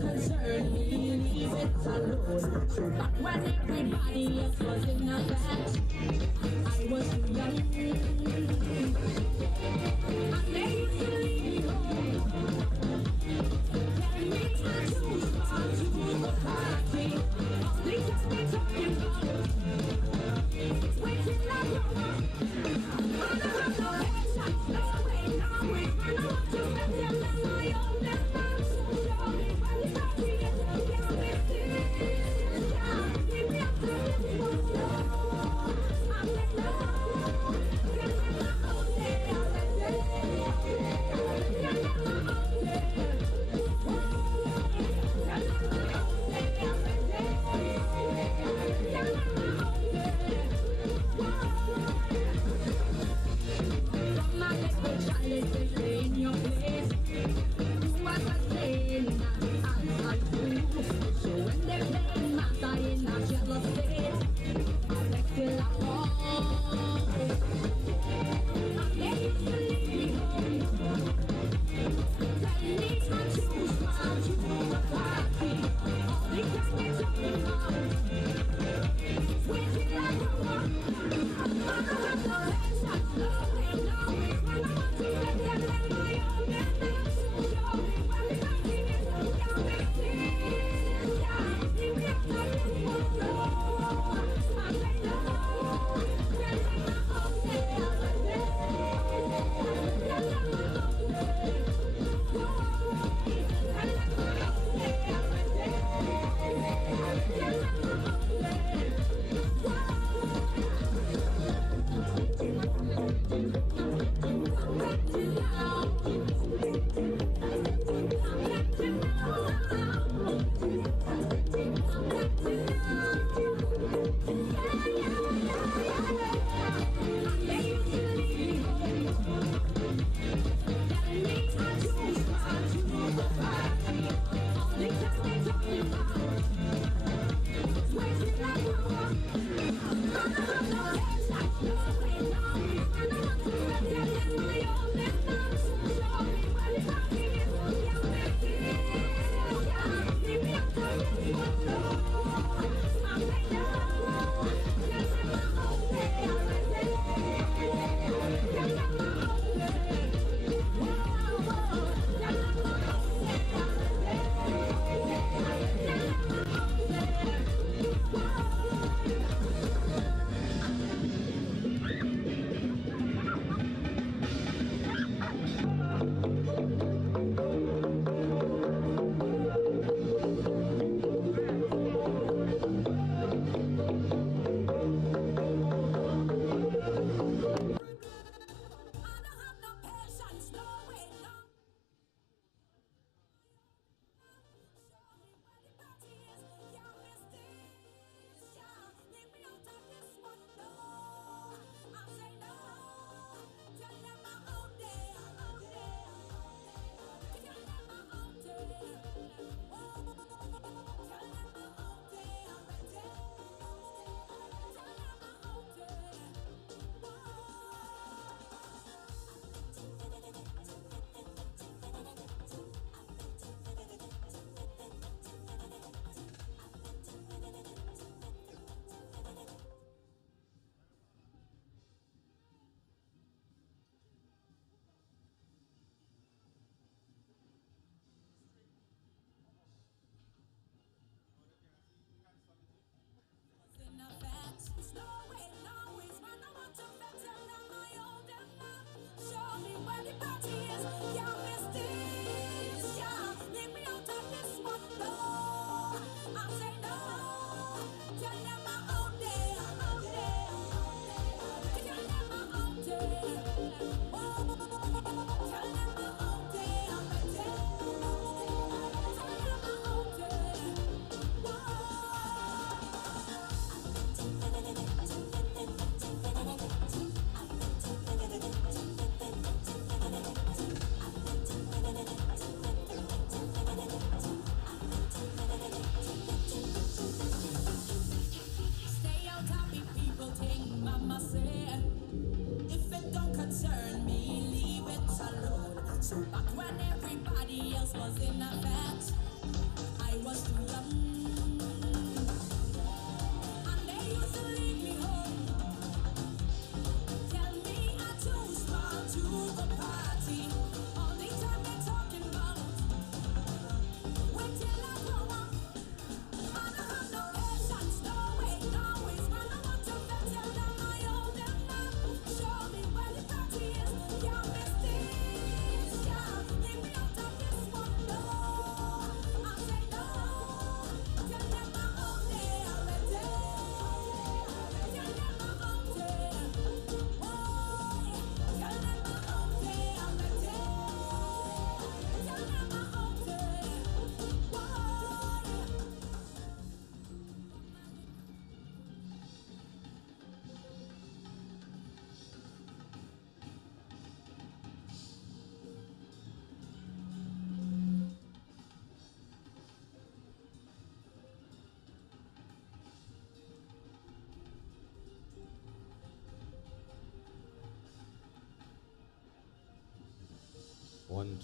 don't concern me, leave it alone. But when everybody else was in a bed, I was too young. And they used to leave me home. Tell me I too far to the party. All the time they talking about, it's waiting like your mom. I don't have no patience, no way, no way. I know what to spend till I'm my own. That's not so young. When you start to get can't miss it. Yeah, keep me up to this one. I'm like, no, can't have my own day. I'm like, can't have my own day.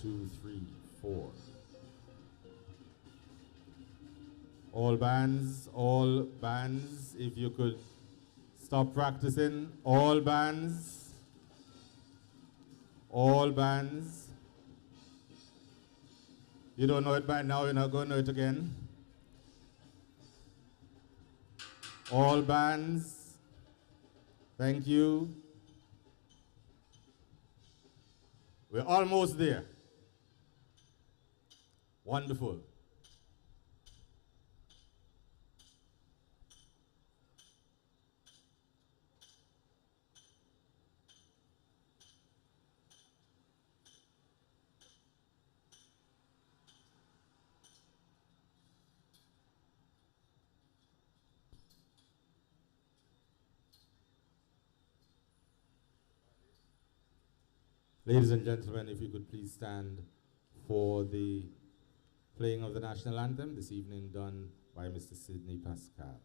2, 3, 4. All bands, if you could stop practicing. All bands. You don't know it by now, you're not going to know it again. All bands. Thank you. We're almost there. Wonderful. Ladies and gentlemen, if you could please stand for the playing of the national anthem this evening, done by Mr. Sidney Pascal.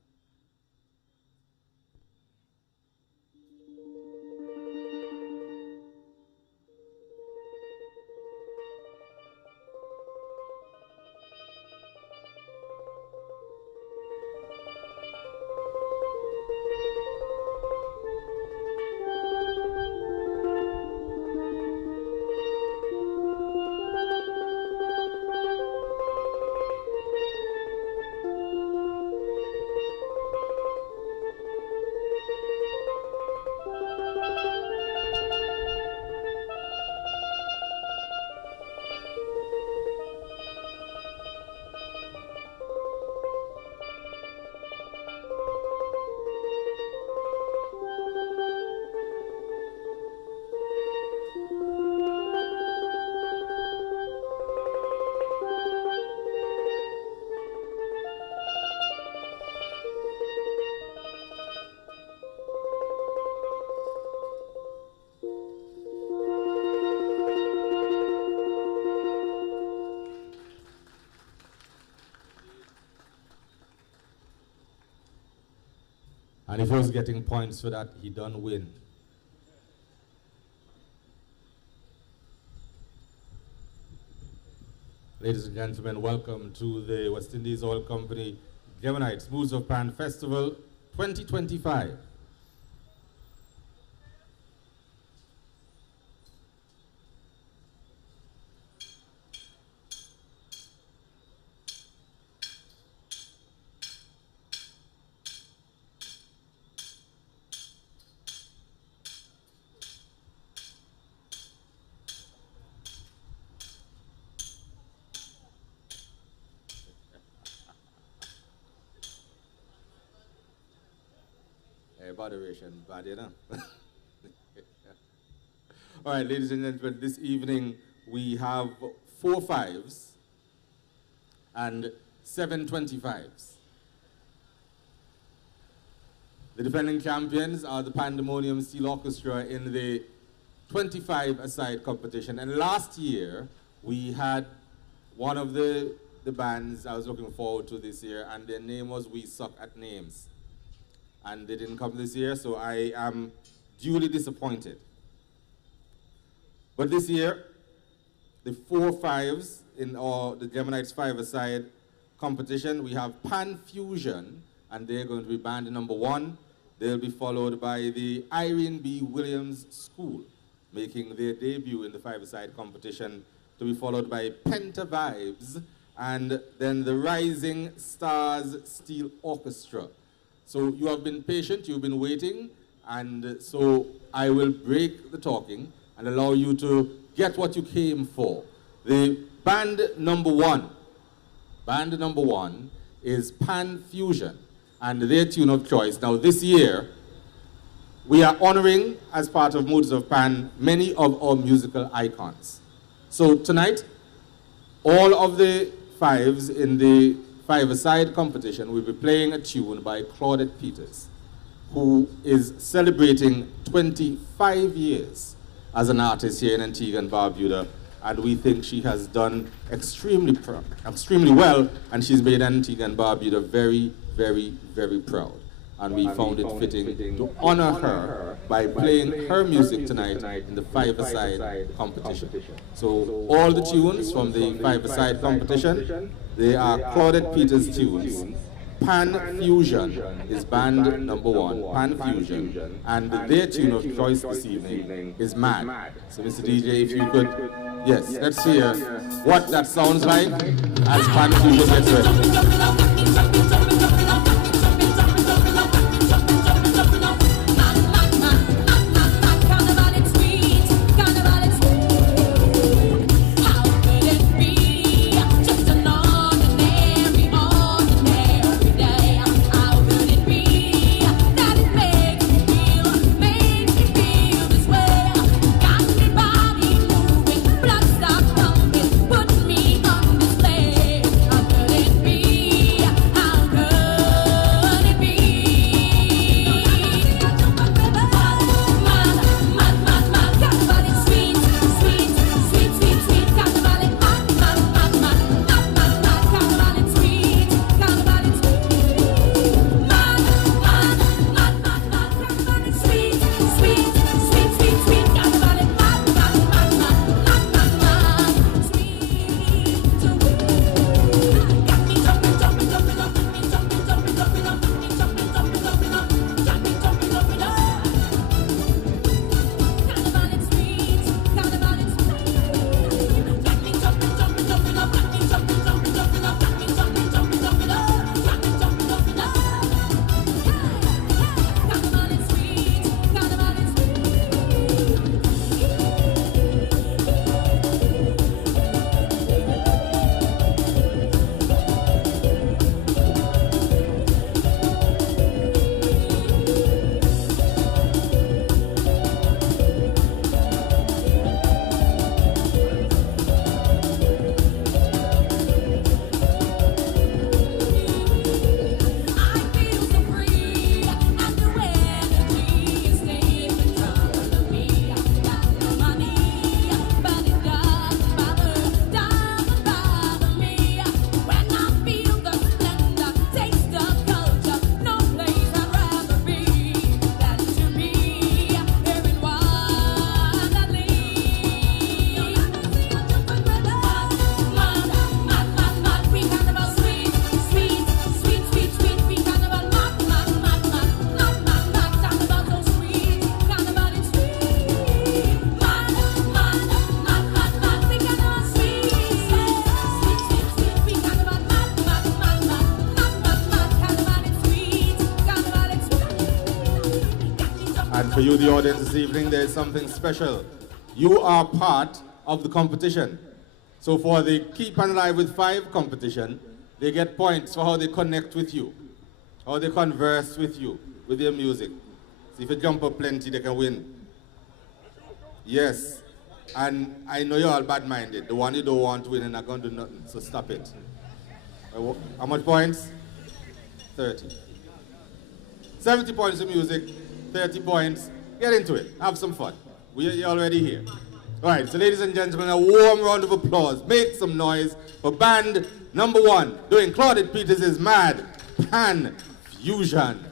And if he was getting points for that, he done win. Ladies and gentlemen, welcome to the West Indies Oil Company Gemonites Moods of Pan Festival 2025. Moderation, bad, you know. All right, ladies and gentlemen, this evening we have 4 5s and 7 25s. The defending champions are the Pandemonium Steel Orchestra in the 25-a-side competition. And last year we had one of the bands I was looking forward to this year, and their name was We Suck at Names. And they didn't come this year, so I am duly disappointed. But this year, the 4 5s in the Gemonites 5-a-side competition, we have Pan Fusion, and they're going to be band number 1. They'll be followed by the Irene B. Williams School, making their debut in the 5-a-side competition, to be followed by Penta Vibes, and then the Rising Stars Steel Orchestra. So you have been patient, you've been waiting, and so I will break the talking and allow you to get what you came for. The band number one is Pan Fusion, and their tune of choice. Now this year, we are honoring, as part of Moods of Pan, many of our musical icons. So tonight, all of the 5s in the 5-a-side competition will be playing a tune by Claudette Peters, who is celebrating 25 years as an artist here in Antigua and Barbuda, and we think she has done extremely well, and she's made Antigua and Barbuda very, very, very proud. and we found it fitting to honor her by playing her music tonight in the five-a-side competition. So all the tunes from the five-a-side competition, they are Claudette Peters tunes. Pan Fusion is band number one, Pan Fusion, and their tune of choice this evening is Mad. So Mr. DJ, if you could, yes, let's hear what that sounds like as Pan Fusion gets ready. For you, the audience this evening, there is something special. You are part of the competition. So for the Keep and Live with 5 competition, they get points for how they connect with you, how they converse with you, with their music. So if you jump up plenty, they can win. Yes, and I know you're all bad-minded. The one you don't want to win and not going to do nothing, so stop it. How much points? 30. 70 points of music. 30 points. Get into it. Have some fun. You're already here. All right, so ladies and gentlemen, a warm round of applause. Make some noise for band number 1, doing Claudette Peters' Mad Pan Fusion.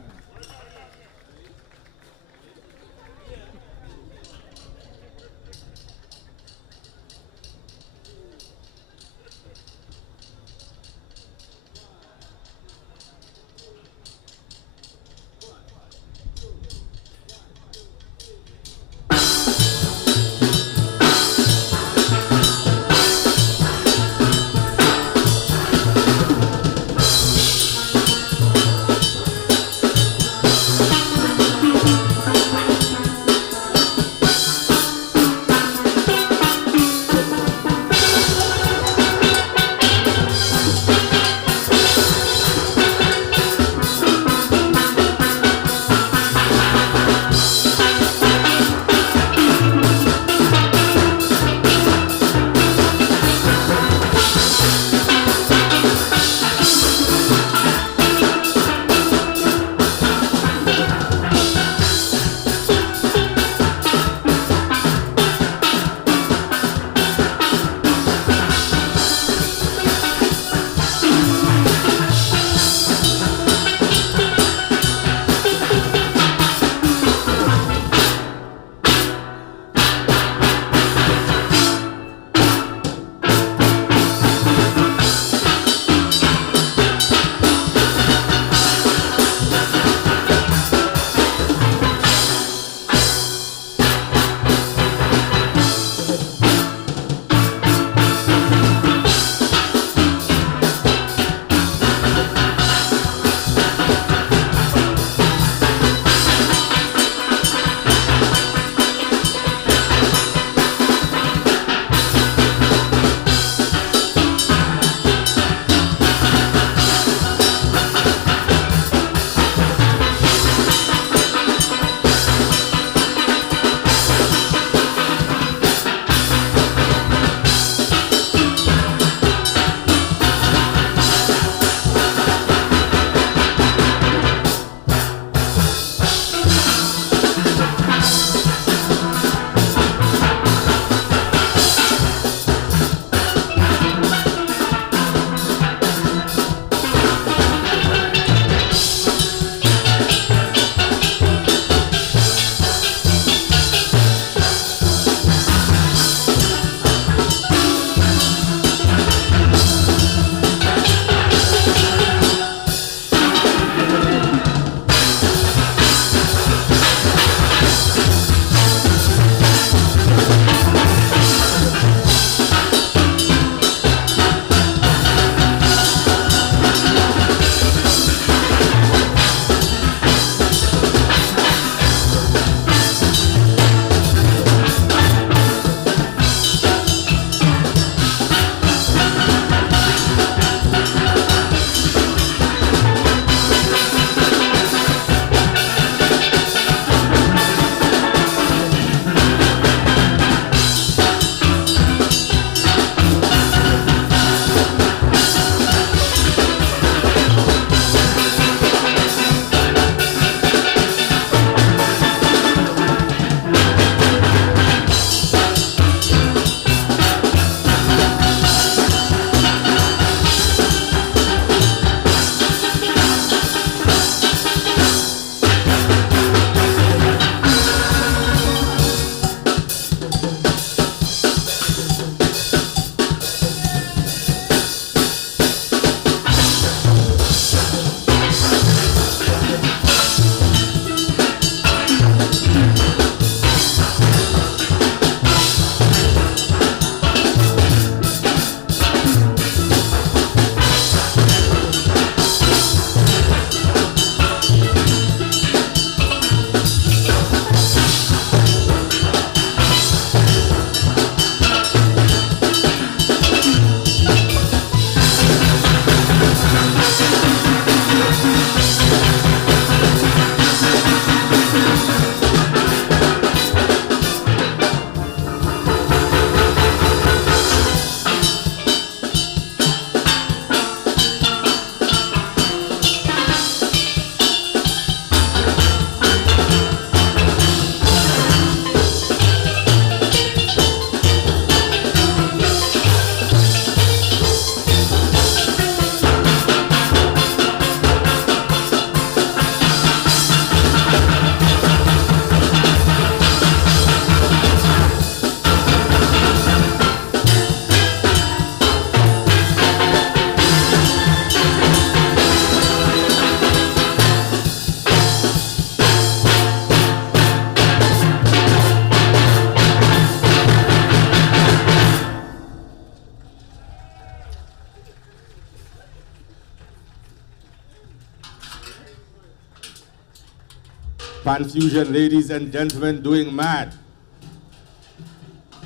Pan Fusion, ladies and gentlemen, doing mad.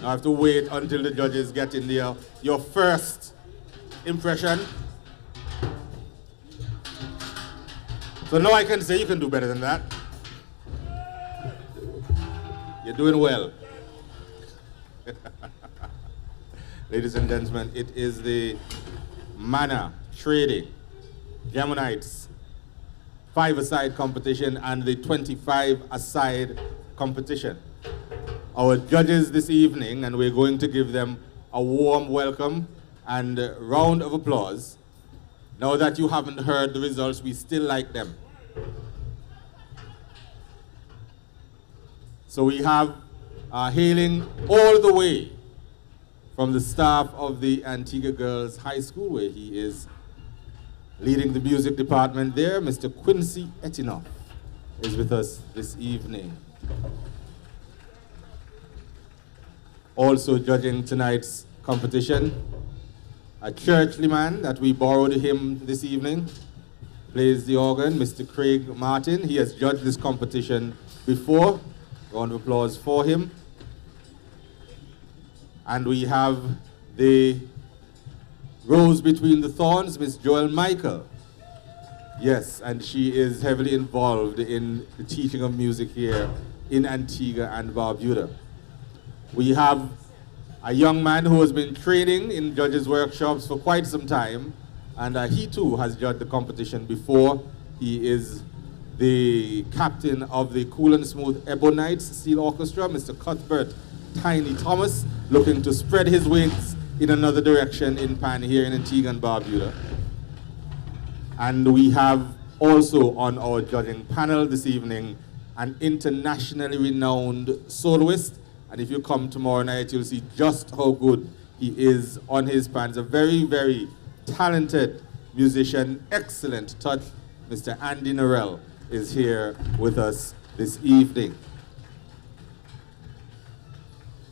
I have to wait until the judges get in there. Your first impression. So now I can say you can do better than that. You're doing well. Ladies and gentlemen, it is the Mana Trading Gemonites 5-a-side competition and the 25-a-side competition. Our judges this evening, and we're going to give them a warm welcome and a round of applause. Now that you haven't heard the results, we still like them. So we have hailing all the way from the staff of the Antigua Girls High School, where he is leading the music department there, Mr. Quincy Etinoff is with us this evening. Also judging tonight's competition, a churchly man that we borrowed him this evening, plays the organ, Mr. Craig Martin. He has judged this competition before. Round of applause for him. And we have the Rose Between the Thorns, Miss Joel Michael. Yes, and she is heavily involved in the teaching of music here in Antigua and Barbuda. We have a young man who has been training in judges' workshops for quite some time, and he too has judged the competition before. He is the captain of the Cool and Smooth Ebonites Steel Orchestra, Mr. Cuthbert Tiny Thomas, looking to spread his wings in another direction in Pan here in Antigua and Barbuda. And we have also on our judging panel this evening an internationally renowned soloist. And if you come tomorrow night, you'll see just how good he is on his pans. A very, very talented musician, excellent touch. Mr. Andy Norell is here with us this evening.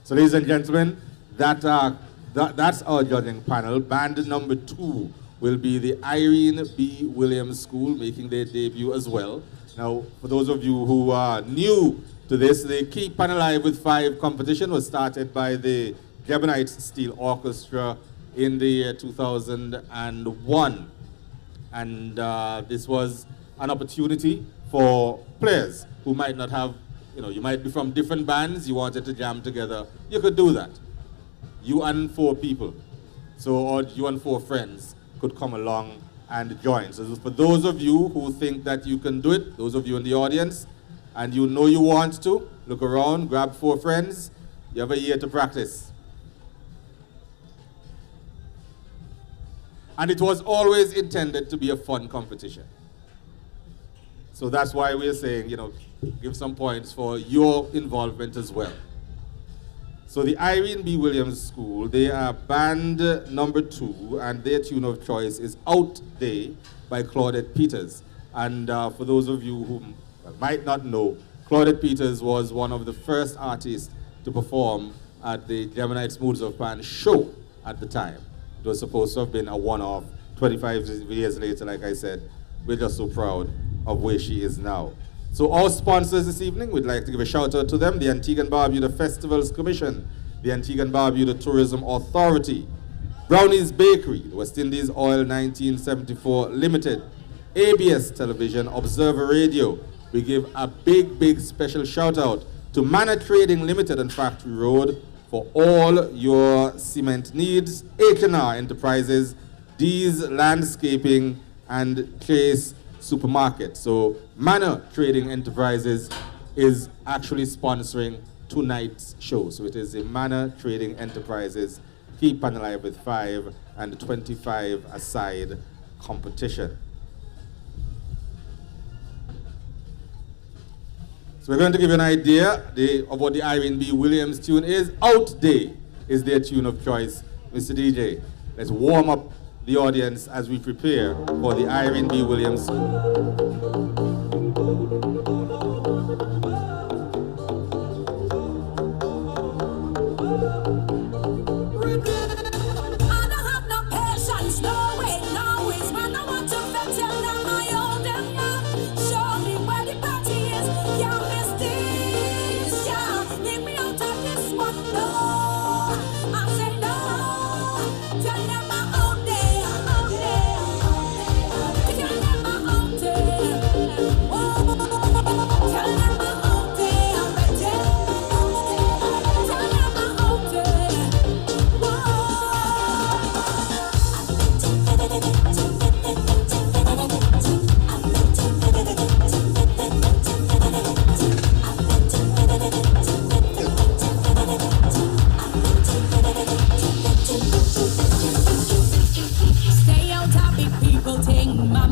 So ladies and gentlemen, that's our judging panel. Band number 2 will be the Irene B. Williams School, making their debut as well. Now, for those of you who are new to this, the Keep Pan Alive with 5 competition was started by the Gemonites Steel Orchestra in the year 2001. And this was an opportunity for players who might not have, you might be from different bands, you wanted to jam together, you could do that. You and 4 people, or you and 4 friends could come along and join. So for those of you who think that you can do it, those of you in the audience, and you know you want to, look around, grab 4 friends, you have a year to practice. And it was always intended to be a fun competition. So that's why we're saying, give some points for your involvement as well. So the Irene B. Williams School, they are band number 2, and their tune of choice is Out Day by Claudette Peters. And for those of you who might not know, Claudette Peters was one of the first artists to perform at the Gemonites Moods of Pan show at the time. It was supposed to have been a one-off. 25 years later, like I said, we're just so proud of where she is now. So our sponsors this evening, we'd like to give a shout out to them: the Antigua and Barbuda Festivals Commission, the Antigua and Barbuda Tourism Authority, Brownie's Bakery, the West Indies Oil 1974 Limited, ABS Television, Observer Radio. We give a big, big special shout out to Mana Trading Limited on Factory Road for all your cement needs, H&R Enterprises, D's Landscaping, and Chase Supermarket. So Mana Trading Enterprises is actually sponsoring tonight's show. So it is a Mana Trading Enterprises Keep Pan Alive with 5 and 25-a-side competition. So we're going to give you an idea of what the Irene B. Williams tune is. Out Day is their tune of choice. Mr. DJ, let's warm up the audience as we prepare for the Irene B. Williams. Show me where the party is. Yeah.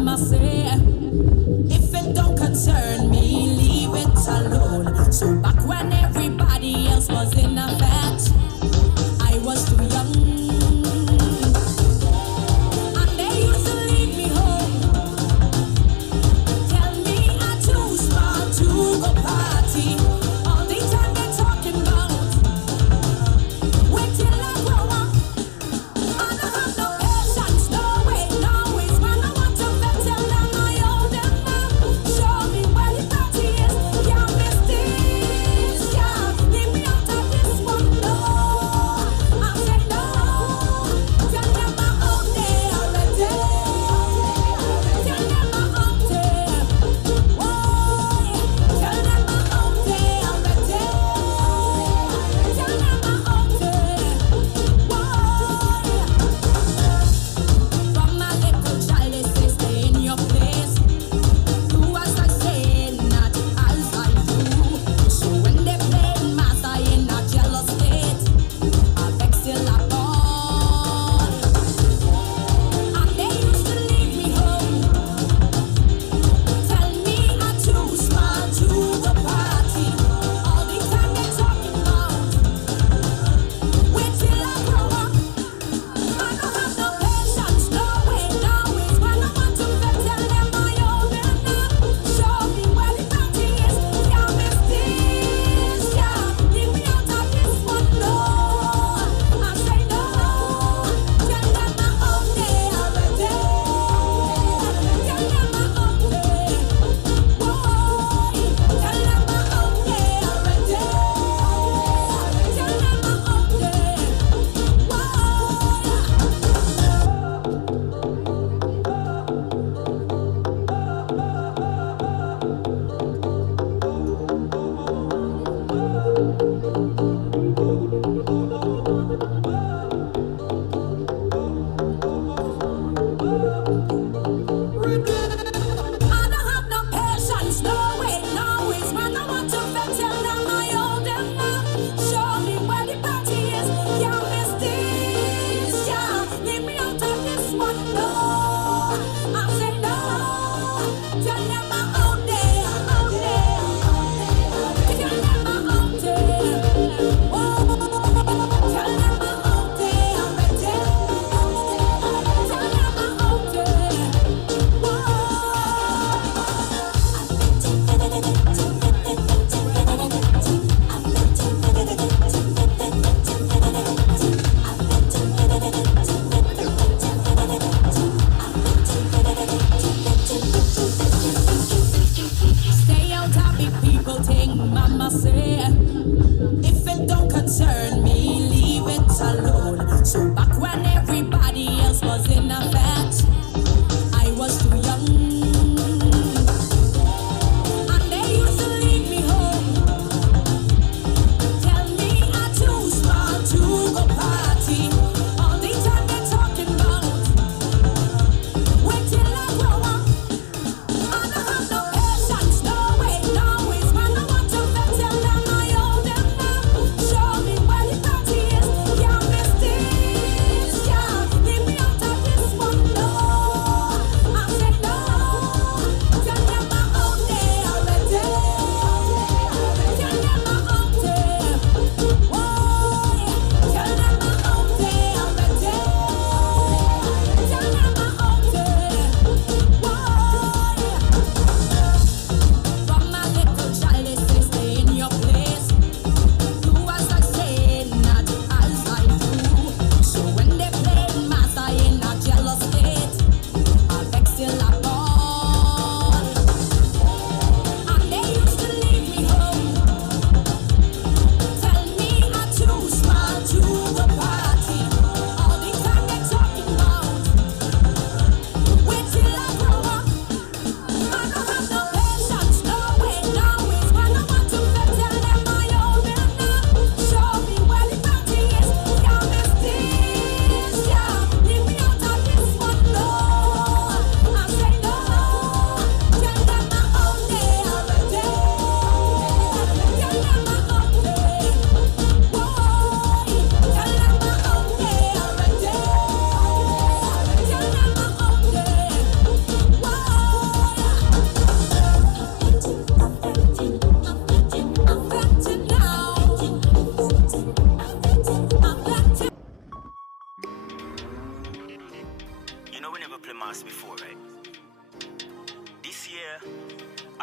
mama say, if it don't concern me, leave it alone. So back when everybody else was in a vat, I was too young, and they used to leave me home. Tell me I'm too smart to go party. All the time they're talking about, wait till I grow up. I don't have no patience, no way, no ways. Man, I want to bet tell them I owe them now. Show me where your party is. Can't miss this, yeah. Leave me out of this one.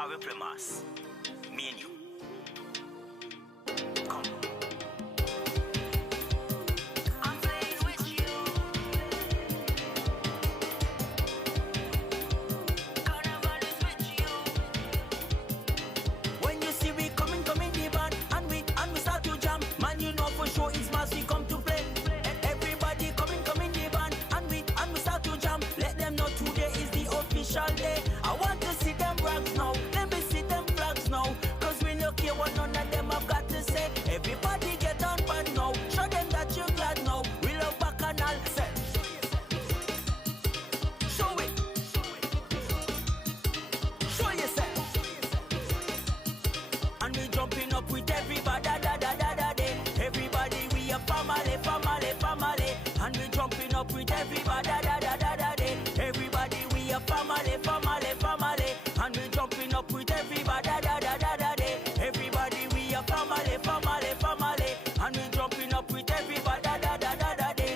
we play mass. Me and you. Come. I'm playing with you. Carnival is with you. When you see we coming the band, and we start to jam, man, you know for sure it's mass we come to play. Everybody coming the band, and we start to jam. Let them know today is the official day. I want to see them rags now. Let me see them flags now. Cause we no care what none of them have got to say. Everybody get on band now. Show them that you're glad now. We love bacchanal. Say, show it. Show yourself. And we jumping up with everybody, everybody we a family, and we jumping up with everybody, everybody we a family, and we jumping up with everybody, everybody we a family, and we jumping up with everybody,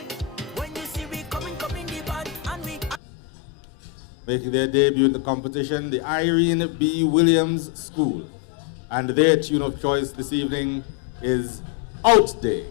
when you see we coming the band, and we Making their debut in the competition, the Irene B. Williams School. And their tune of choice this evening is Out Day.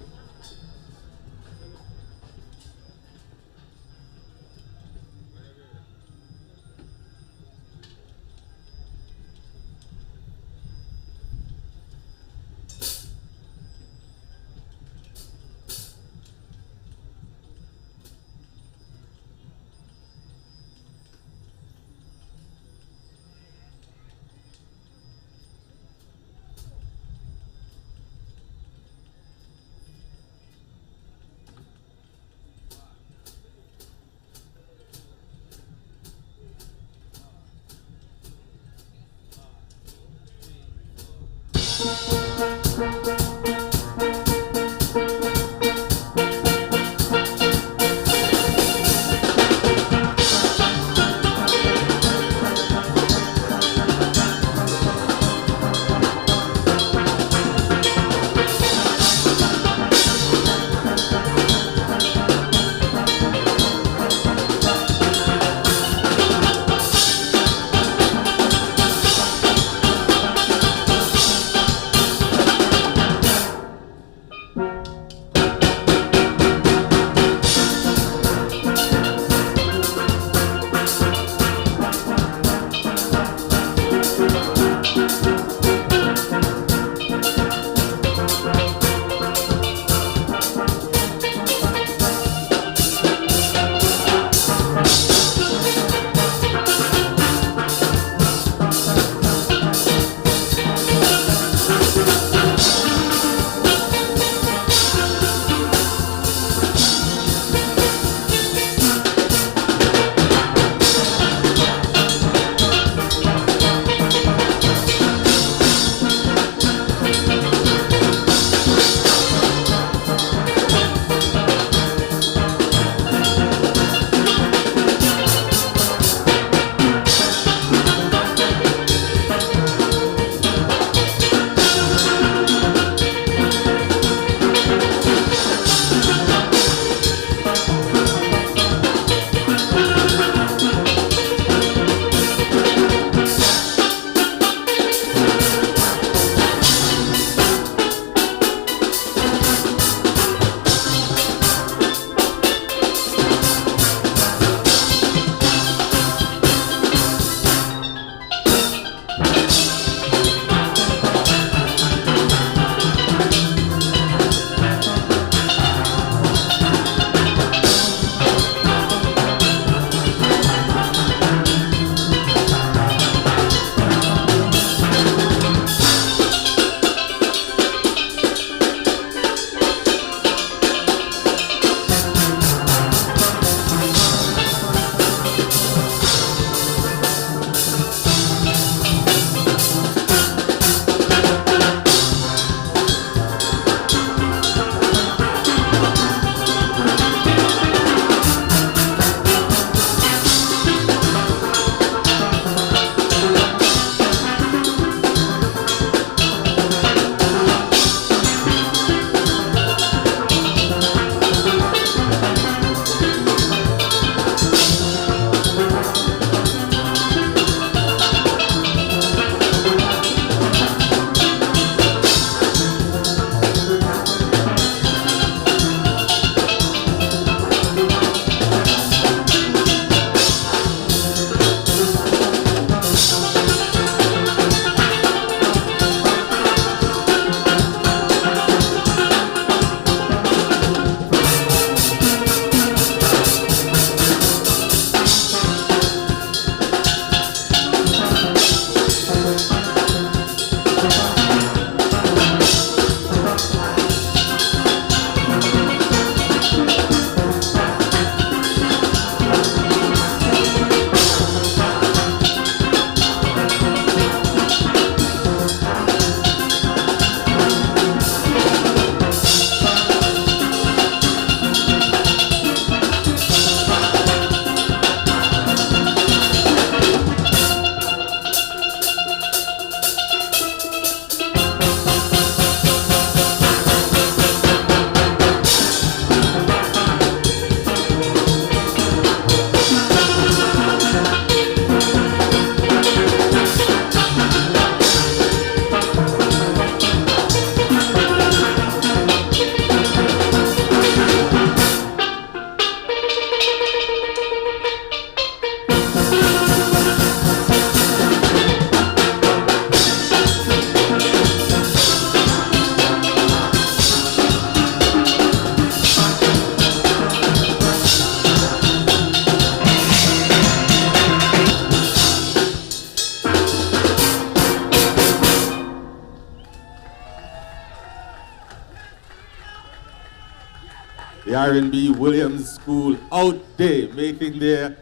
The R&B Williams School out there making their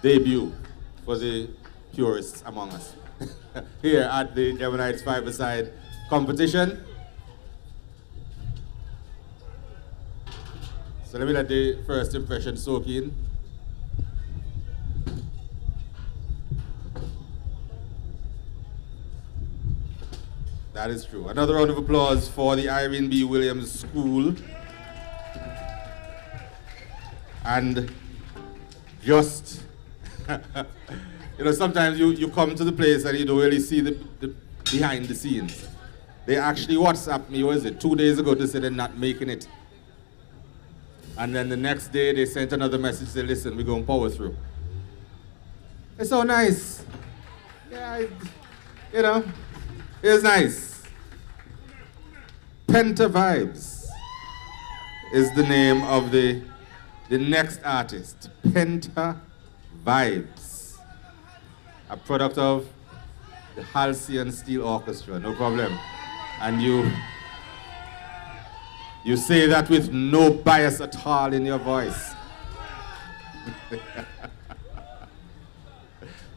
debut for the purists among us. Here at the Gemonites five-a-side competition. So let me let the first impression soak in. That is true. Another round of applause for the Irene B. Williams School. And just, you know, sometimes you come to the place and you don't really see the behind the scenes. They actually WhatsApped me, what is it, 2 days ago to say they're not making it. And then the next day they sent another message, say, listen, we're going to power through. It's so nice. Yeah, you know, it's nice. Penta Vibes is the name of the next artist. Penta Vibes. A product of the Halcyon Steel Orchestra, no problem. And you say that with no bias at all in your voice.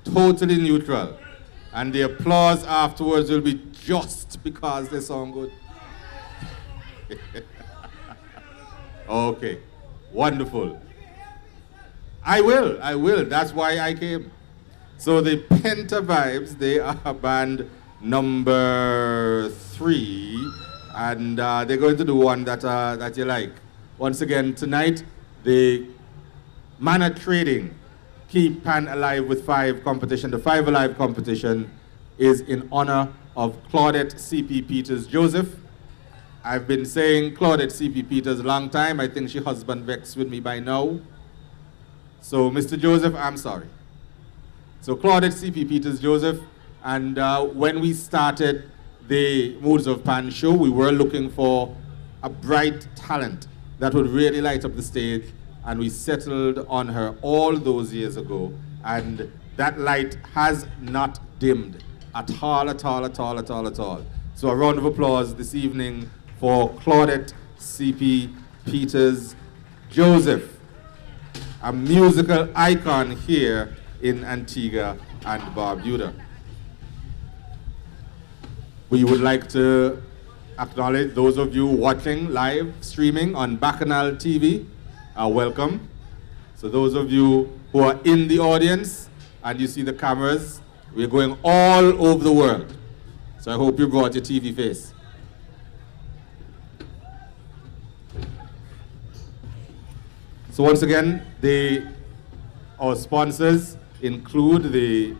Totally neutral. And the applause afterwards will be just because they sound good. Okay, wonderful. I will. That's why I came. So the Penta Vibes, they are band number 3, and they're going to do one that you like. Once again, tonight, the Manna Trading Keep Pan Alive with 5 competition. The 5 Alive competition is in honor of Claudette C.P. Peters Joseph. I've been saying Claudette C.P. Peters a long time. I think she husband vexed with me by now. So, Mr. Joseph, I'm sorry. So, Claudette C.P. Peters Joseph, and when we started the Moods of Pan show, we were looking for a bright talent that would really light up the stage, and we settled on her all those years ago, and that light has not dimmed at all, at all, at all, at all, at all. So a round of applause this evening for Claudette C.P. Peters Joseph, a musical icon here in Antigua and Barbuda. We would like to acknowledge those of you watching live streaming on Bacchanal TV. Welcome. So those of you who are in the audience and you see the cameras, we're going all over the world. So I hope you brought your TV face. So once again, our sponsors include the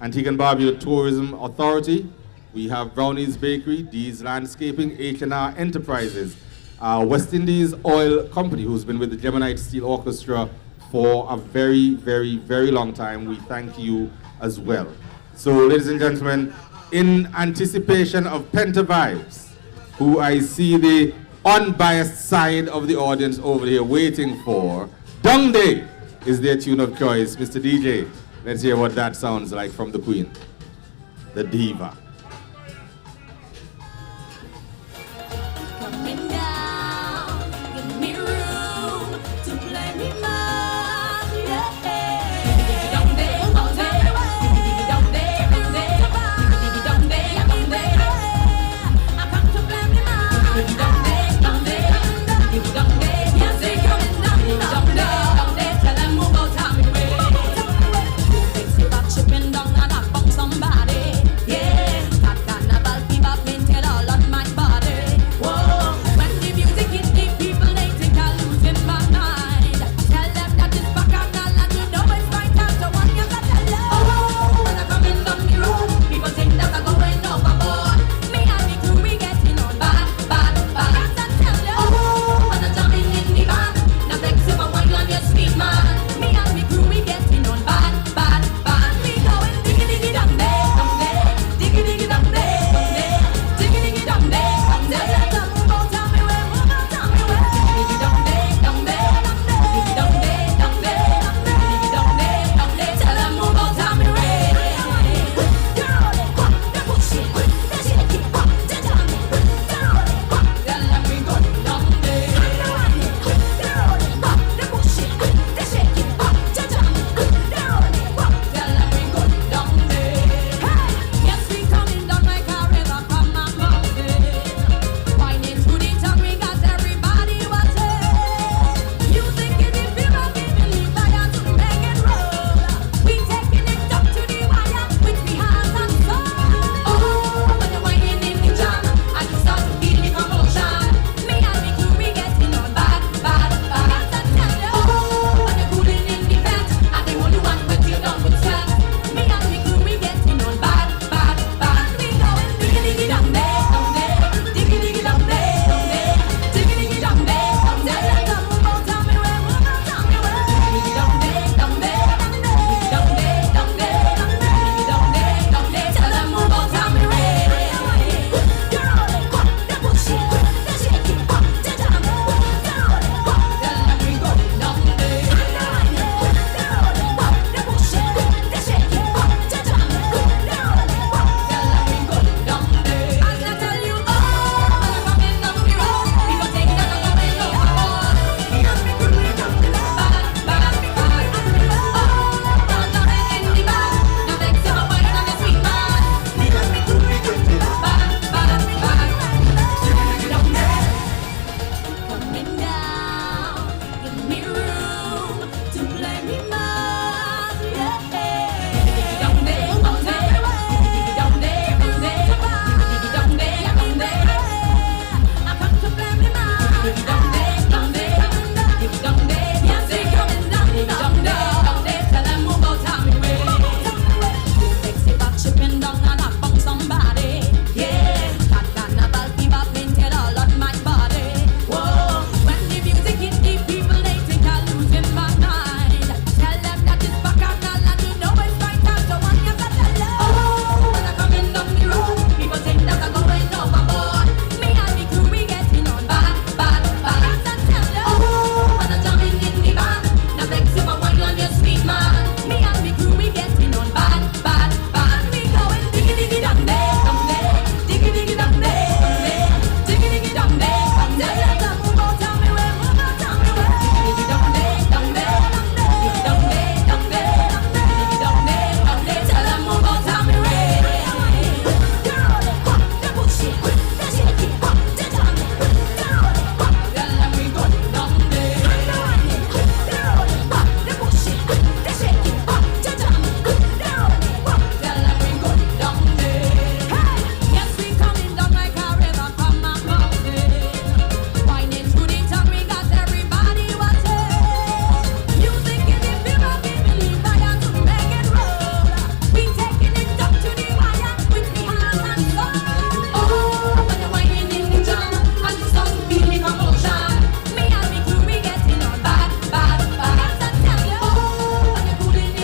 Antigua and Barbuda Tourism Authority. We have Brownie's Bakery, D's Landscaping, H&R Enterprises, West Indies Oil Company, who's been with the Gemonites Steel Orchestra for a very, very, very long time. We thank you as well. So, ladies and gentlemen, in anticipation of Penta Vibes, who I see the unbiased side of the audience over here waiting for, Dung Day is their tune of choice. Mr. DJ, let's hear what that sounds like from the Queen, the diva. Coming down, give me room to play me mine, yeah. Don't they, don't they, don't they, don't they, don't they, don't they, I come to play me mine. Don't they, don't they, don't they, yes they coming down. Don't they, tell them move out of me way. Who thinks about chipping down and knock on somebody, yeah.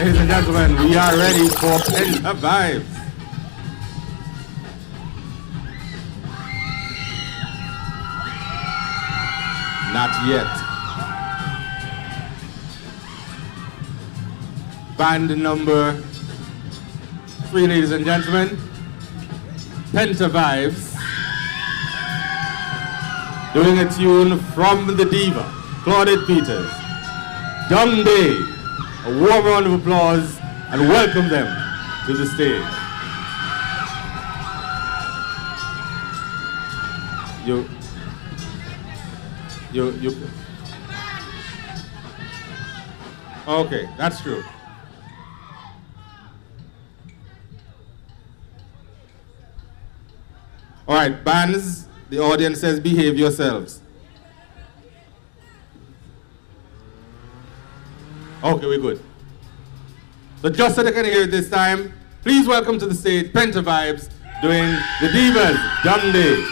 Ladies and gentlemen, we are ready for Penta Vibes. Not yet. Band number 3, ladies and gentlemen. Penta Vibes. Doing a tune from the diva, Claudette Peters. Young Day. A warm round of applause and welcome them to the stage. You. Okay, that's true. All right, bands, the audience says behave yourselves. Okay, we're good. So just so they can hear it this time, please welcome to the stage Penta Vibes doing the Divas, Young Day.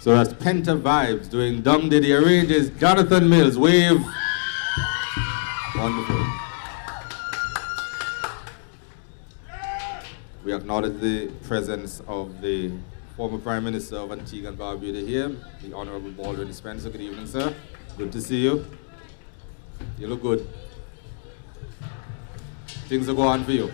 So that's Penta Vibes doing Dung Diddy arranges Jonathan Mills. Wave. Wonderful. We acknowledge the presence of the former Prime Minister of Antigua and Barbuda here, the Honorable Baldwin Spencer. Good evening, sir. Good to see you. You look good. Things are going for you.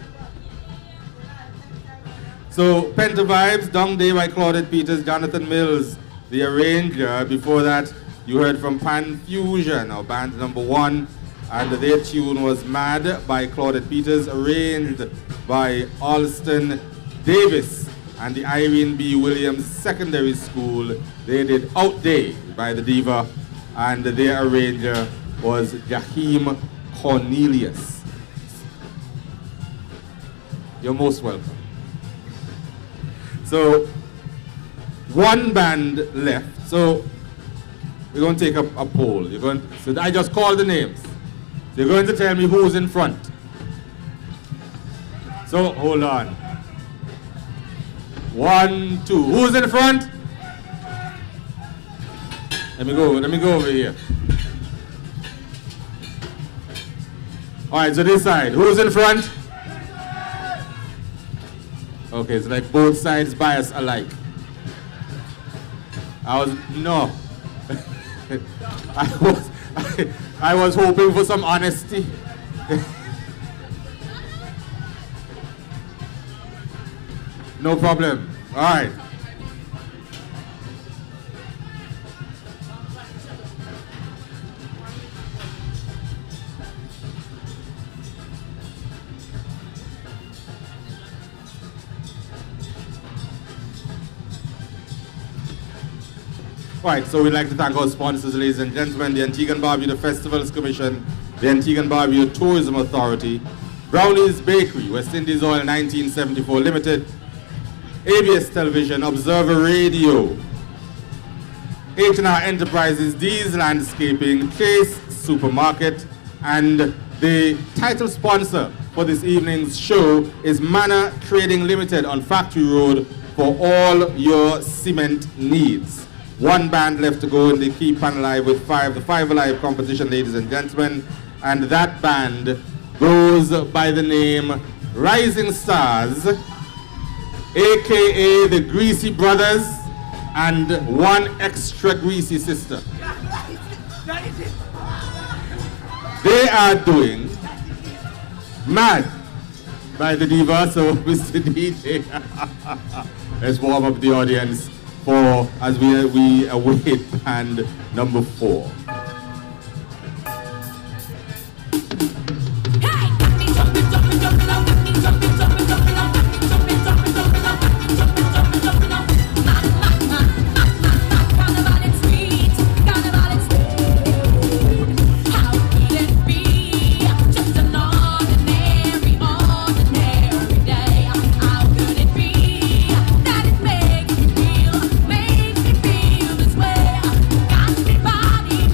So, Penta Vibes, Dung Day by Claudette Peters, Jonathan Mills, the arranger. Before that, you heard from Pan Fusion, our band number 1, and their tune was Mad by Claudette Peters, arranged by Alston Davis and the Irene B. Williams Secondary School. They did Out Day by the Diva, and their arranger was Jaheim Cornelius. You're most welcome. So, one band left. So, we're going to take a poll. So I just called the names. So you're going to tell me who's in front. So, hold on. 1, 2. Who's in front? Let me go over here. All right, so this side. Who's in front? Okay, it's like both sides bias alike. No. I was hoping for some honesty. No problem. All right. All right, so we'd like to thank our sponsors, ladies and gentlemen, the Antigua and Barbuda Festivals Commission, the Antigua and Barbuda Tourism Authority, Brownie's Bakery, West Indies Oil 1974 Limited, ABS Television, Observer Radio, H&R Enterprises, D's Landscaping, Chase Supermarket, and the title sponsor for this evening's show is Manor Trading Limited on Factory Road for all your cement needs. One band left to go in the Keep On Alive with the Five Alive competition, ladies and gentlemen. And that band goes by the name Rising Stars, a.k.a. the Greasy Brothers, and One Extra Greasy Sister. They are doing Mad by the Diva, so Mr. DJ, let's warm up the audience for as we await band number 4. Body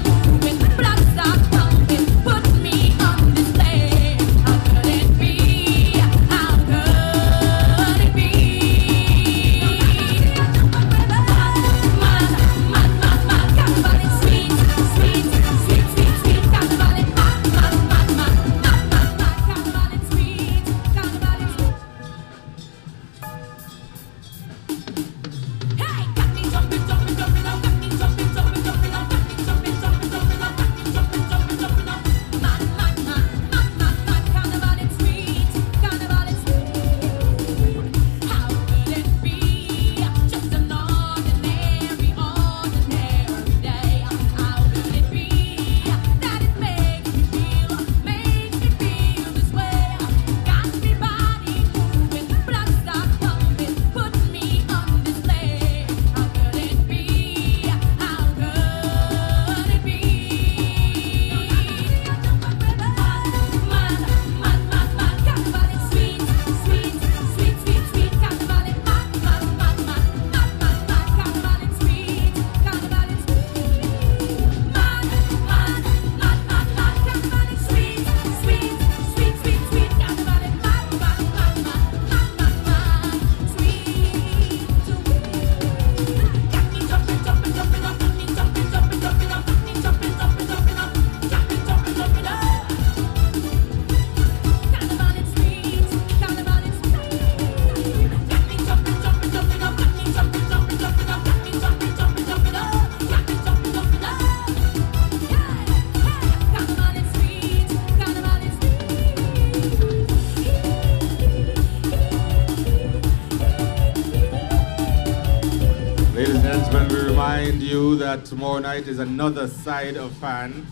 gentlemen, we remind you that tomorrow night is another side of Pan.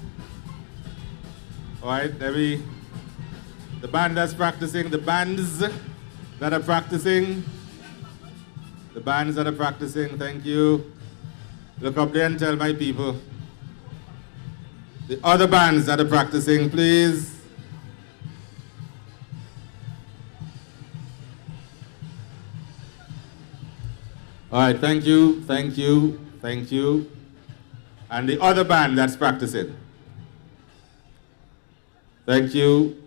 All right, the band that's practicing, the bands that are practicing, thank you. Look up there and tell my people. The other bands that are practicing, please. All right, thank you. And the other band that's practicing. Thank you.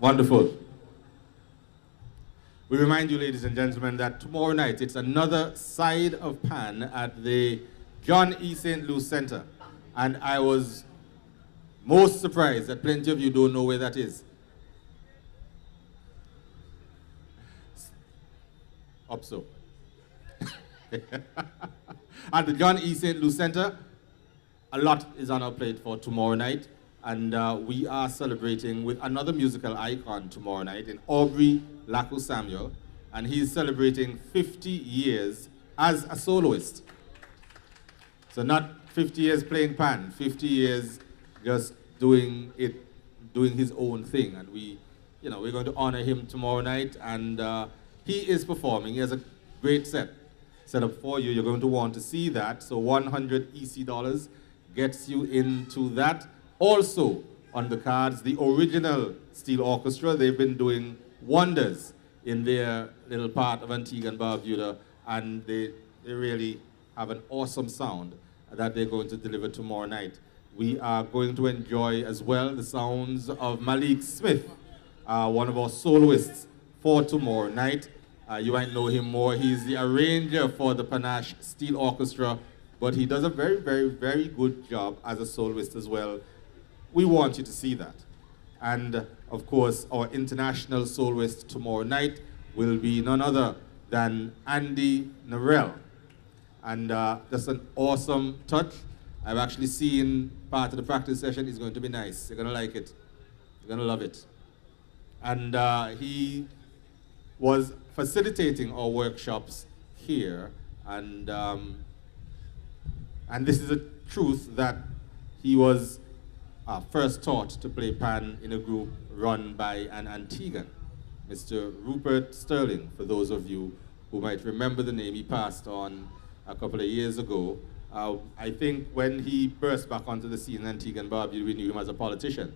Wonderful. We remind you, ladies and gentlemen, that tomorrow night it's another side of Pan at the John E. St. Louis Center. And I was most surprised that plenty of you don't know where that is. Up so. At the John E. St. Louis Center, a lot is on our plate for tomorrow night. And we are celebrating with another musical icon tomorrow night in Aubrey Laku Samuel. And he's celebrating 50 years as a soloist. So not 50 years playing Pan, 50 years just doing his own thing. And we're going to honor him tomorrow night. And he is performing. He has a great set up for you. You're going to want to see that. So 100 EC dollars gets you into that. Also on the cards, the original Steel Orchestra. They've been doing wonders in their little part of Antigua and Barbuda, and they really have an awesome sound that they're going to deliver tomorrow night. We are going to enjoy as well the sounds of Malik Smith, one of our soloists for tomorrow night. You might know him more. He's the arranger for the Panache Steel Orchestra, but he does a very, very, very good job as a soloist as well. We want you to see that. And of course, our international soloist tomorrow night will be none other than Andy Narell. And that's an awesome touch. I've actually seen part of the practice session. It's going to be nice. You're going to like it. You're going to love it. And he was facilitating our workshops here. And this is a truth that he was first taught to play Pan in a group run by an Antiguan, Mr. Rupert Sterling, for those of you who might remember the name. He passed on a couple of years ago. I think when he burst back onto the scene in Antigua and Barbuda, we knew him as a politician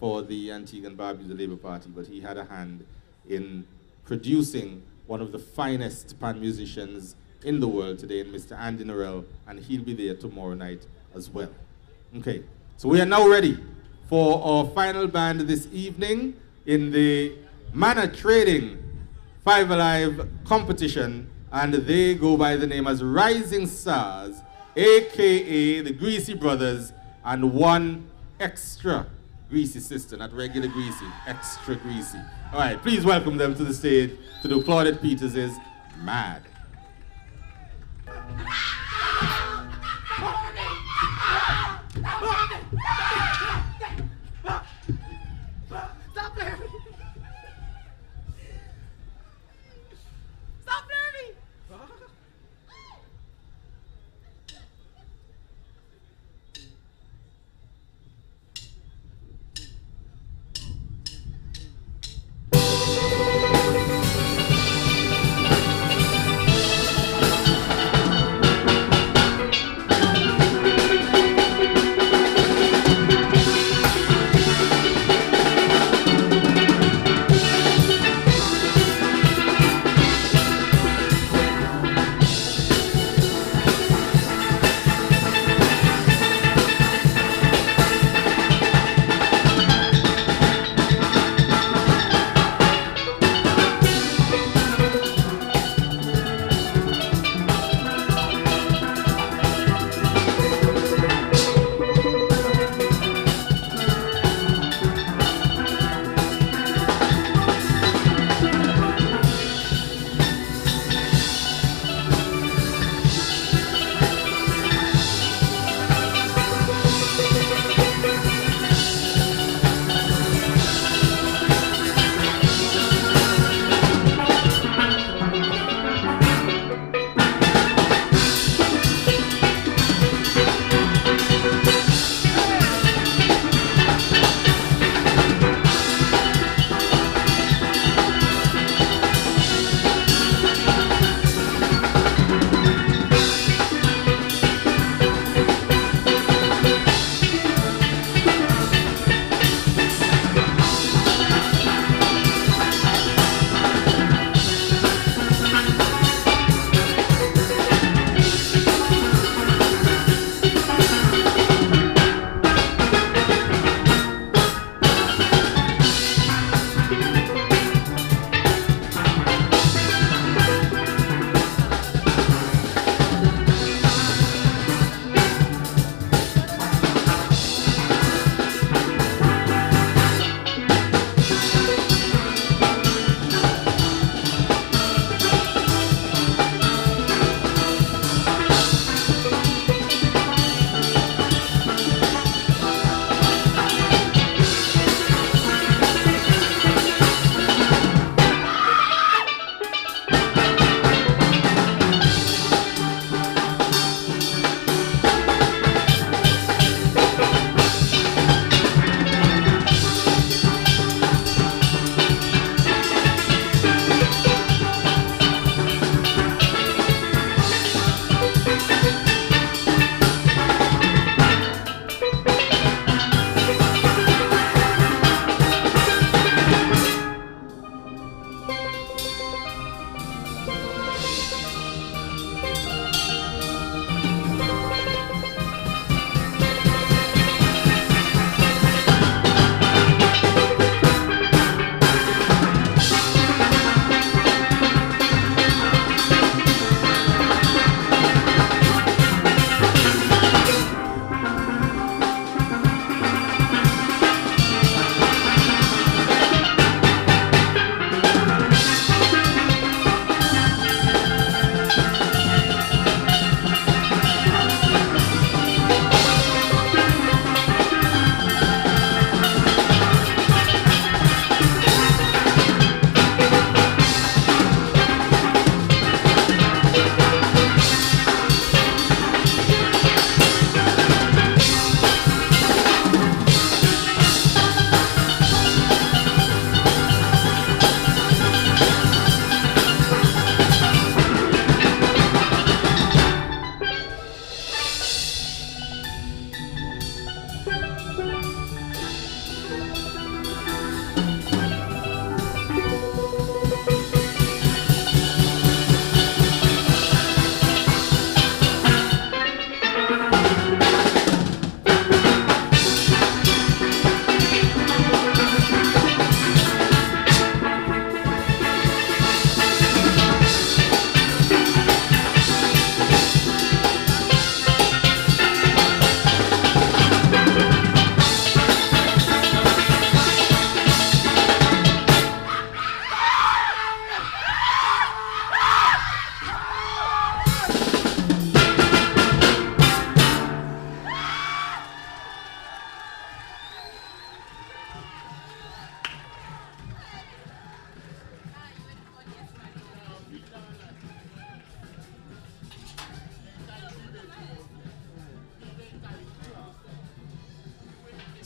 for the Antigua and Barbuda Labour Party, but he had a hand in producing one of the finest Pan musicians in the world today, Mr. Andy Narell, and he'll be there tomorrow night as well. Okay, so we are now ready for our final band this evening in the Manor Trading Five Alive competition, and they go by the name as Rising Stars, aka the Greasy Brothers, and one extra greasy sister, not regular greasy, extra greasy. All right, please welcome them to the stage to do Claudette Peters' Mad. Stop flirting! Stop flirting!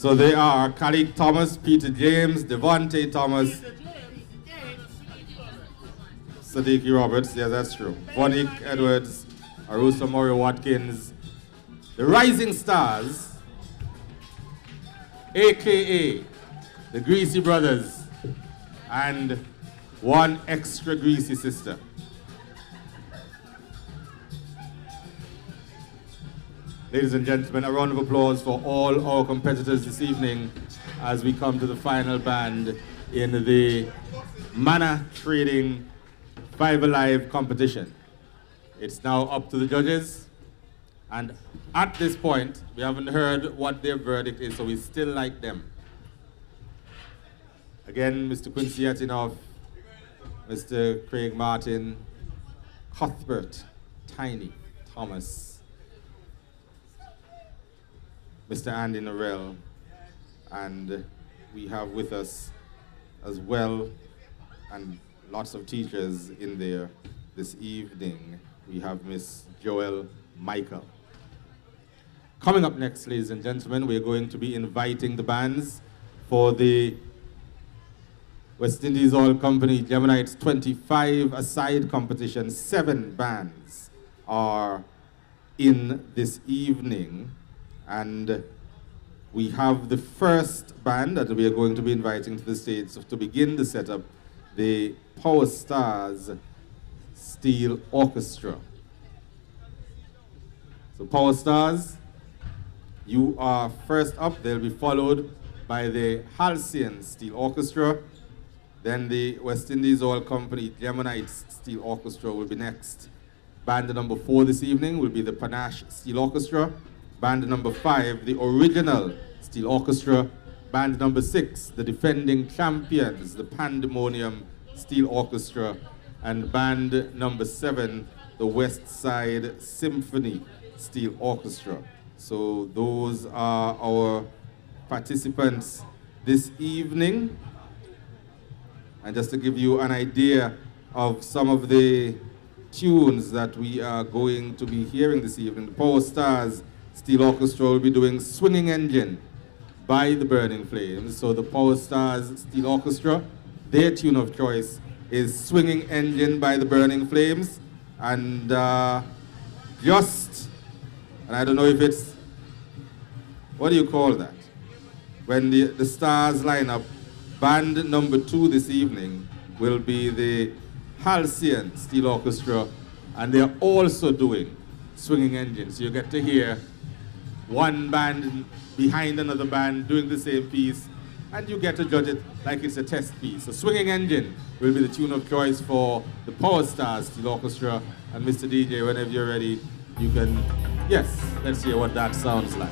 So they are Khalid Thomas, Peter James, Devontae Thomas, Sadiqi Roberts, yes, that's true. Vonique Edwards, Arusa Murray Watkins. The Rising Stars, AKA the Greasy Brothers, and one extra greasy sister. Ladies and gentlemen, a round of applause for all our competitors this evening as we come to the final band in the Mana Trading 5 Alive competition. It's now up to the judges, and at this point, we haven't heard what their verdict is, so we still like them. Again, Mr. Quincy Yatinoff, Mr. Craig Martin, Cuthbert, Tiny, Thomas, Mr. Andy Norrell, and we have with us as well, and lots of teachers in there this evening. We have Miss Joel Michael. Coming up next, ladies and gentlemen, we're going to be inviting the bands for the West Indies Oil Company Gemonites 25-a-side competition. 7 bands are in this evening, and we have the first band that we are going to be inviting to the stage to begin the setup, the Power Stars Steel Orchestra. So Power Stars, you are first up. They'll be followed by the Halcyon Steel Orchestra. Then the West Indies Oil Company Gemonites Steel Orchestra will be next. Band number 4 this evening will be the Panache Steel Orchestra. Band number 5, the Original Steel Orchestra. Band number 6, the defending champions, the Pandemonium Steel Orchestra. And band number 7, the West Side Symphony Steel Orchestra. So those are our participants this evening. And just to give you an idea of some of the tunes that we are going to be hearing this evening, the Power Stars Steel Orchestra will be doing Swinging Engine by the Burning Flames. So the Power Stars Steel Orchestra, their tune of choice is Swinging Engine by the Burning Flames. And and I don't know if it's, what do you call that? When the stars line up, band number 2 this evening will be the Halcyon Steel Orchestra, and they're also doing Swinging Engine. So you get to hear one band behind another band doing the same piece, and you get to judge it like it's a test piece. So Swinging Engine will be the tune of choice for the Power Stars Steel Orchestra. And Mr. DJ, whenever you're ready, you can, yes, let's hear what that sounds like.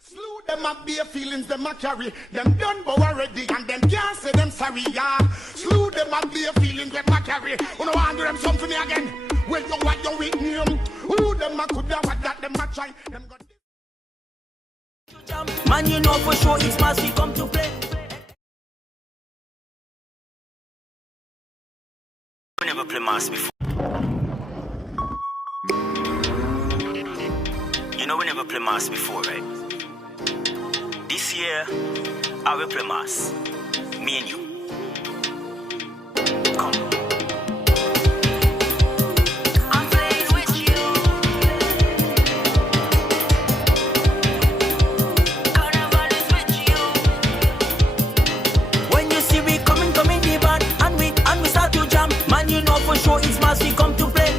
Slew them up bare feelings them a carry. Them done bow already and them can't say them sorry, yeah. Slew them up bare feelings them a carry. Who no want do them something again? Well, you what you with him? Who them a could have that them a try? Them got Man, you know for sure it's mass we come to play. never play mass before. You know we never play mass before, right? This year, I will play mass. Me and you. Come. I'm playing with you. Carnival is with you. When you see we coming the band, and we start to jam, man, you know for sure it's mass we come to play.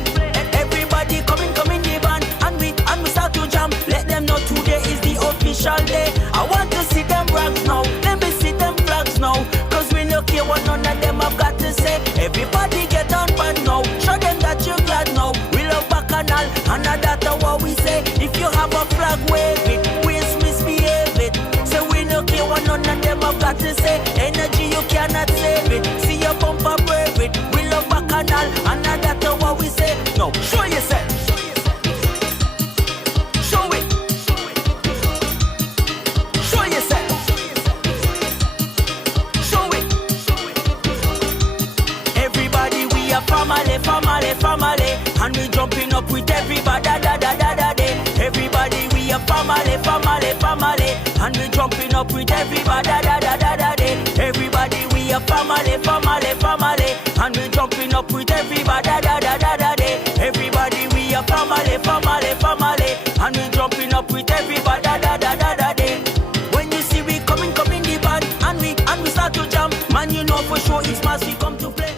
Everybody coming the band, and we start to jam. Let them know today is the official day. I want to see them rocks now. Let me see them flags now. Cause we no care what none of them have got to say. Everybody get on band now. Show them that you're glad now. We love Bacchanal, and that's what we say. If you have a flag, wave it. Waste misbehave it. So we no care what none of them have got to say. Energy you cannot save it. See your bumper brave it. We love Bacchanal, and that's what we say. No, show yourself. Show it. Show yourself. Show it. Everybody, we are family, family, family. And we jumping up with everybody, da da da da da. Everybody, we are family, family, family. And we jumping up with everybody, da da da da da. Everybody, we are family, family, family. And we jumping up with everybody, da da da da da. Everybody, we are family, family, family. And we jumping up with everybody, da da da da da. When you see we coming the band, and we start to jam, man, you know for sure it's mass we come to play.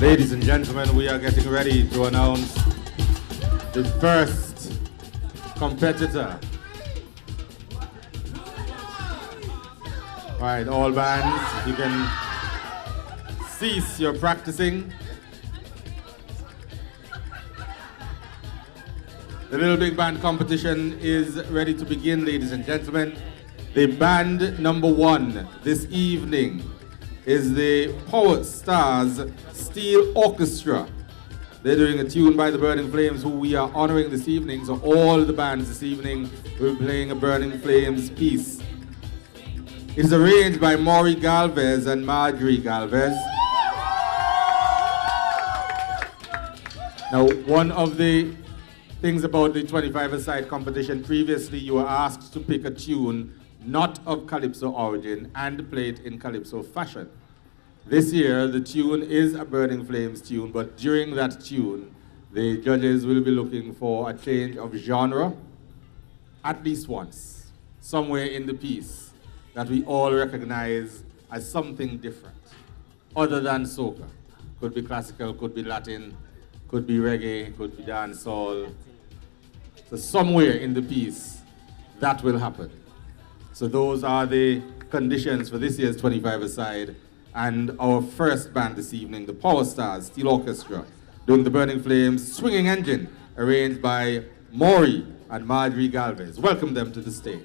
Ladies and gentlemen, we are getting ready to announce the first competitor. All right, all bands, you can cease your practicing. The Little Big Band competition is ready to begin, ladies and gentlemen. The band number 1 this evening is the Power Stars Steel Orchestra. They're doing a tune by the Burning Flames, who we are honoring this evening. So all the bands this evening will be playing a Burning Flames piece. It is arranged by Maury Galvez and Marjorie Galvez. Now, one of the things about the 25-a-side competition, previously you were asked to pick a tune not of Calypso origin and play it in Calypso fashion. This year, the tune is a Burning Flames tune, but during that tune, the judges will be looking for a change of genre at least once, somewhere in the piece that we all recognize as something different, other than soca. Could be classical, could be Latin, could be reggae, could be dancehall. So somewhere in the piece, that will happen. So those are the conditions for this year's 25-a-side. And our first band this evening, the Power Stars Steel Orchestra, doing the Burning Flames Swinging Engine, arranged by Maury and Marjorie Galvez. Welcome them to the stage.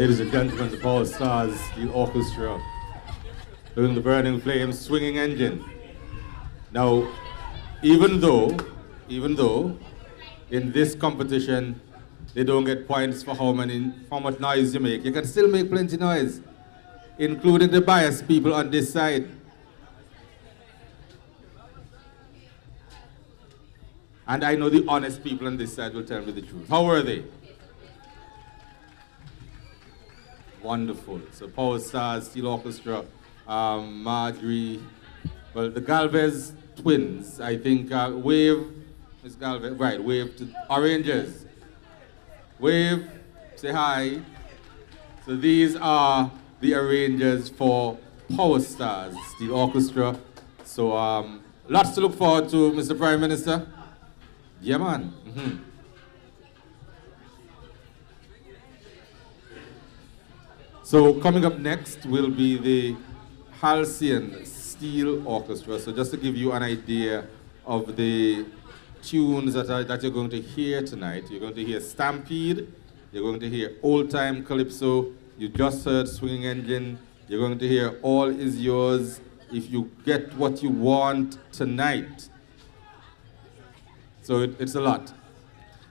Ladies and gentlemen, the Power Stars Steel Orchestra doing the Burning Flames Swinging Engine. Now, even though in this competition they don't get points for how much noise you make, you can still make plenty noise, including the biased people on this side. And I know the honest people on this side will tell me the truth. How were they? Wonderful. So Power Stars, Steel Orchestra, Marjorie, well, the Galvez twins, I think, wave, Miss Galvez, right, wave to Oranges. Wave, say hi. So these are the arrangers for Power Stars, Steel Orchestra. So lots to look forward to, Mr. Prime Minister. Yeah, man. So coming up next will be the Halcyon Steel Orchestra. So just to give you an idea of the tunes that you're going to hear tonight, you're going to hear Stampede, you're going to hear Old Time Calypso, you just heard Swinging Engine, you're going to hear All Is Yours, If You Get What You Want Tonight. So it's a lot.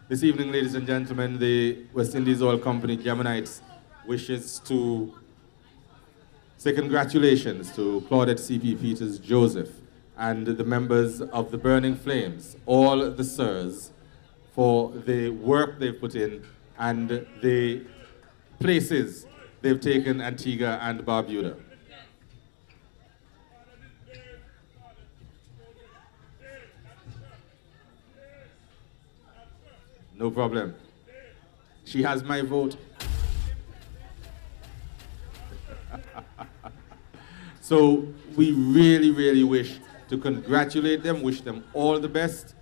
This evening, ladies and gentlemen, the West Indies Oil Company, Gemonites, wishes to say congratulations to Claudette C.P. Peters Joseph and the members of the Burning Flames, all the sirs, for the work they've put in and the places they've taken Antigua and Barbuda. No problem. She has my vote. So we really, really wish to congratulate them, wish them all the best,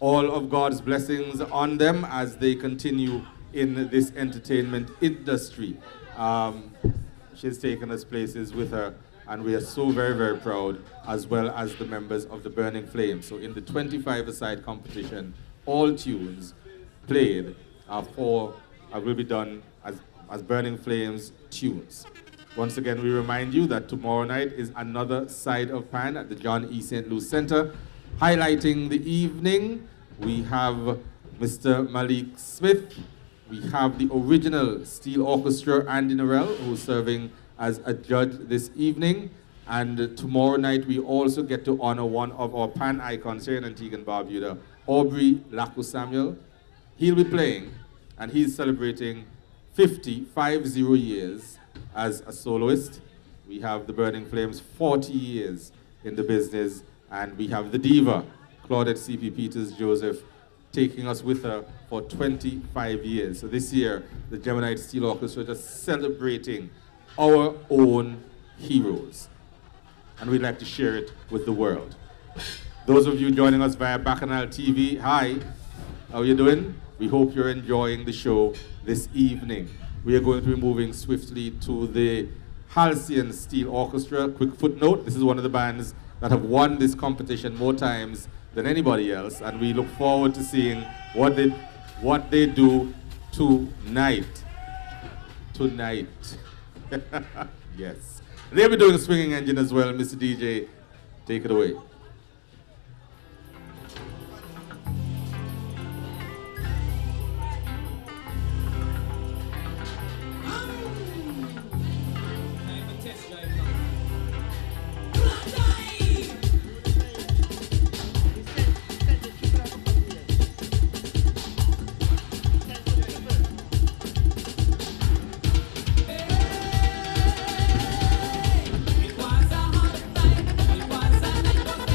all of God's blessings on them as they continue in this entertainment industry. She's taken us places with her, and we are so very, very proud, as well as the members of the Burning Flames. So in the 25-a-side competition, all tunes played will be done as Burning Flames tunes. Once again, we remind you that tomorrow night is another Side of Pan at the John E. St. Louis Center. Highlighting the evening, we have Mr. Malik Smith. We have the original Steel Orchestra, Andy Norell, who's serving as a judge this evening. And tomorrow night, we also get to honor one of our Pan icons here in Antigua and Barbuda, Aubrey Laku Samuel. He'll be playing, and he's celebrating 50 years as a soloist. We have the Burning Flames, 40 years in the business, and we have the diva, Claudette C.P. Peters Joseph, taking us with her for 25 years. So this year, the Gemonites Steel Orchestra just celebrating our own heroes, and we'd like to share it with the world. Those of you joining us via Bacchanal TV, hi, how are you doing? We hope you're enjoying the show this evening. We are going to be moving swiftly to the Halcyon Steel Orchestra. Quick footnote, this is one of the bands that have won this competition more times than anybody else, and we look forward to seeing what they do tonight. Yes. They'll be doing a swinging engine as well. Mr. DJ, take it away. It was a hot night, it was a night of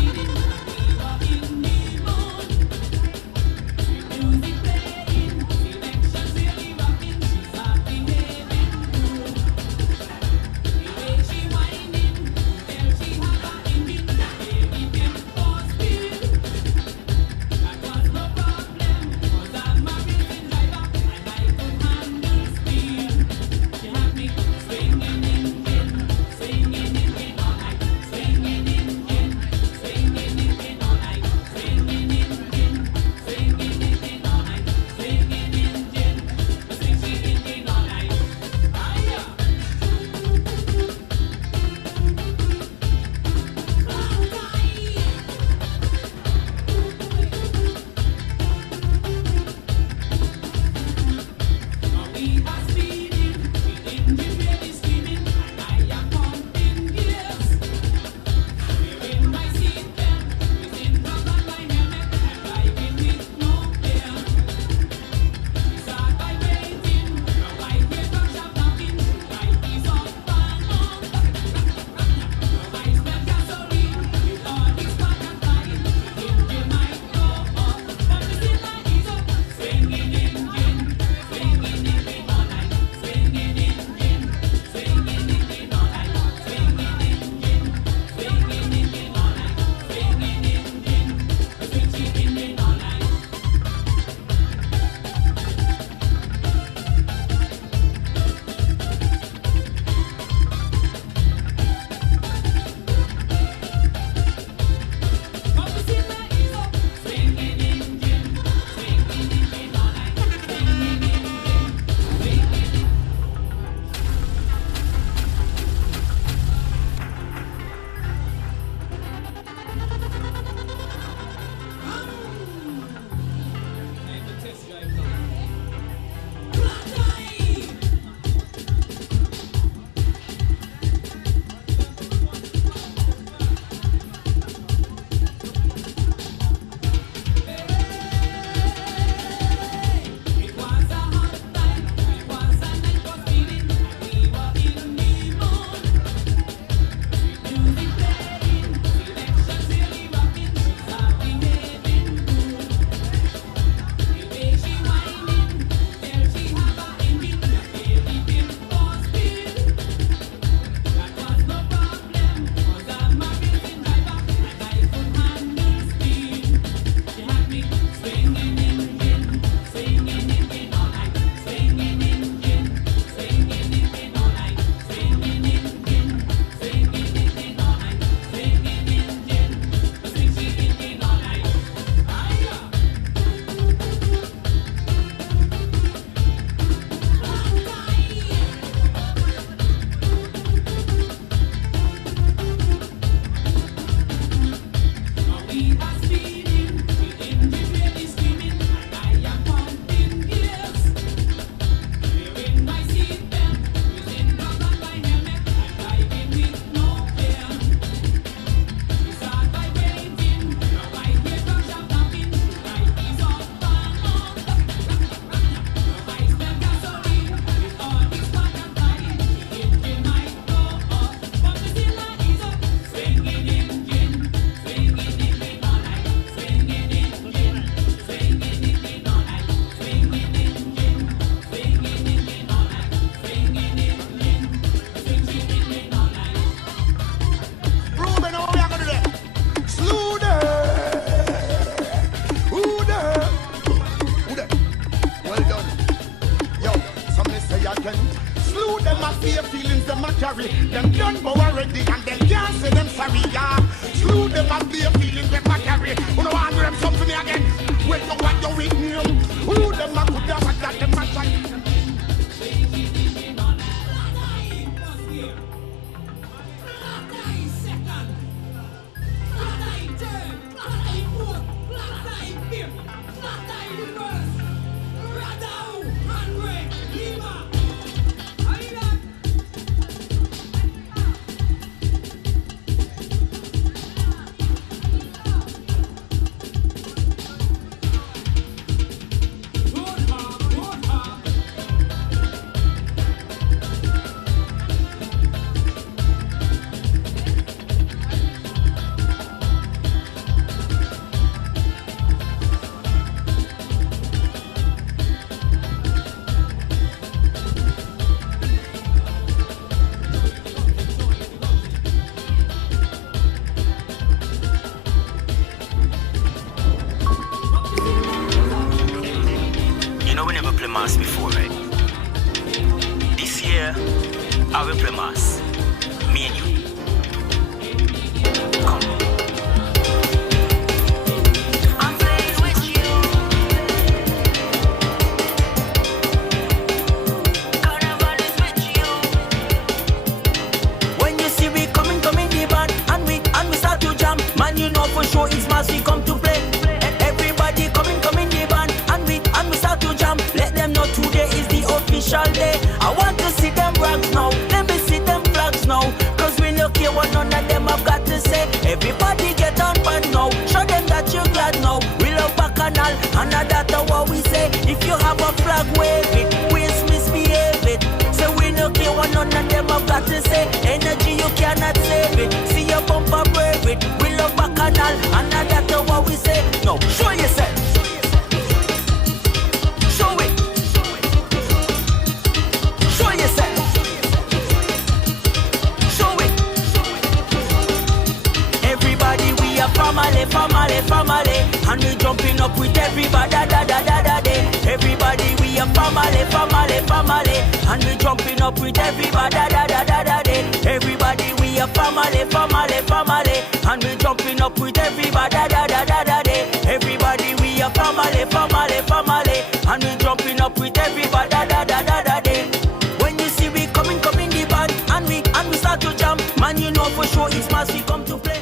mass before, right? This year, I will play mass. Me and you. Come. I'm playing with you. Carnival is with you. When you see we coming the band, and we start to jam, man, you know for sure it's mass we come to play. Everybody coming the band, and we start to jam. Let them know today is the official day. I want to see them rags now. Let me see them flags now. Cause we no care what none of them have got to say. Everybody get on band now. Show them that you're glad now. We love Bacchanal, and that's what we say. If you have a flag, wave it. We misbehave it. So we no care what none of them have got to say. Energy, you cannot save it. See your bumper, brave it. We love Bacchanal, and that's what we say. No, show yourself. Show it. Show yourself. Show it. Everybody, we are family, family, family. And we jumping up with everybody, da da da da da. Everybody, we are family, family, family. And we jumping up with everybody, da da da da da. Everybody, we are family, family, family. And we jumping up with everybody, da da da da da. Everybody, we are family, family, family. And we jumping up with everybody, da da da da da. When you see we coming the band, and we start to jam, man, you know for sure it's mass we come to play.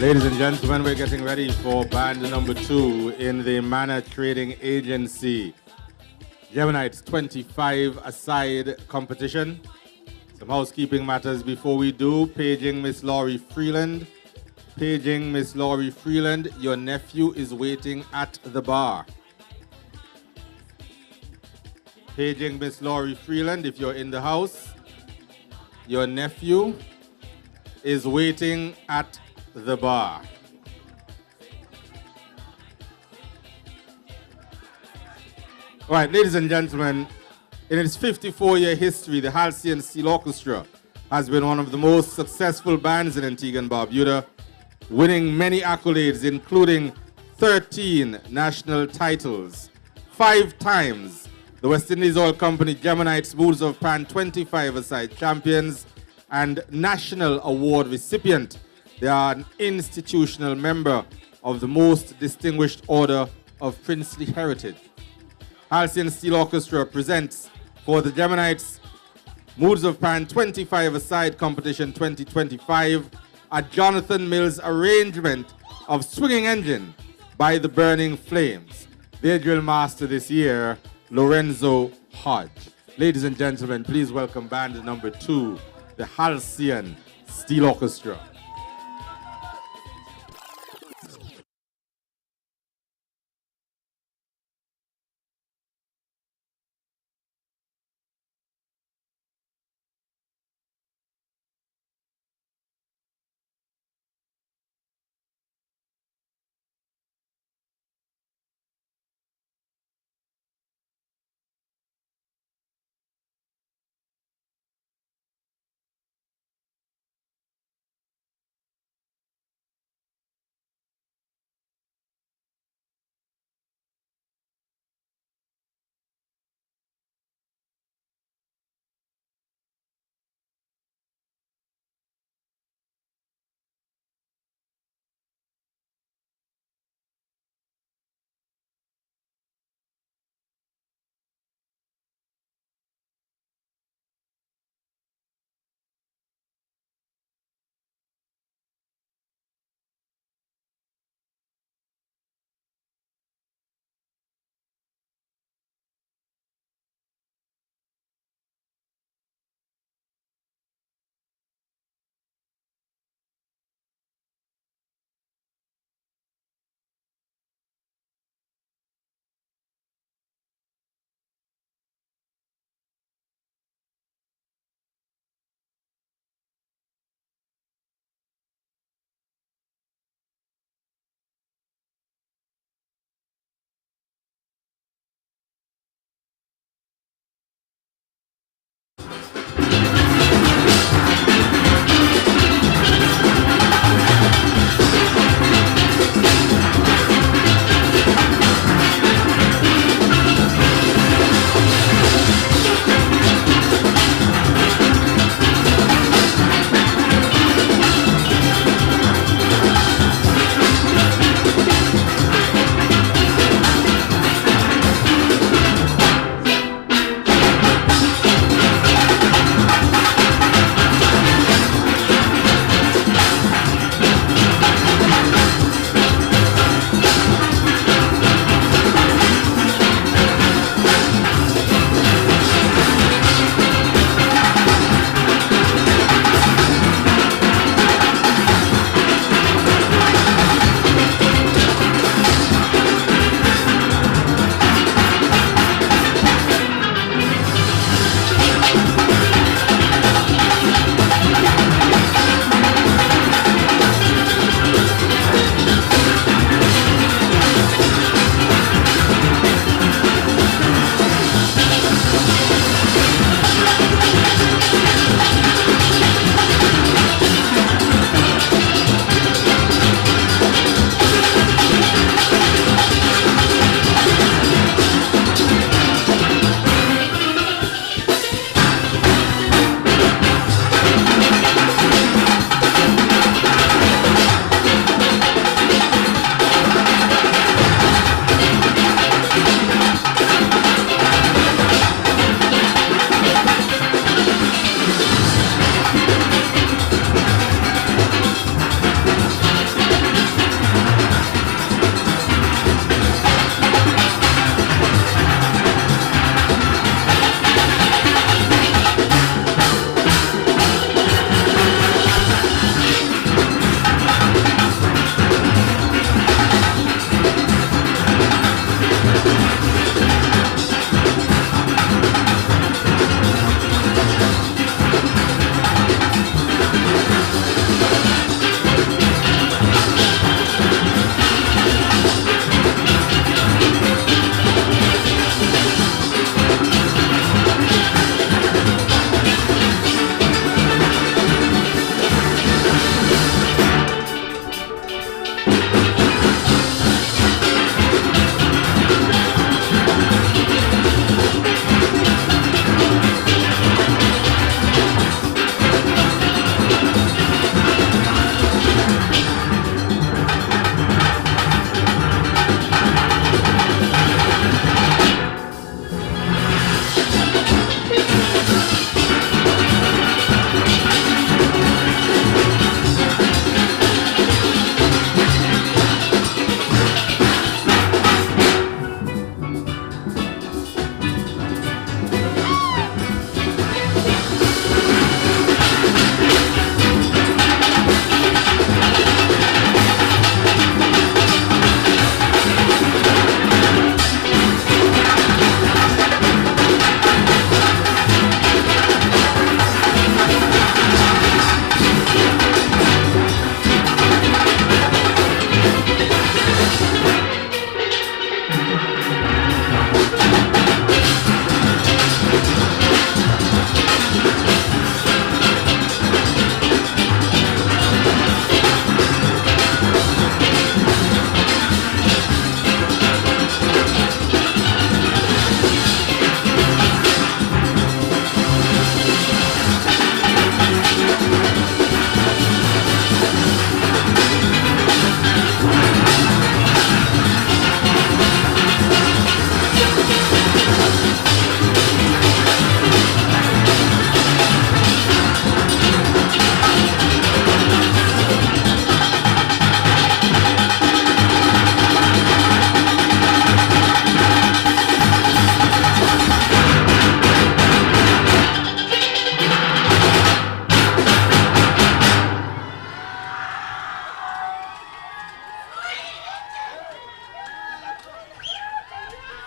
Ladies and gentlemen, we're getting ready for band number 2 in the Manor Trading Agency Gemonites 25-a-side competition. Some housekeeping matters before we do. Paging Miss Laurie Freeland. Paging Miss Laurie Freeland. Your nephew is waiting at the bar. Paging Miss Laurie Freeland, if you're in the house. Your nephew is waiting at the bar. All right, ladies and gentlemen, in its 54-year history, the Halcyon Steel Orchestra has been one of the most successful bands in Antigua and Barbuda, winning many accolades, including 13 national titles, 5 times the West Indies Oil Company Gemonites Bulls of Pan 25-a-side champions and national award recipient. They are an institutional member of the most distinguished order of princely heritage. Halcyon Steel Orchestra presents for the Gemonites Moods of Pan 25-a-side competition 2025, a Jonathan Mills arrangement of Swinging Engine by the Burning Flames. Their drill master this year, Lorenzo Hodge. Ladies and gentlemen, please welcome band number 2, the Halcyon Steel Orchestra.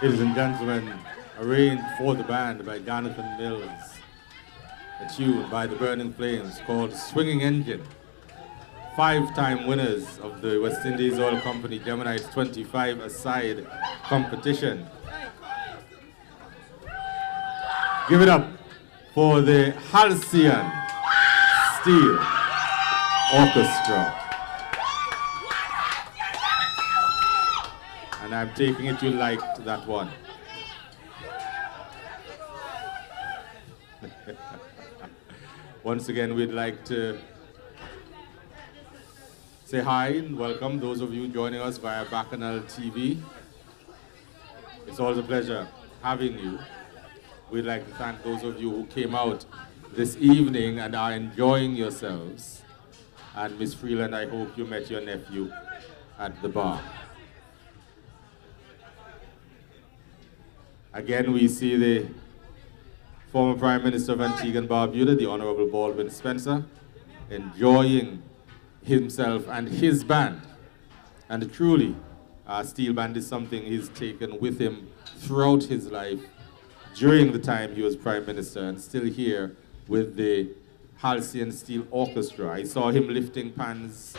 Ladies and gentlemen, arranged for the band by Jonathan Mills. A tune by the Burning Flames called Swinging Engine. 5-time winners of the West Indies Oil Company Gemonites 25-a-side competition. Give it up for the Halcyon Steel Orchestra. And I'm taking it you liked that one. Once again, we'd like to say hi and welcome those of you joining us via Bacchanal TV. It's always a pleasure having you. We'd like to thank those of you who came out this evening and are enjoying yourselves. And Miss Freeland, I hope you met your nephew at the bar. Again, we see the former Prime Minister of Antigua and Barbuda, the Honorable Baldwin Spencer, enjoying himself and his band. And truly, steel band is something he's taken with him throughout his life, during the time he was Prime Minister, and still here with the Halcyon Steel Orchestra. I saw him lifting pans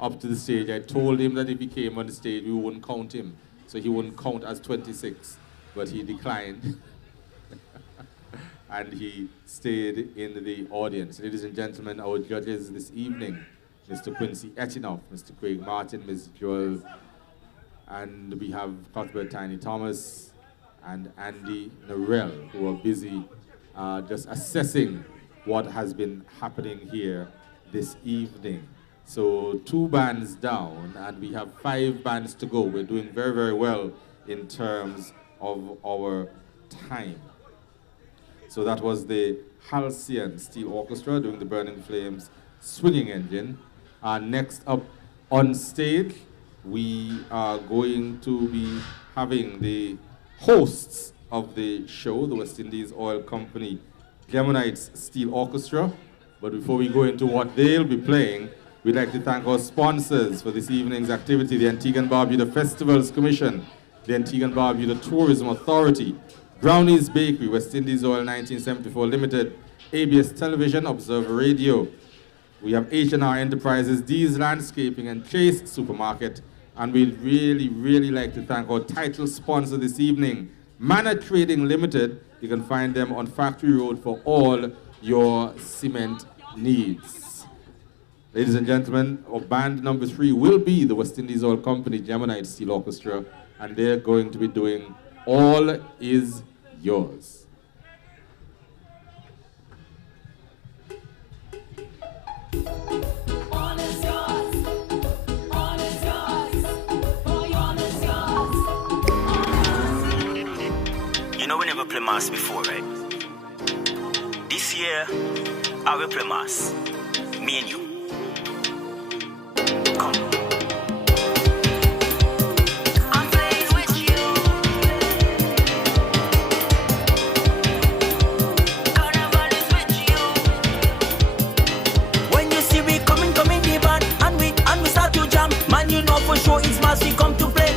up to the stage. I told him that if he came on the stage, we wouldn't count him, so he wouldn't count as 26, but he declined. And he stayed in the audience. Ladies and gentlemen, our judges this evening, Mr. Quincy Etinoff, Mr. Craig Martin, Ms. Joel, and we have Cuthbert Tiny Thomas and Andy Narell, who are busy just assessing what has been happening here this evening. So 2 bands down, and we have 5 bands to go. We're doing very, very well in terms of our time. So that was the Halcyon Steel Orchestra doing the Burning Flames Swinging Engine. Next up on stage, we are going to be having the hosts of the show, the West Indies Oil Company Gemonites Steel Orchestra. But before we go into what they'll be playing, we'd like to thank our sponsors for this evening's activity, the Antigua and Barbuda Festivals Commission, the Antigua and Barbuda Tourism Authority, Brownie's Bakery, West Indies Oil 1974 Limited, ABS Television, Observer Radio. We have H&R Enterprises, D's Landscaping, and Chase Supermarket. And we'd really, really like to thank our title sponsor this evening, Manor Trading Limited. You can find them on Factory Road for all your cement needs. Ladies and gentlemen, our band number 3 will be the West Indies Oil Company Gemonites Steel Orchestra, and they're going to be doing All Is Yours. All is yours. All is yours. Boy, all is yours. You know we never play mass before, right? This year, I will play mass. Me and you. Come. I'm playing with you. Carnival is with you. When you see we coming the band, and we start to jam, man, you know for sure it's mass we come to play.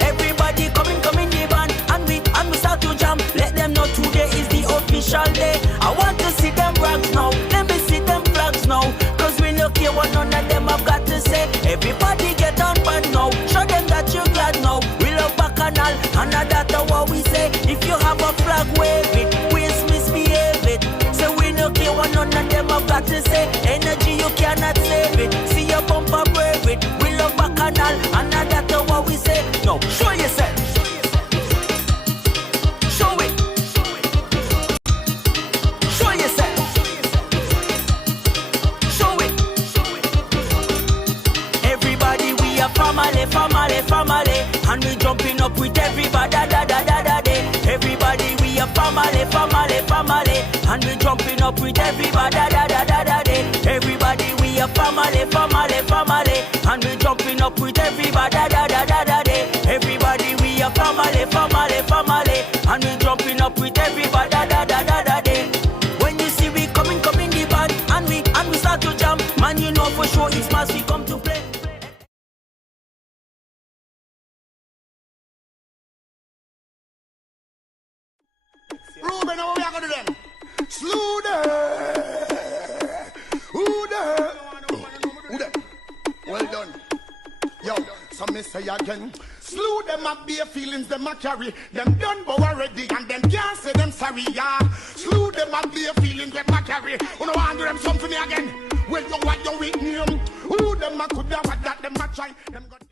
Everybody coming the band, and we start to jam. Let them know today is the official day. I want to see them rags now. Let me see them flags now. Cause we no care what none of them have got to say. Everybody get on band now. Show them that you're glad now. We love Bacchanal, and that's what we say. If you have a flag, wave it. Waste misbehave it. So we no care what none of them have got to say. Energy you cannot save it. See your bumper brave it. We love Bacchanal, and that's what we say. No, show yourself. Show it. Show yourself. Show it. Everybody, we are family, family, family. And we jumping up with everybody, da da da da da. Everybody, we are family, family, family. And we jumping up with everybody, da da da da da. Everybody, we are family, family, family. And we jumping up with everybody, da da da da da. Everybody, we are family, family, family. And we jumping up with everybody, da da da da da. When you see we coming the band, and we start to jam, man, you know for sure it's mass we come to play. Ruben, how we are gonna do them? Slew them. Who them? Who them? Well done. Yo, so me say again. Slew them up bare feelings them a carry. Them done but already and them can't say them sorry, yeah. Slew them up bare feelings them a carry. You know want do them something me again? Well, you what you with name? Who them a could have that them a try? Them got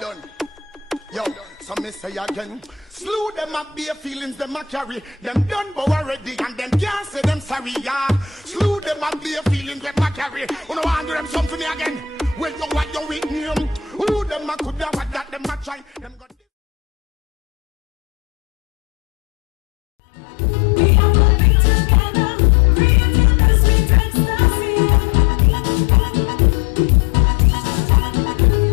done. Yo, so me say again, slew them up bare feelings them a carry. Them done bow already and them can't say them sorry, yeah. Slew them up bare feelings them a carry. Who no want do them something me again? Well, you what you with name? Who them a coulda what that them a try? Them got We are moving together, creating the sweet ecstasy.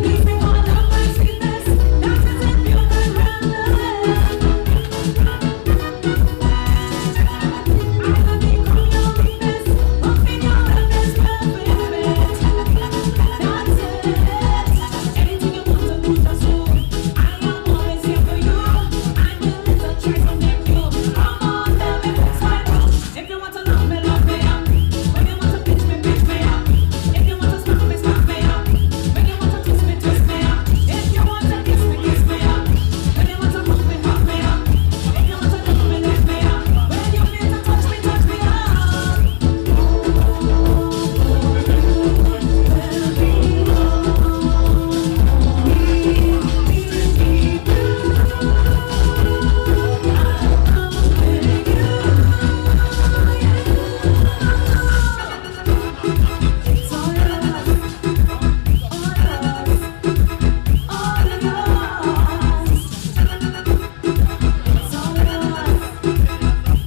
Leaving all of my sweetness, that is if you can run away. I have become your weakness, open your wellness, perfect. That's it. Anything you want to do, just do. I am always here for you. I'm willing to try something new. Come on, tell me what's my role. If you want to love me up. When you want to pitch me up. If you want to smack me up. When you want to twist me up. If you want to kiss me up. When you want to hug me up. If you want to lift me up. When you feel to touch me up. It's all yours, all yours, all yours. It's all yours,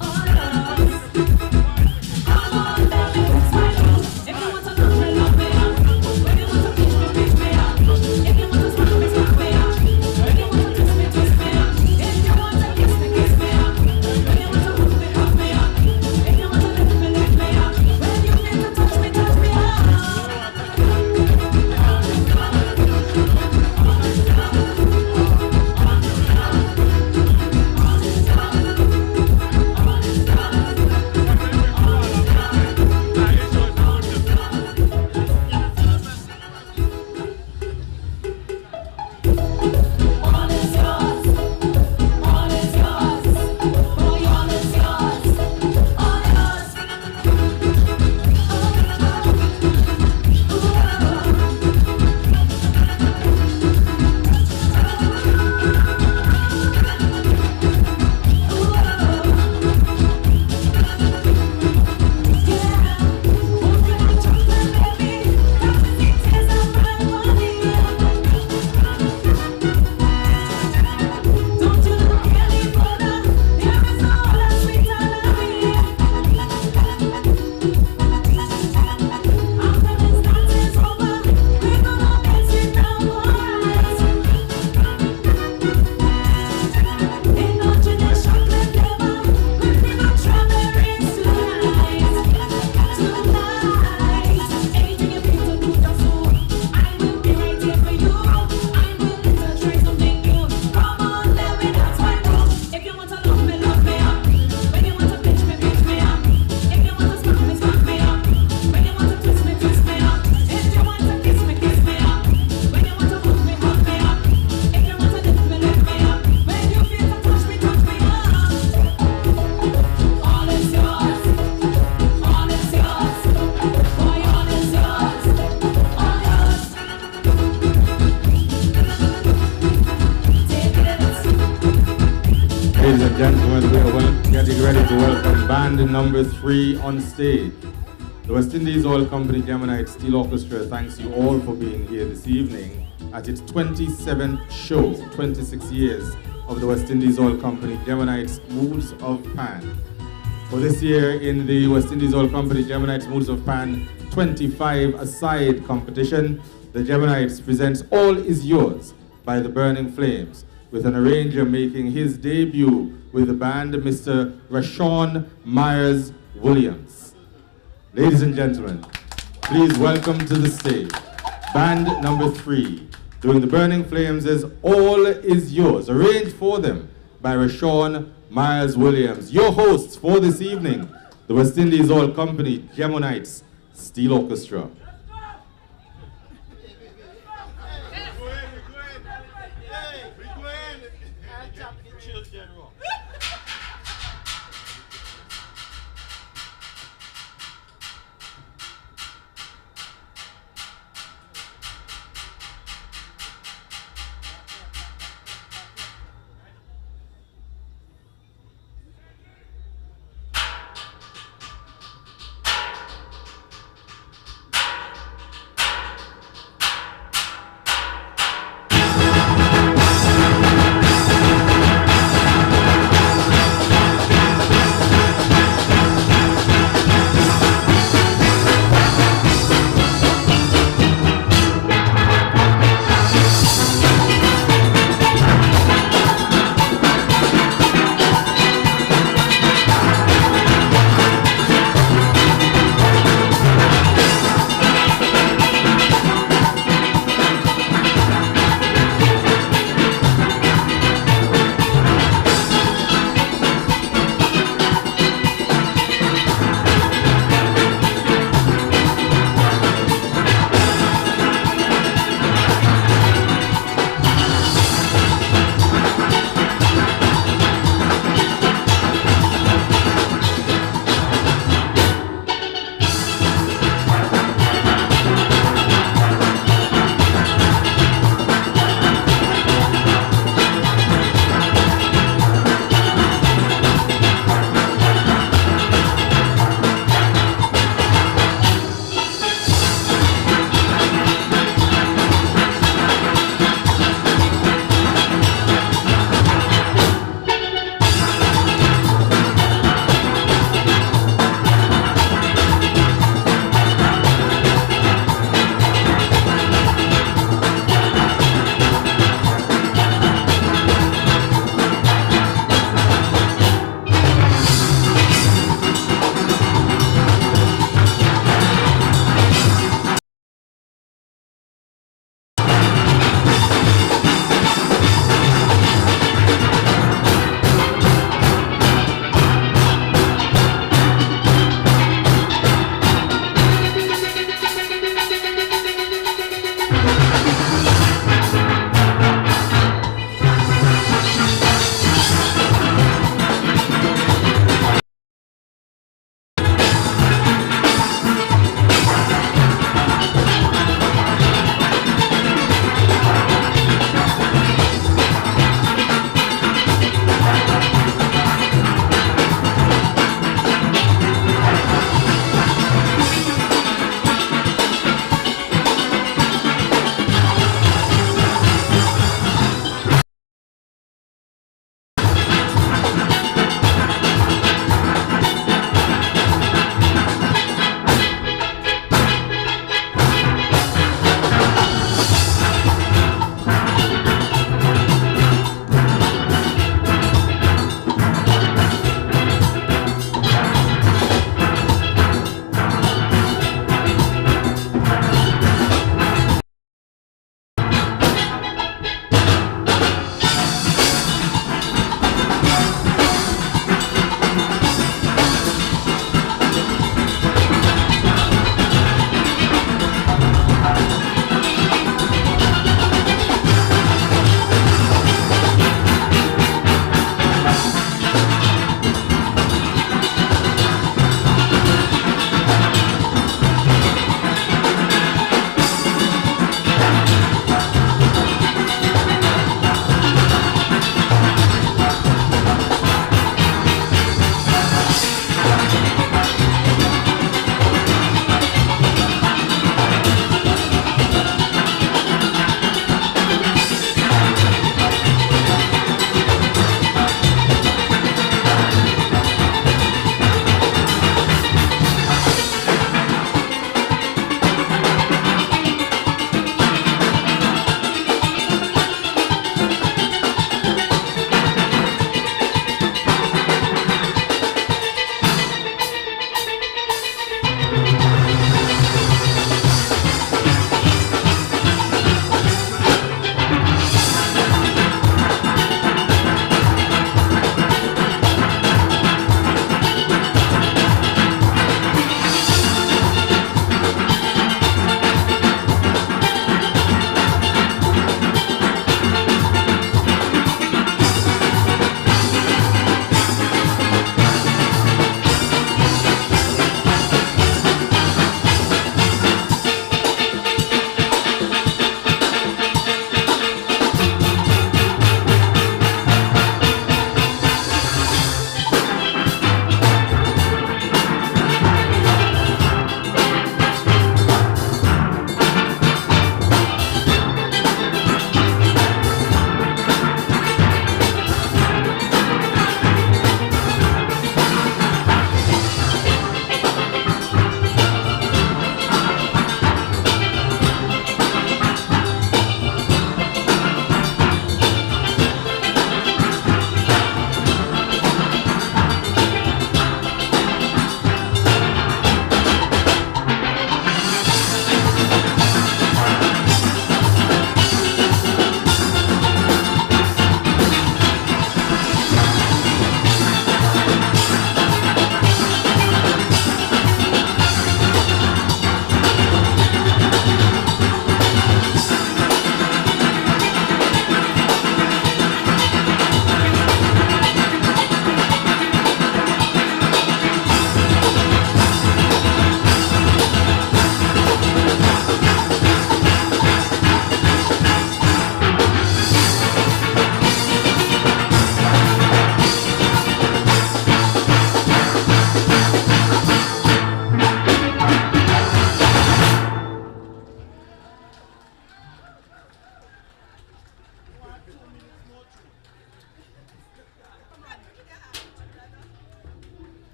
all yours. Come on, baby, it's my love. If you want to love me up. When you want to pitch me up. If you want to smack me up. When you want to twist me up. If you want to kiss me up. When you want to hug me up. If you want to lift me up. When you feel to touch me up. All is yours, all is yours, boy, all is yours, all yours. Don't you look any further, there is no other sweeter than me. After this dance is over, we're gonna dance it down alright. In noche de chocolate flavor, whipping up strawberries tonight. Anything you feel to do, just do. I will be right here for you. I'm willing to try something new. Come on, let me dance my groove. If you want to love me up. When you want to pitch me up. If you want to smack me up. When you want to twist me up. If you want to kiss me up. When you want to hug me up. If you want to lift me up. When you feel to touch me up. All is yours, all is yours, boy, all is yours, all yours. Take it. Ladies and gentlemen, we are getting ready to welcome band number 3 on stage. The West Indies Oil Company Gemonites Steel Orchestra thanks you all for being here this evening at its 27th show, 26 years of the West Indies Oil Company Gemonites Moods of Pan. For this year in the West Indies Oil Company Gemonites Moods of Pan 25-a-side competition, the Gemonites presents All Is Yours by the Burning Flames, with an arranger making his debut with the band, Mr. Rashawn Myers Williams. Ladies and gentlemen, please welcome to the stage band number 3, doing the Burning Flames is All Is Yours, arranged for them by Rashawn Myers Williams. Your hosts for this evening, the West Indies Oil Company Gemonites Steel Orchestra.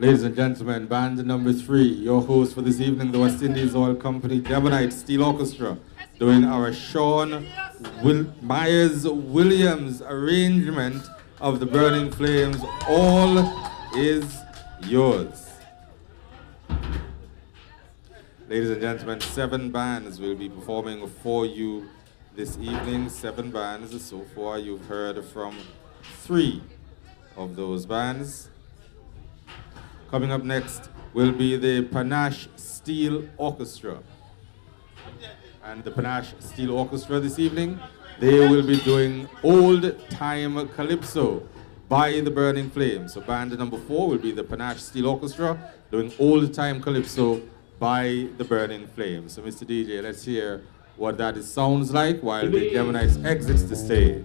Ladies and gentlemen, band number 3, your host for this evening, the West Indies Oil Company Gemonites Steel Orchestra, doing our Sean Myers-Williams arrangement of the Burning Flames. All is yours. Ladies and gentlemen, 7 bands will be performing for you this evening. 7 bands. So far, you've heard from 3 of those bands. Coming up next will be the Panache Steel Orchestra. And the Panache Steel Orchestra this evening, they will be doing Old Time Calypso by the Burning Flames. So band number 4 will be the Panache Steel Orchestra doing Old Time Calypso by the Burning Flames. So Mr. DJ, let's hear what that sounds like while the Gemonites exits the stage.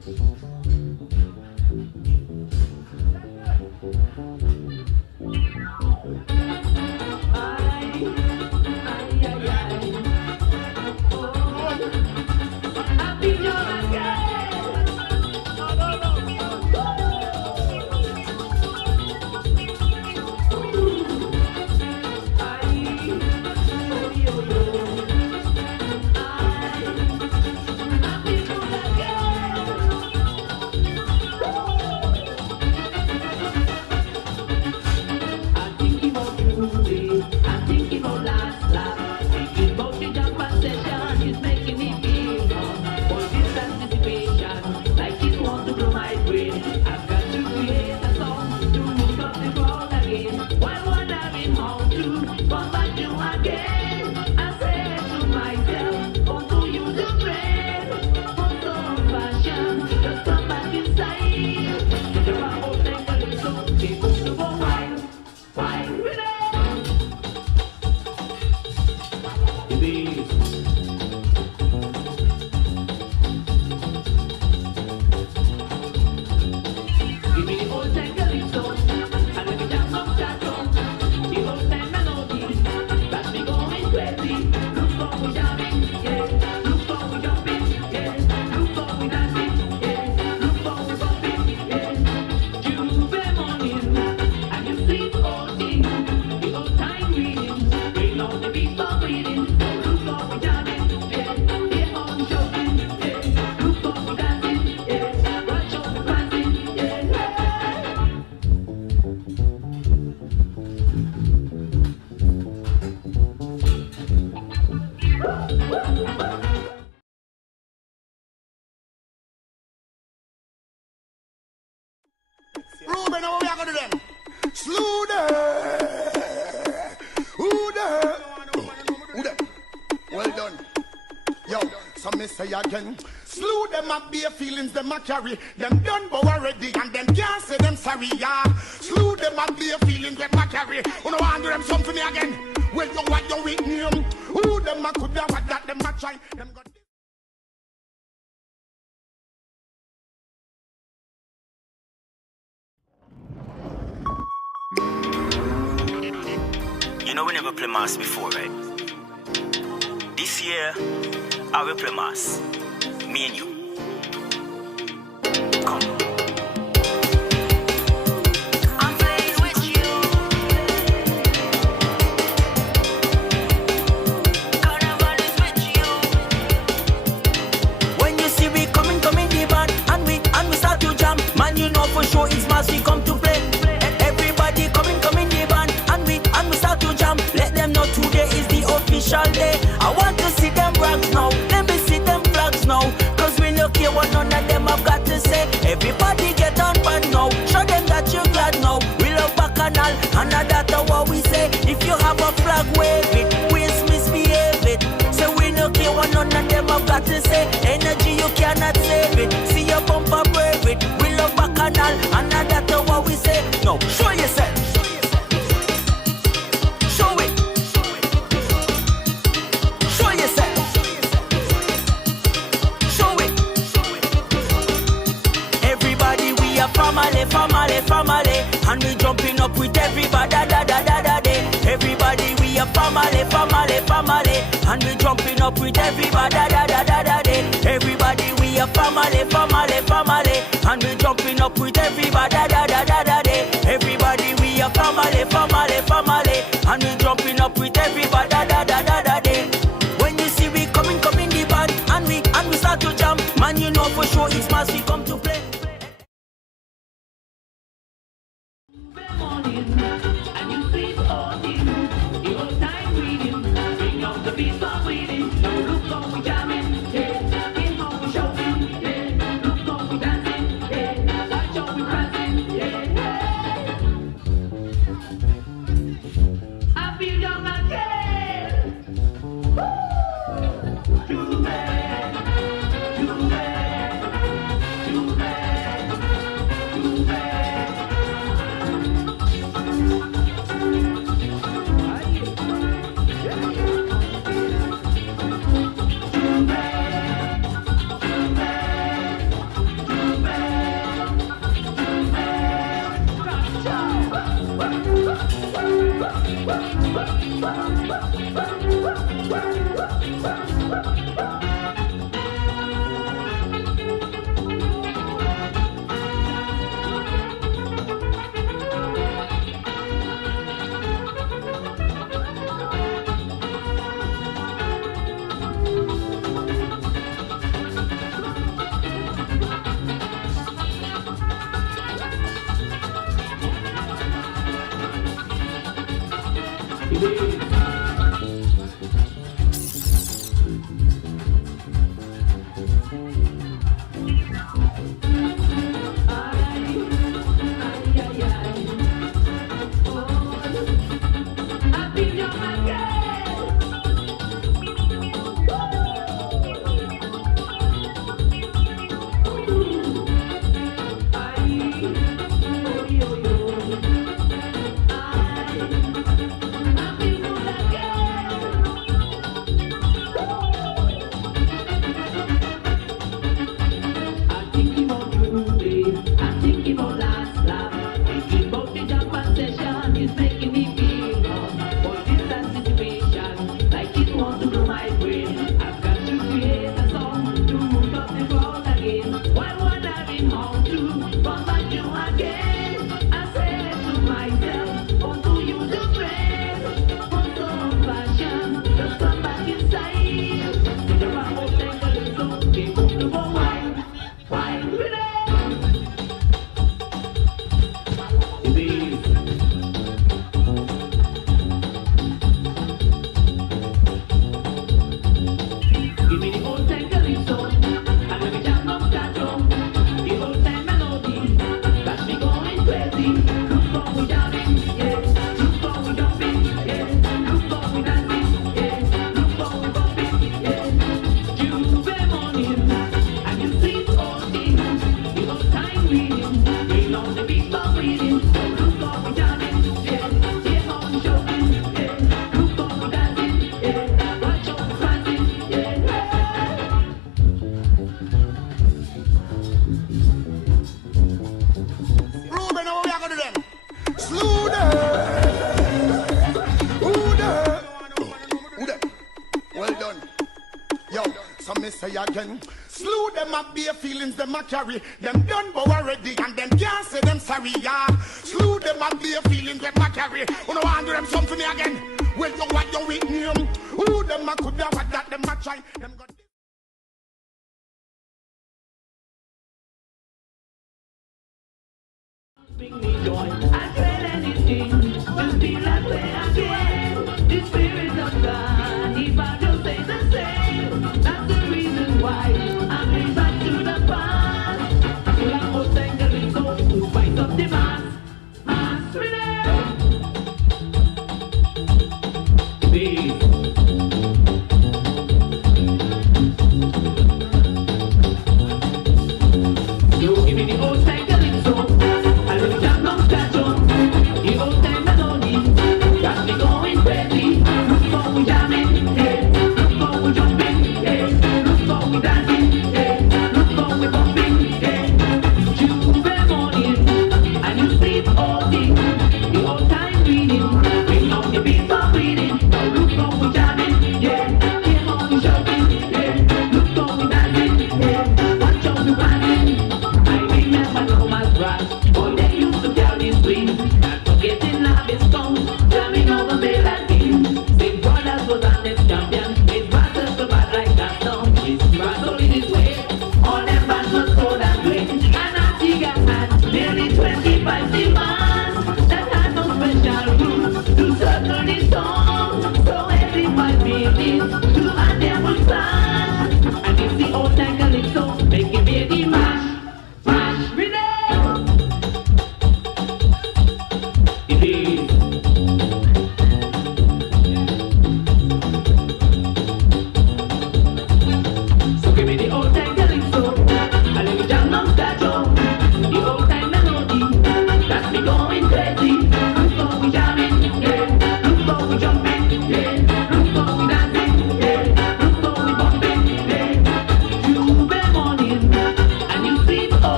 Ruben, how we are going to do them? Slew them. Who them? Who them? Well done. Yo, some may say again. Slew them up, bare feelings them a carry. Them done but already and them can't say them sorry, yeah. Slew them up, bare feelings them a carry. You know I do them something again. Well, you what you with them? Who them a could have what that them a try. Them got. You know we never play mass before, right? This year, I will play mass. Me and you. Come. I'm playing with you. Carnival is with you. When you see we coming the band, and we start to jam, man, you know for sure it's mass we come to play. Everybody coming the band, and we start to jam. Let them know today is the official day. I want to see them rags now. Let me see them flags now. Cause we no care what none of them have got to say. Everybody get on band now. Show them that you're glad now. We love Bacchanal, and that's what we say. If you have a flag, wave it. We misbehave it. So we no care what none of them have got to say. Energy, you cannot save it. See your bumper, brave it. We love Bacchanal, and that's what we say. No, show yourself. Family, and we jumping up with everybody, Everybody, we a family, and we jumping up with everybody, Everybody, we a family, and we jumping up with everybody, Everybody, we a family, and you know for sure it's massive come to play. And you sleep all in. The old time reading. Bring out the beast for waiting. No look how we jamming. Yeah. In how we shouting. Yeah. Look how we dancing. Yeah. Watch how we prancing. Yeah. I feel young again. Woo! Too bad. Too bad. Too bad. Too bad. say again. Slew them up bare feelings them a carry. Them done but already and them can't say them sorry, yeah. Slew them up bare feelings them a carry. You know want do them something again. Well you what you with him. Who them a could have that them a try. Them got bring me joy. I trade anything to be like way again. The spirit of God, if I just say the same, that's the reason why I bring back to the past. I feel I'm most angry, so to fight up the mass rhythm. Peace. You give me the old time calypso. The old time melody got me going crazy.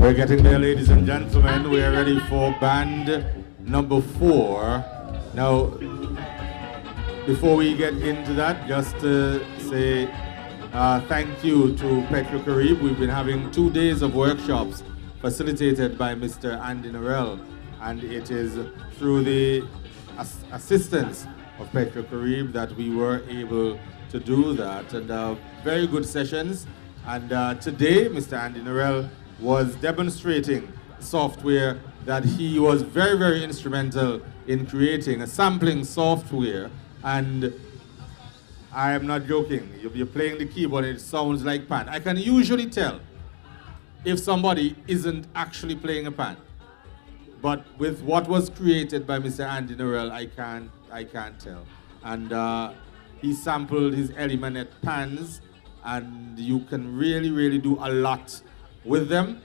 We're getting there, ladies and gentlemen. We are ready for band number 4. Now, before we get into that, just to say thank you to Petro Carib. We've been having 2 days of workshops facilitated by Mr. Andy Norell, and it is through the assistance of Petro Carib that we were able to do that. And very good sessions. And today, Mr. Andy Norell was demonstrating software that he was very, very instrumental in creating, a sampling software. And I am not joking. You're playing the keyboard and it sounds like pan. I can usually tell if somebody isn't actually playing a pan. But with what was created by Mr. Andy Norell, I can't tell. And he sampled his Elimanet pans, and you can really, really do a lot with them.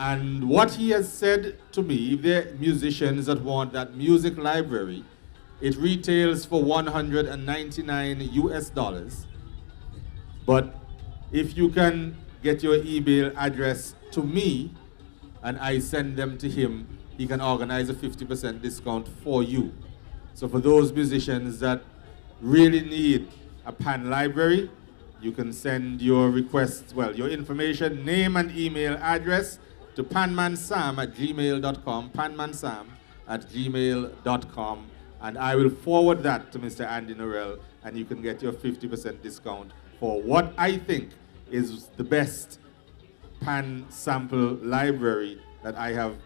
And what he has said to me, if there are musicians that want that music library, it retails for $199 US. But if you can get your email address to me and I send them to him, he can organize a 50% discount for you. So for those musicians that really need a pan library, you can send your requests, well, your information, name and email address to panmansam@gmail.com, panmansam@gmail.com, and I will forward that to Mr. Andy Norell, and you can get your 50% discount for what I think is the best pan sample library that I have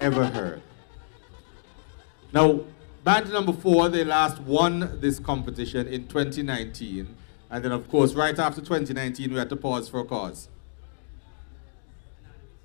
ever heard. Now, band number 4, they last won this competition in 2019. And then, of course, right after 2019, we had to pause for a cause.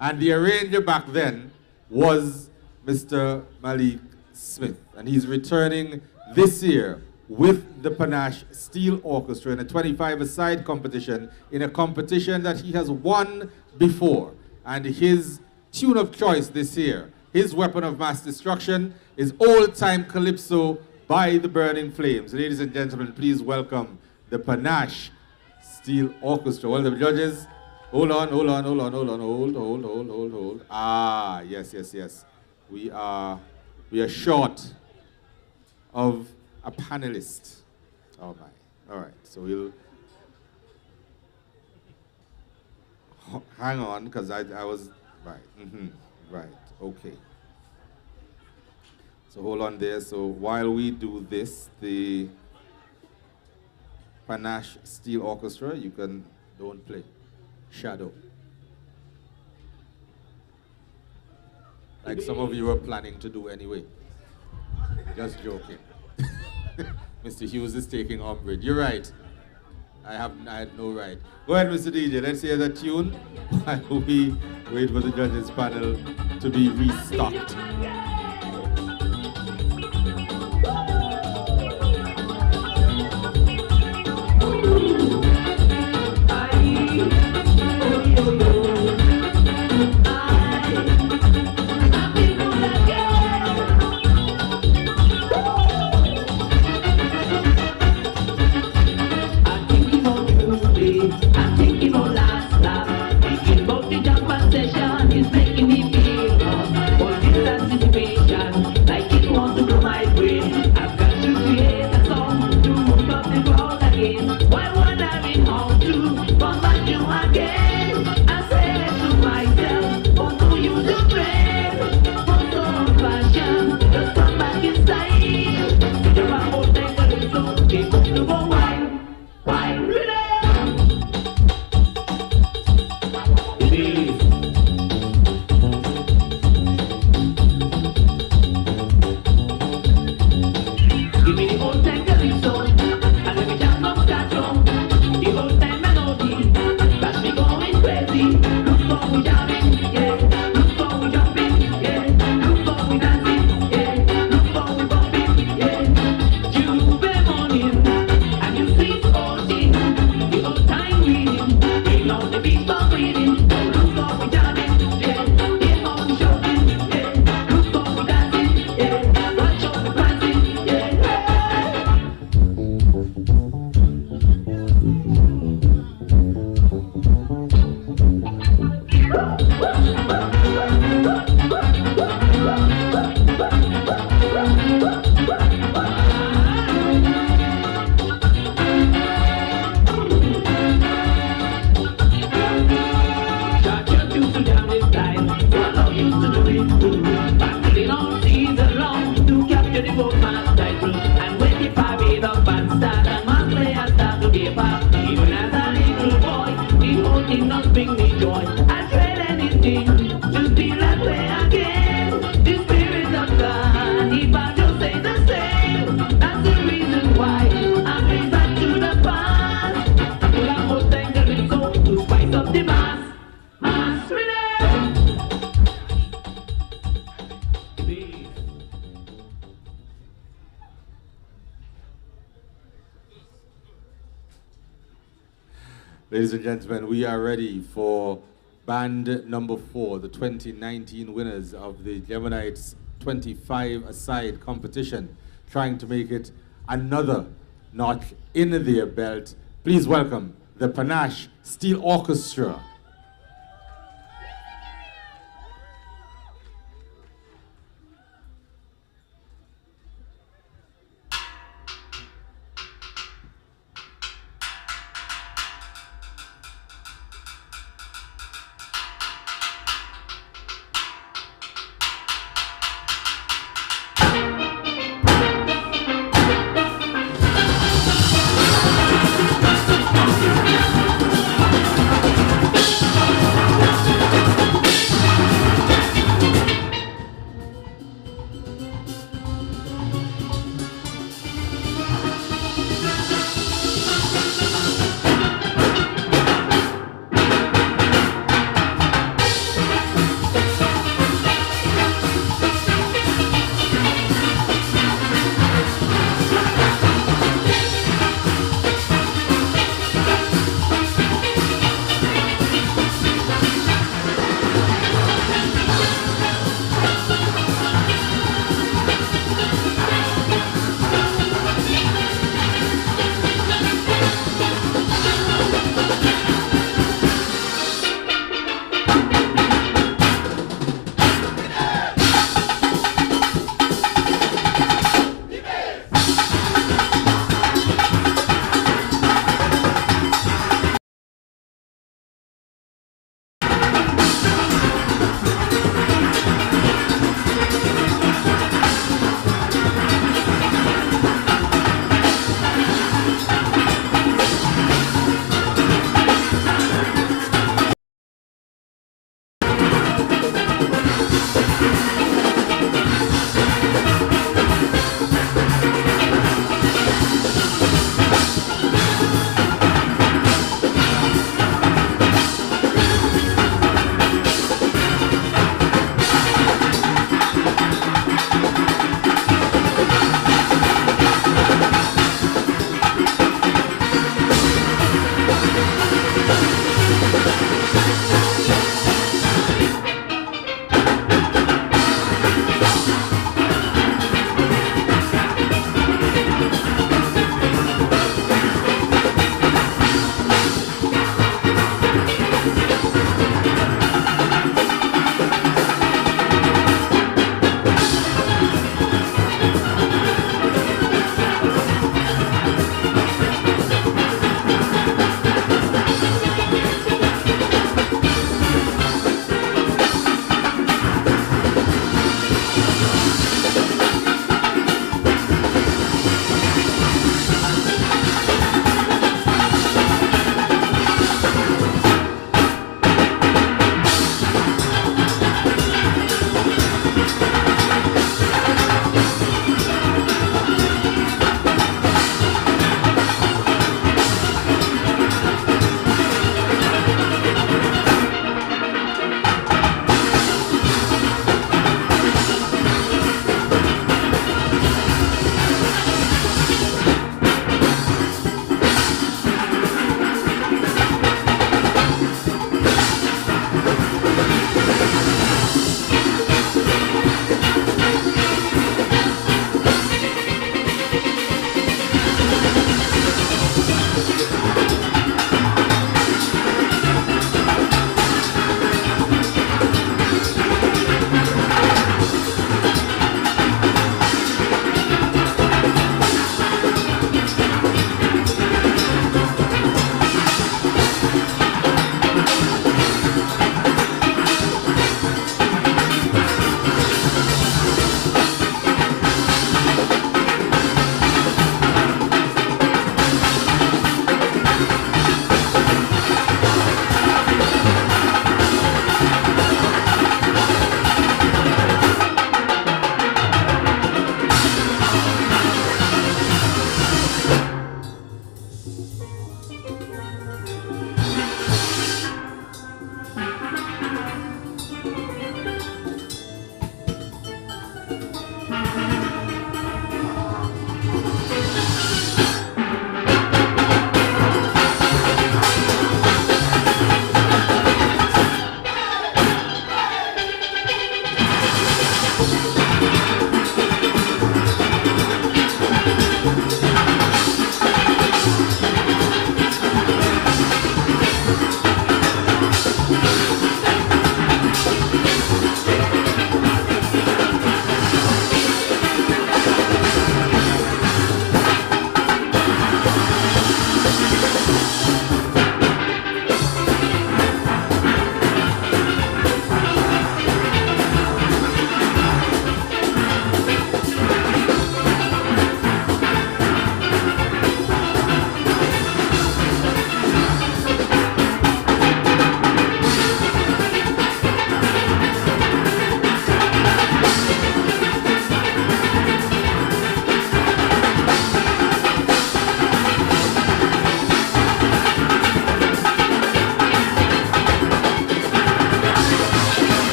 And the arranger back then was Mr. Malik Smith. And he's returning this year with the Panache Steel Orchestra in a 25-a-side competition, in a competition that he has won before. And his tune of choice this year, his weapon of mass destruction, is Old-Time Calypso by the Burning Flames. Ladies and gentlemen, please welcome the Panache Steel Orchestra. Well, the judges, hold. Ah, yes. We are short of a panelist. Oh my. All right, so we'll hang on, because I was right. Right. Okay. So hold on there. So while we do this, the Panache Steel Orchestra, you don't play. Shadow. Like some of you were planning to do anyway. Just joking. Mr. Hughes is taking umbrage. You're right. I had no right. Go ahead, Mr. DJ. Let's hear that tune while we wait for the judges panel to be restocked. Ladies and gentlemen, we are ready for band number 4, the 2019 winners of the Gemonites 25-a-side competition, trying to make it another notch in their belt. Please welcome the Panache Steel Orchestra.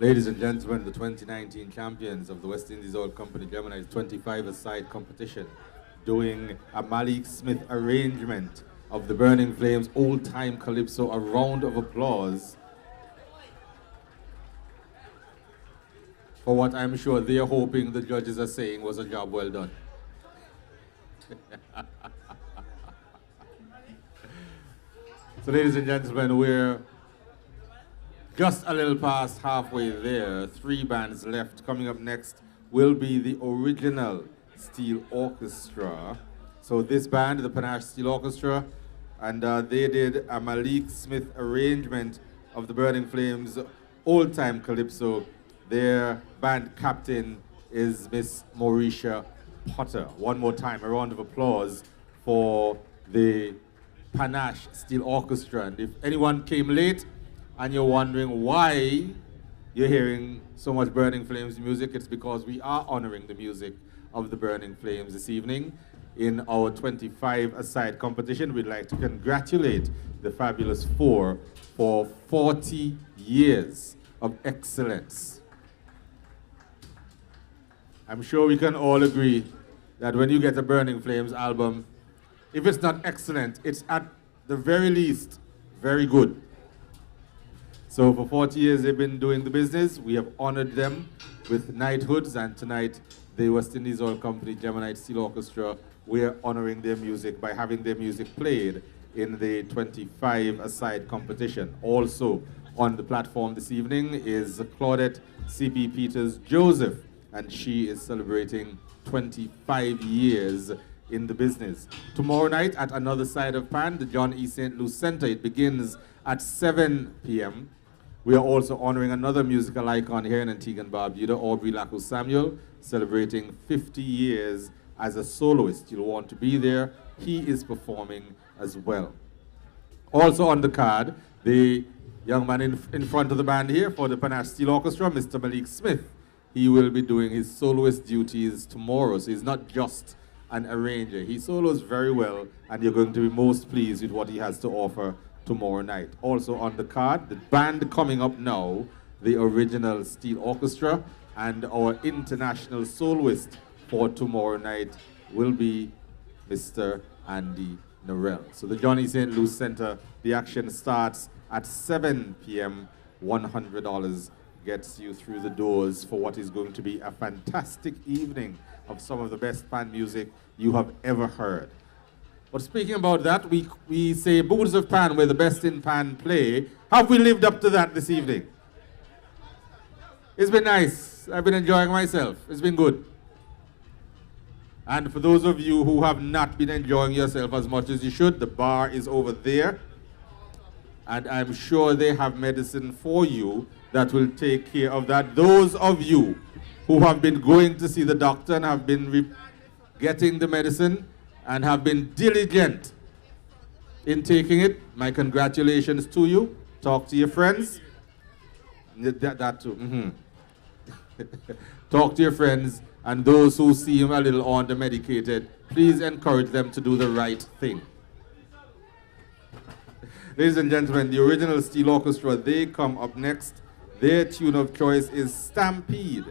Ladies and gentlemen, the 2019 champions of the West Indies Oil Company Gemonites 25-a-side competition, doing a Malik Smith arrangement of the Burning Flames old-time calypso. A round of applause for what I'm sure they're hoping the judges are saying was a job well done. So ladies and gentlemen, we're just a little past halfway there. 3 bands left. Coming up next will be the original Steel Orchestra. So this band, the Panache Steel Orchestra, and they did a Malik Smith arrangement of the Burning Flames old-time calypso. Their band captain is Miss Mauricia Potter. One more time, a round of applause for the Panache Steel Orchestra. And if anyone came late and you're wondering why you're hearing so much Burning Flames music, it's because we are honoring the music of the Burning Flames this evening. In our 25-a-side competition, we'd like to congratulate the Fabulous Four for 40 years of excellence. I'm sure we can all agree that when you get a Burning Flames album, if it's not excellent, it's at the very least very good. So for 40 years they've been doing the business. We have honored them with knighthoods, and tonight the West Indies Oil Company Gemonites Steel Orchestra, we're honoring their music by having their music played in the 25-a-side competition. Also on the platform this evening is Claudette C.P. Peters Joseph, and she is celebrating 25 years in the business. Tomorrow night at another side of Pan, the John E. St. Louis Center, it begins at 7 p.m. We are also honoring another musical icon here in Antigua and Barbuda, Aubrey Lacus Samuel, celebrating 50 years as a soloist. You'll want to be there. He is performing as well. Also on the card, the young man in front of the band here for the Panache Steel Orchestra, Mr. Malik Smith. He will be doing his soloist duties tomorrow, so he's not just an arranger. He solos very well, and you're going to be most pleased with what he has to offer tomorrow night. Also on the card, the band coming up now, the original Steel Orchestra, and our international soloist for tomorrow night will be Mr. Andy Norell. So the Johnny St. Louis Center, the action starts at 7 p.m. $100 gets you through the doors for what is going to be a fantastic evening of some of the best pan music you have ever heard. But speaking about that, we say Boots of Pan, where the best in pan play. Have we lived up to that this evening? It's been nice. I've been enjoying myself. It's been good. And for those of you who have not been enjoying yourself as much as you should, the bar is over there. And I'm sure they have medicine for you that will take care of that. Those of you who have been going to see the doctor and have been getting the medicine and have been diligent in taking it, my congratulations to you. Talk to your friends. That too. Talk to your friends, and those who seem a little under-medicated, please encourage them to do the right thing. Ladies and gentlemen, the original Steel Orchestra, they come up next. Their tune of choice is Stampede.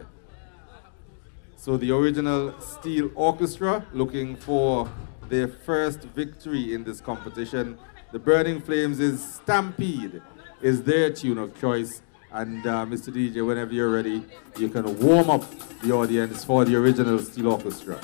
So the original Steel Orchestra, looking for their first victory in this competition. The Burning Flames is Stampede, is their tune of choice. And Mr. DJ, whenever you're ready, you can warm up the audience for the original Steel Orchestra.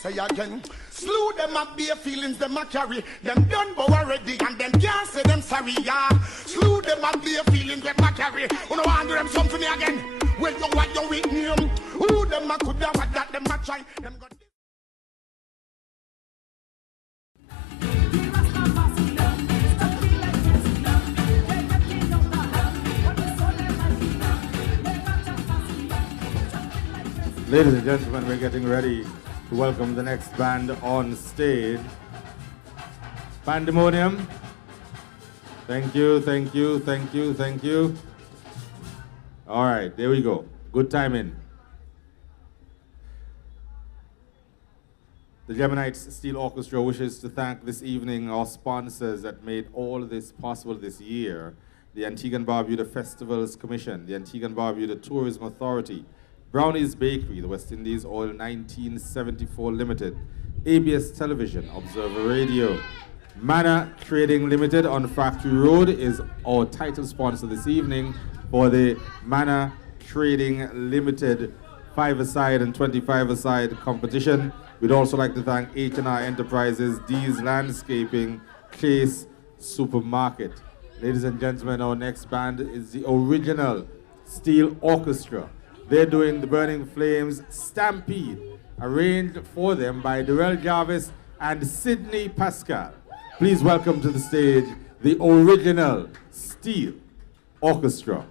say again. Slew them up, bare feelings them a carry. Them done bow already and them can't say them sorry, yeah. Slew them up, bare feelings them a carry. You know I do them something again. Well, you what you with name? Who them a could have what that them a try? Them got Ladies and gentlemen, we're getting ready to welcome the next band on stage. Pandemonium. Thank you, thank you, thank you, thank you. All right, there we go. Good timing. The Gemonites Steel Orchestra wishes to thank this evening our sponsors that made all of this possible this year. the Antigua and Barbuda Festivals Commission, the Antigua and Barbuda Tourism Authority, Brownie's Bakery, the West Indies Oil 1974 Limited, ABS Television, Observer Radio, Manor Trading Limited on Factory Road is our title sponsor this evening for the Manor Trading Limited 5-a-side and 25-a-side competition. We'd also like to thank H&R Enterprises, D's Landscaping, Chase Supermarket. Ladies and gentlemen, our next band is the original Steel Orchestra. They're doing the Burning Flames Stampede, arranged for them by Darrell Jarvis and Sidney Pascal. Please welcome to the stage the original Steel Orchestra.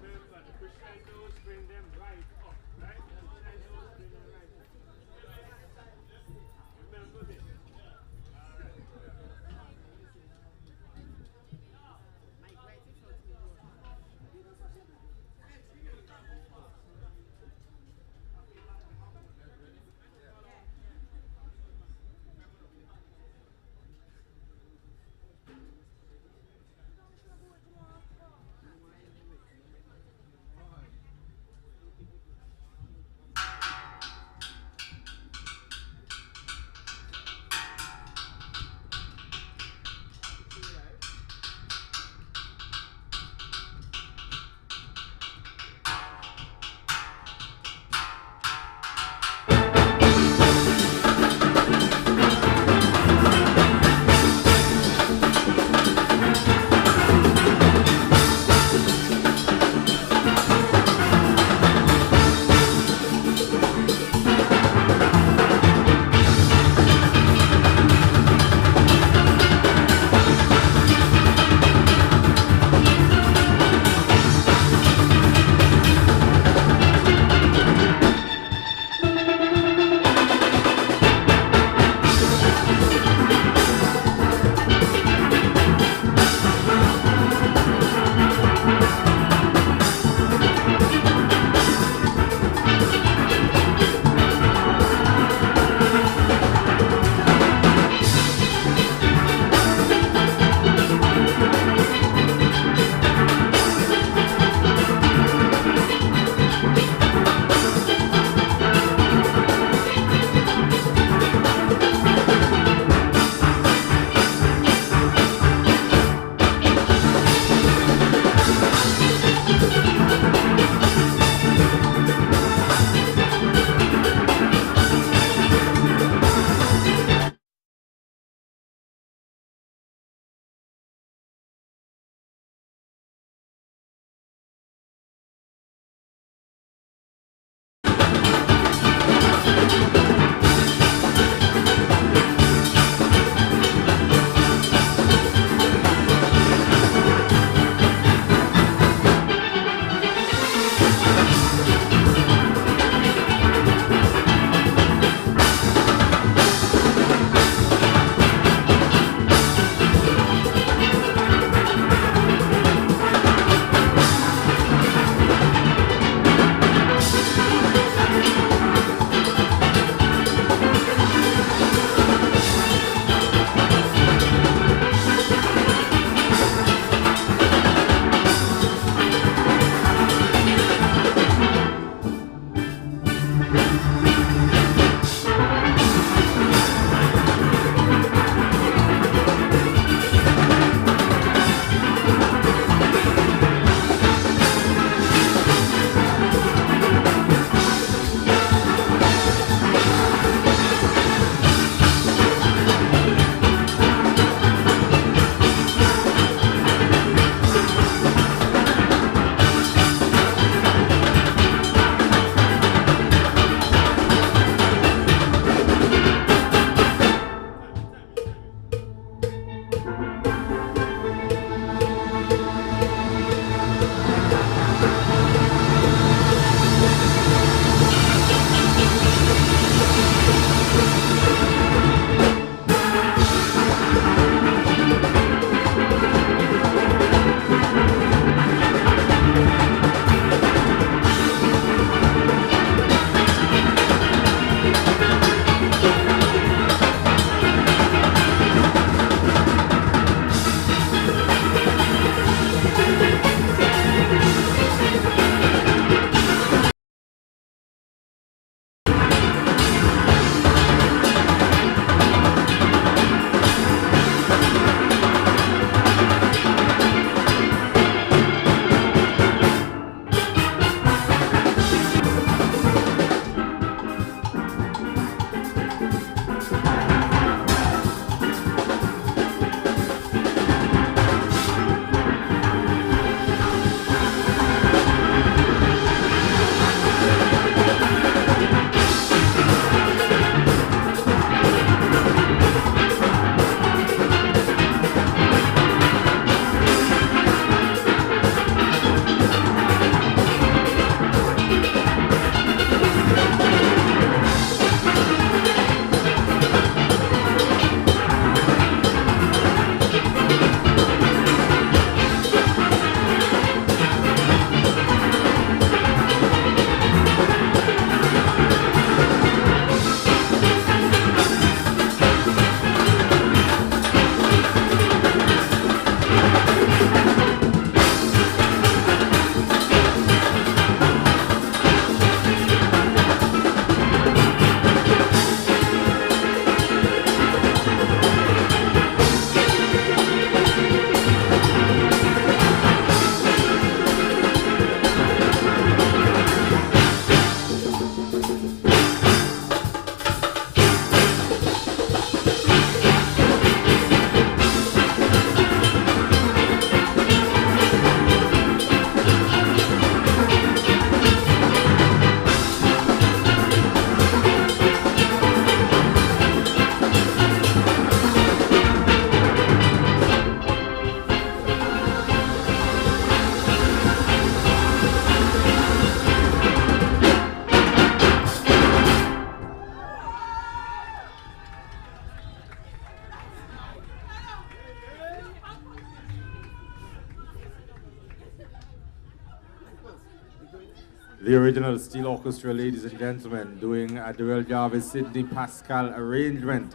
The original Steel Orchestra, ladies and gentlemen, doing a Darrell Jarvis, Sidney Pascal arrangement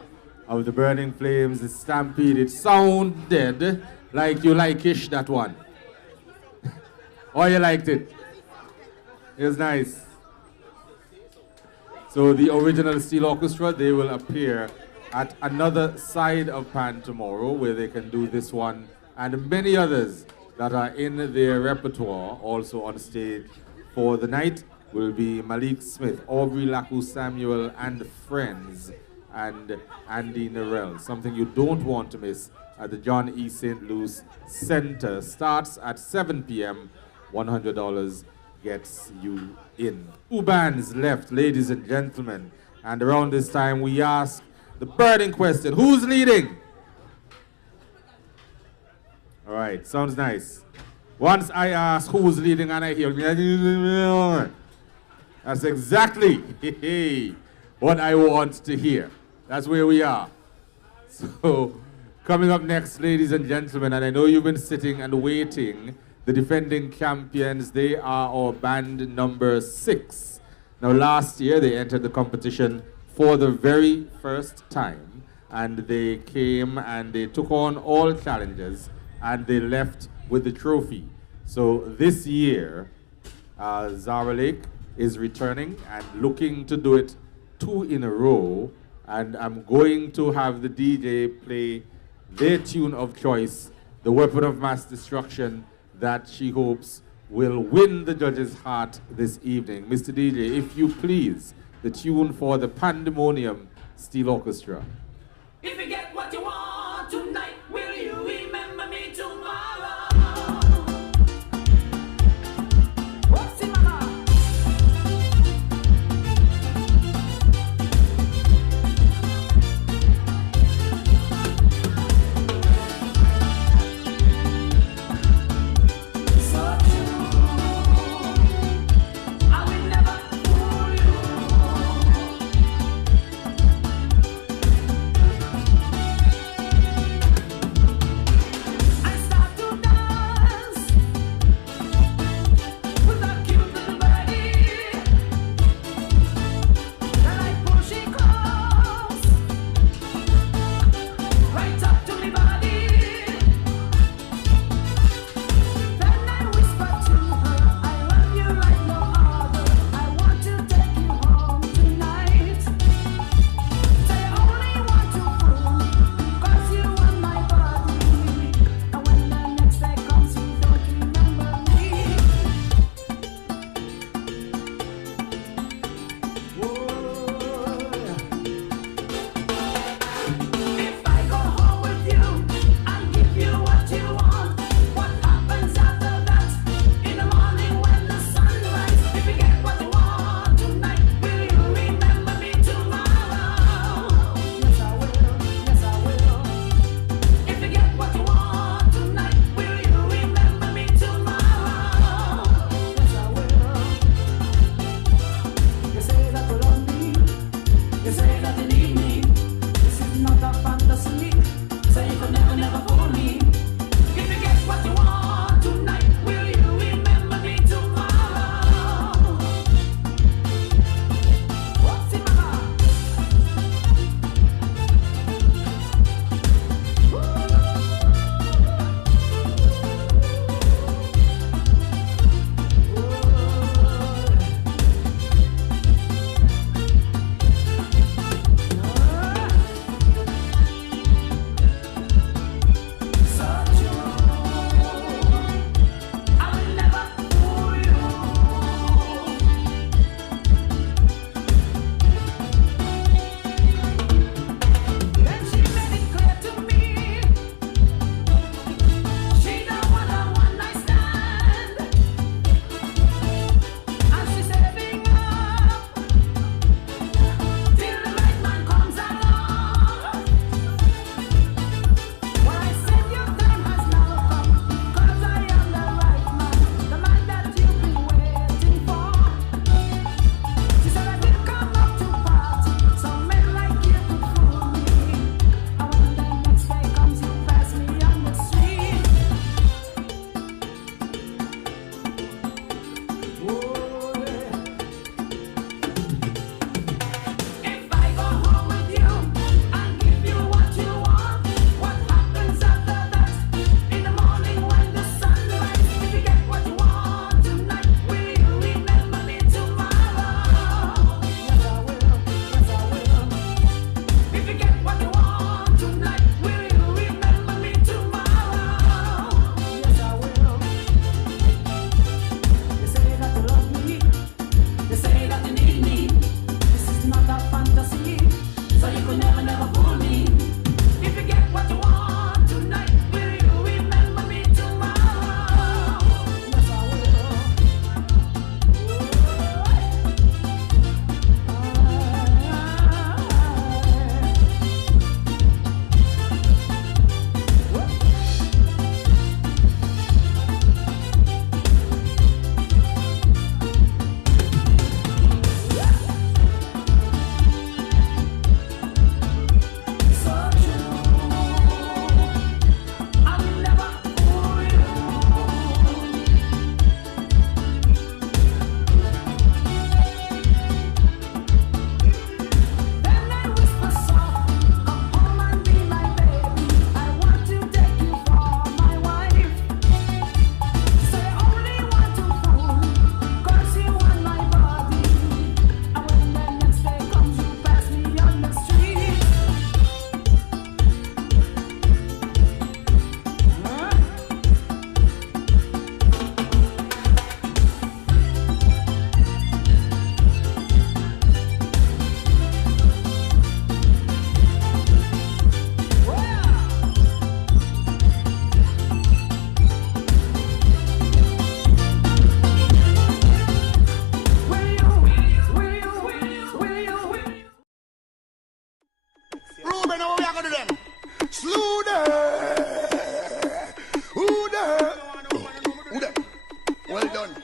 of the Burning Flames, the Stampede. It sounded like you like-ish, that one. Or you liked it? It was nice. So the original Steel Orchestra, they will appear at another side of Pan tomorrow, where they can do this one and many others that are in their repertoire. Also on stage for the night will be Malik Smith, Aubrey Laku Samuel and friends, and Andy Narell. Something you don't want to miss at the John E. St. Louis Center. Starts at 7 p.m. $100 gets you in. 2 bands left, ladies and gentlemen. And around this time we ask the burning question: who's leading? All right, sounds nice. Once I ask who's leading and I hear, that's exactly what I want to hear. That's where we are. So, coming up next, ladies and gentlemen, and I know you've been sitting and waiting, the defending champions, they are our band number 6. Now, last year, they entered the competition for the very first time, and they came and they took on all challenges, and they left with the trophy. So this year, Zara Lake is returning and looking to do it 2 in a row, and I'm going to have the DJ play their tune of choice, the Weapon of Mass Destruction, that she hopes will win the judges' heart this evening. Mr. DJ, if you please, the tune for the Pandemonium Steel Orchestra. If you get what you want tonight, will you remember me tomorrow? What's in my heart? So true, I will never fool you. I start to dance with a cute little birdie, and I push it close, right up to me body. Then I whisper to her, I love you like no other. I want to take you home tonight. Say I only want to fool because you want my body. And when the next day comes, you don't remember me. If I go home with you and give you what you want, what happens after that? In the morning when the sun rises, if you get what you want tonight, will you remember me tomorrow? Yes, I will. Yes, I will. If you get what you want tonight, will you remember me tomorrow? Yes, I will. You say that you love me. You say that you need me. This is not a fantasy. Say you could never, never fool me. If you get what you want tonight, will you remember me tomorrow? What's in my heart? Slew them. Who them? Who them? Well done.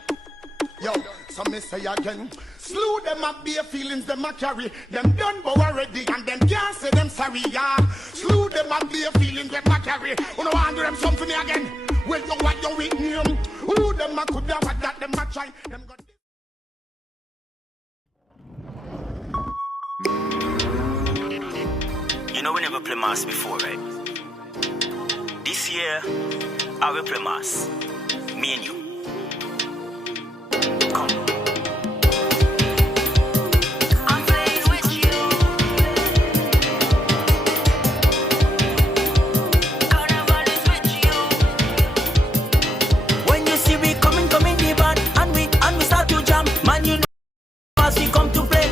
Yo, so me say again. Slew them up bare feelings them a carry. Them done but already and them can't say them sorry, yeah. Slew them up bare feelings them a carry. Who no want do them something again? Well, you what you with him? Who them a could have that them a try? Them got. You know we never play mass before, right? This year, I will play mass. Me and you. Come. I'm playing with you. Carnival is with you. When you see we coming the band, and we start to jam, man, you know as we come to play.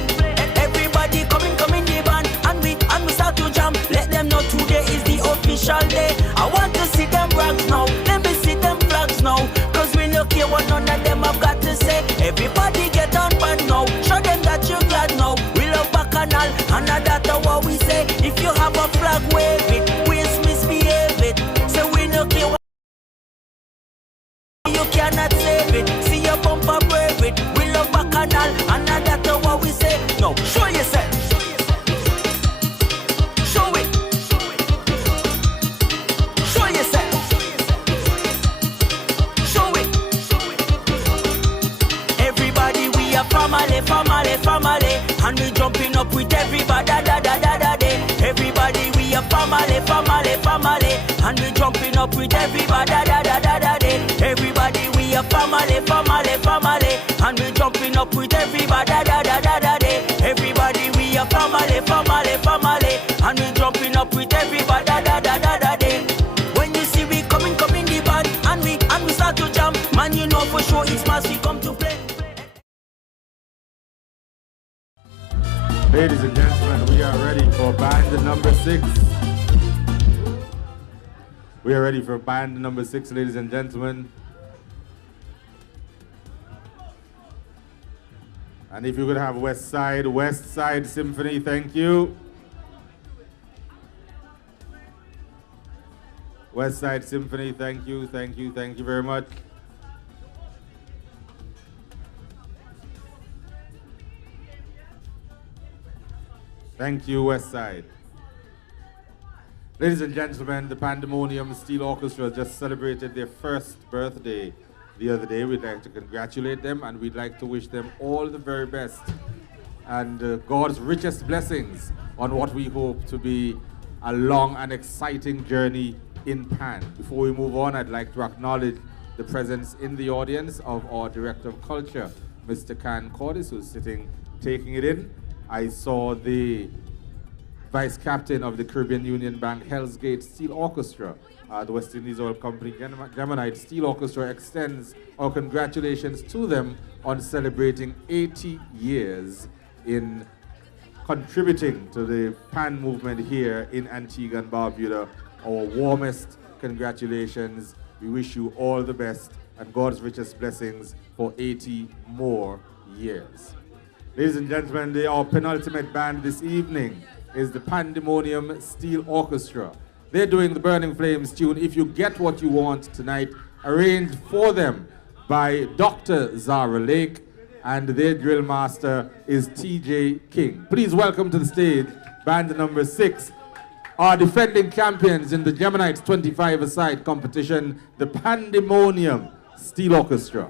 Everybody coming the band, and we start to jam. Let them know today is the official day. I want to see them brags now. Let me see them flags now. Cause we no care what none of them have got to say. Everybody get on band now. Show them that you're glad now. We love Bacchanal, and that's what we say. If you have a flag, wave it. We misbehave it. So we no care what you cannot save it. See your bumper, brave it. We love Bacchanal, and that's what we say. No, show yourself. Show it. Show yourself. Show it. Everybody, we are family, family, family. And we jumping up with everybody, da da da da da. Everybody, we are family, family, family. And we jumping up with everybody, da da da da da. Everybody, we are family, family, family. And we jumping up with everybody, da da da da da. Everybody, we are family, family, family. And we jumping up with everybody, da da da da da. When you see we coming the band, and we start to jam, man, you know for sure it's mass we come to play. Ladies and gentlemen, we are ready for band number 6. We are ready for band number 6, ladies and gentlemen. And if you could have West Side Symphony, thank you. West Side Symphony, thank you very much. Thank you, West Side. Ladies and gentlemen, the Pandemonium Steel Orchestra just celebrated their first birthday the other day. We'd like to congratulate them, and we'd like to wish them all the very best and God's richest blessings on what we hope to be a long and exciting journey in Pan. Before we move on, I'd like to acknowledge the presence in the audience of our Director of Culture, Mr. Can Cordis, who's sitting taking it in. I saw the Vice Captain of the Caribbean Union Bank Hell's Gate Steel Orchestra, the West Indies Oil Company Gemonites Steel Orchestra extends our congratulations to them on celebrating 80 years in contributing to the Pan movement here in Antigua and Barbuda. Our warmest congratulations. We wish you all the best and God's richest blessings for 80 more years. Ladies and gentlemen, our penultimate band this evening is the Pandemonium Steel Orchestra. They're doing the Burning Flames tune, If You Get What You Want, tonight, arranged for them by Dr. Zara Lake, and their drill master is TJ King. Please welcome to the stage band number 6, our defending champions in the Gemonites 25-a-side competition, the Pandemonium Steel Orchestra.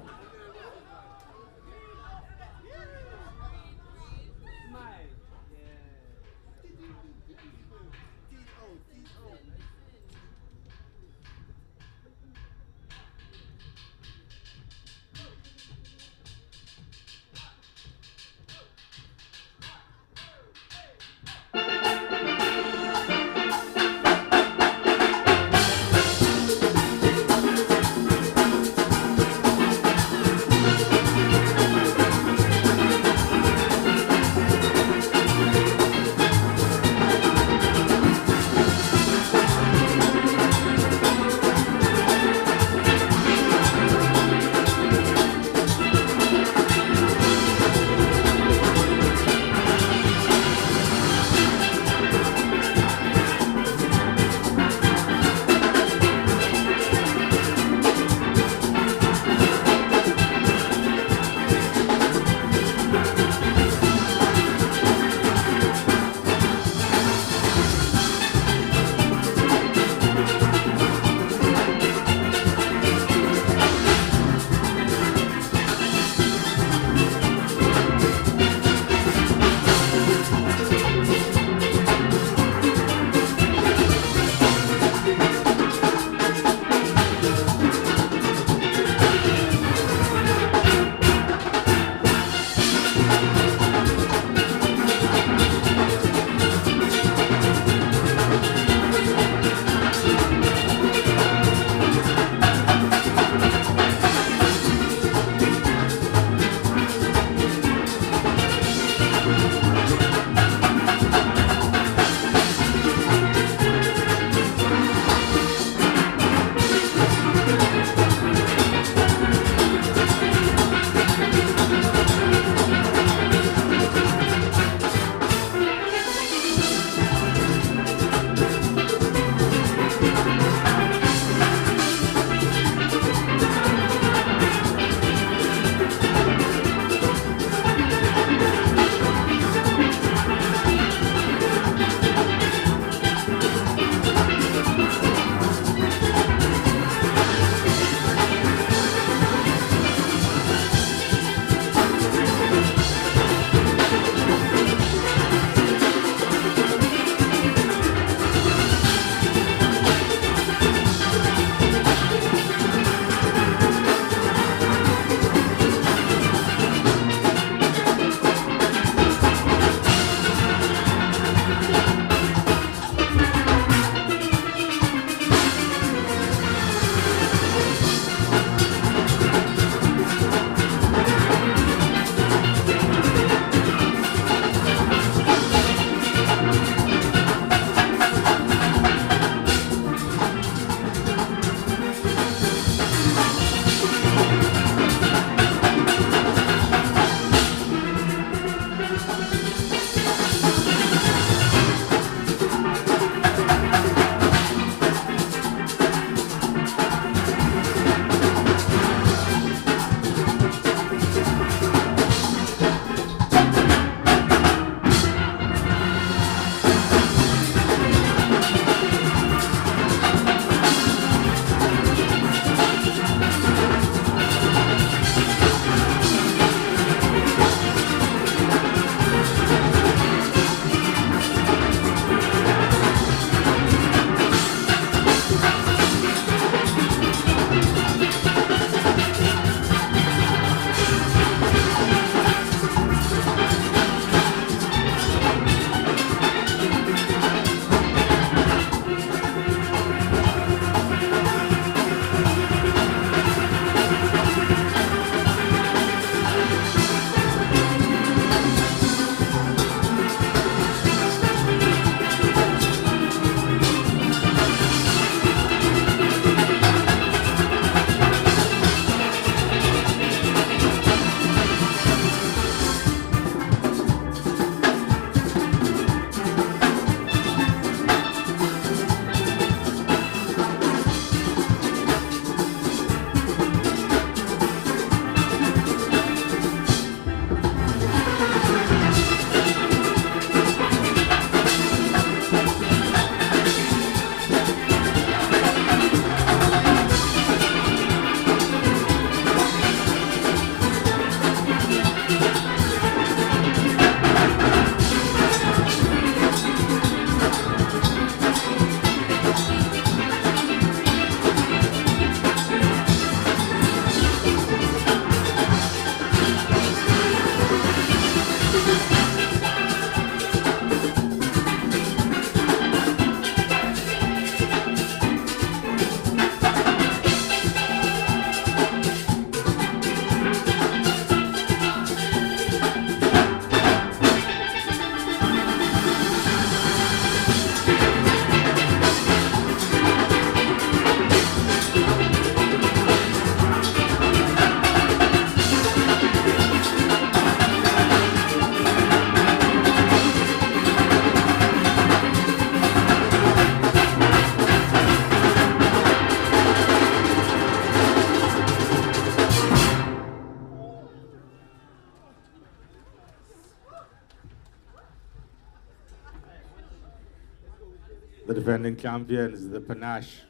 The defending champions, the panache.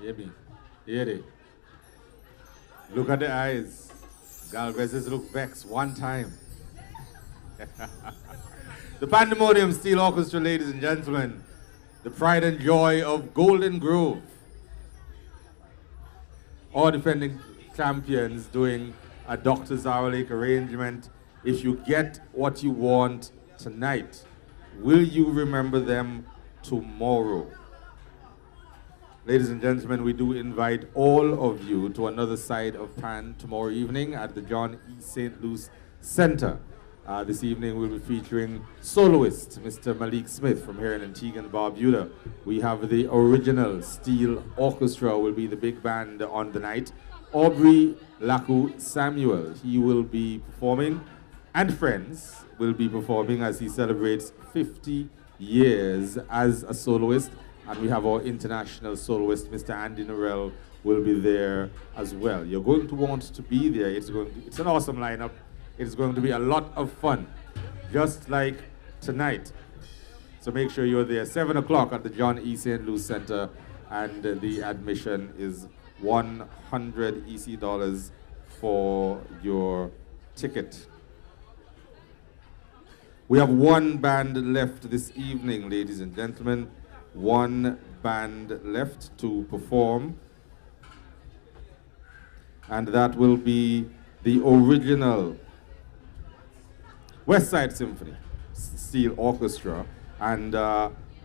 Hear me? Hear it. Look at the eyes. Galvezes look vexed one time. The Pandemonium Steel Orchestra, ladies and gentlemen. The pride and joy of Golden Grove. All defending champions doing a Dr. Zara Lake arrangement. If you get what you want tonight, will you remember them tomorrow? Ladies and gentlemen, we do invite all of you to another side of Pan tomorrow evening at the John E. St. Louis Center. This evening we'll be featuring soloist Mr. Malik Smith from here in Antigua and Barbuda. We have the original Steel Orchestra will be the big band on the night. Aubrey Laku Samuel, he will be performing, and friends will be performing as he celebrates 50 years as a soloist. And we have our international soloist, Mr. Andy Norell, will be there as well. You're going to want to be there. It's an awesome lineup. It's going to be a lot of fun, just like tonight. So make sure you're there. 7 o'clock at the John E. St. Louis Center, and the admission is $100 EC for your ticket. We have one band left this evening, ladies and gentlemen. One band left to perform, and that will be the original West Side Symphony Steel Orchestra, and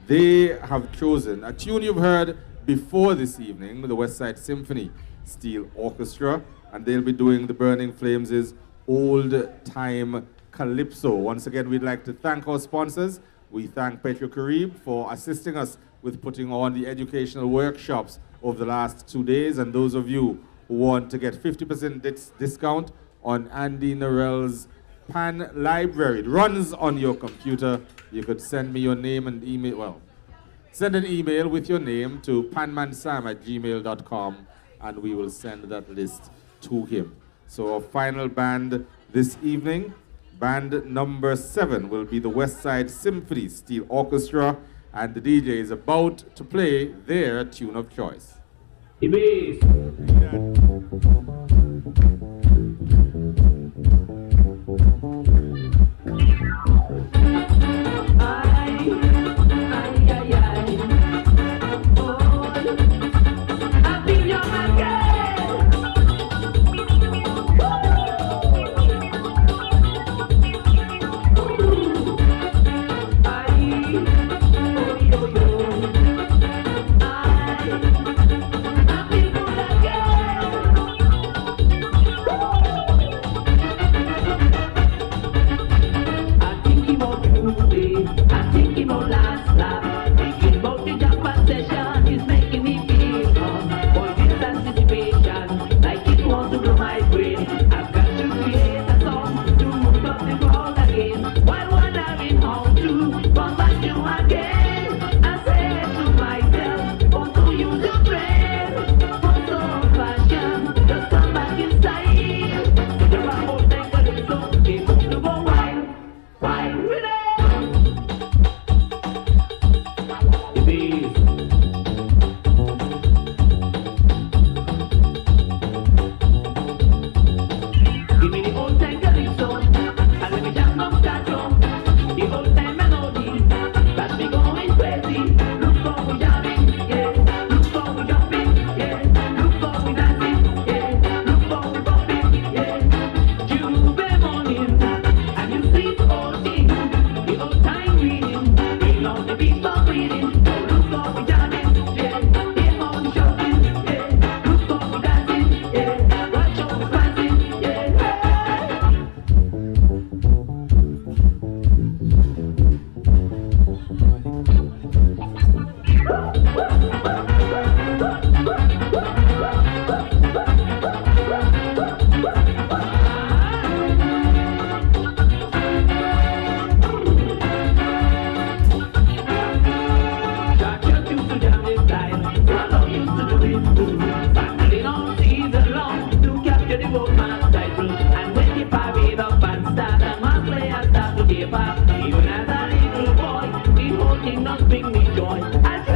they have chosen a tune you've heard before this evening, the West Side Symphony Steel Orchestra, and they'll be doing the Burning Flames' Old Time Calypso. Once again, we'd like to thank our sponsors. We thank Petro Carib for assisting us with putting on the educational workshops over the last 2 days, and those of you who want to get 50% discount on Andy Norell's Pan Library. It runs on your computer. You could send me your name and email. Well, send an email with your name to panmansam@gmail.com, and we will send that list to him. So our final band this evening, band number 7, will be the West Side Symphony Steel Orchestra, and the DJ is about to play their tune of choice. Even as a little boy, the whole thing does bring me joy.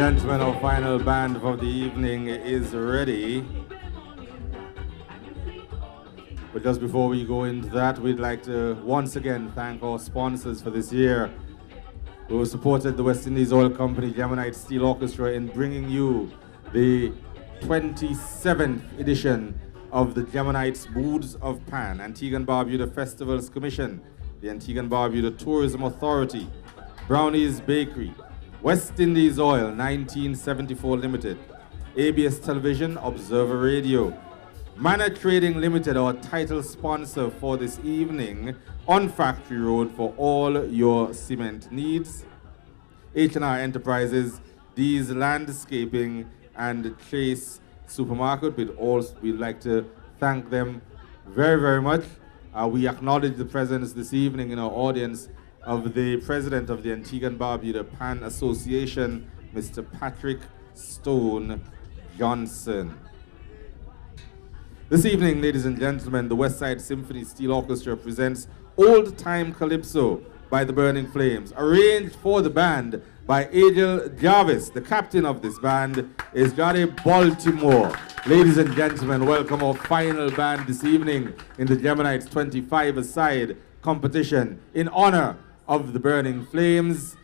gentlemen, our final band for the evening is ready. But just before we go into that, we'd like to once again thank our sponsors for this year who supported the West Indies Oil Company Gemonites Steel Orchestra in bringing you the 27th edition of the Gemonites Moods of Pan, Antigua and Barbuda Festivals Commission, the Antigua and Barbuda Tourism Authority, Brownies Bakery, West Indies Oil 1974 Limited, ABS Television, Observer Radio, Manor Trading Limited, our title sponsor for this evening on Factory Road for all your cement needs, H&R Enterprises, D's Landscaping, and Chase Supermarket. We'd like to thank them very, very much. We acknowledge the presence this evening in our audience of the president of the Antigua and Barbuda Pan Association, Mr. Patrick Stone Johnson. This evening, ladies and gentlemen, the West Side Symphony Steel Orchestra presents Old Time Calypso by the Burning Flames, arranged for the band by Adel Jarvis. The captain of this band is Johnny Baltimore. Ladies and gentlemen, welcome our final band this evening in the Gemonites 25-a-side competition in honor of the Burning Flames,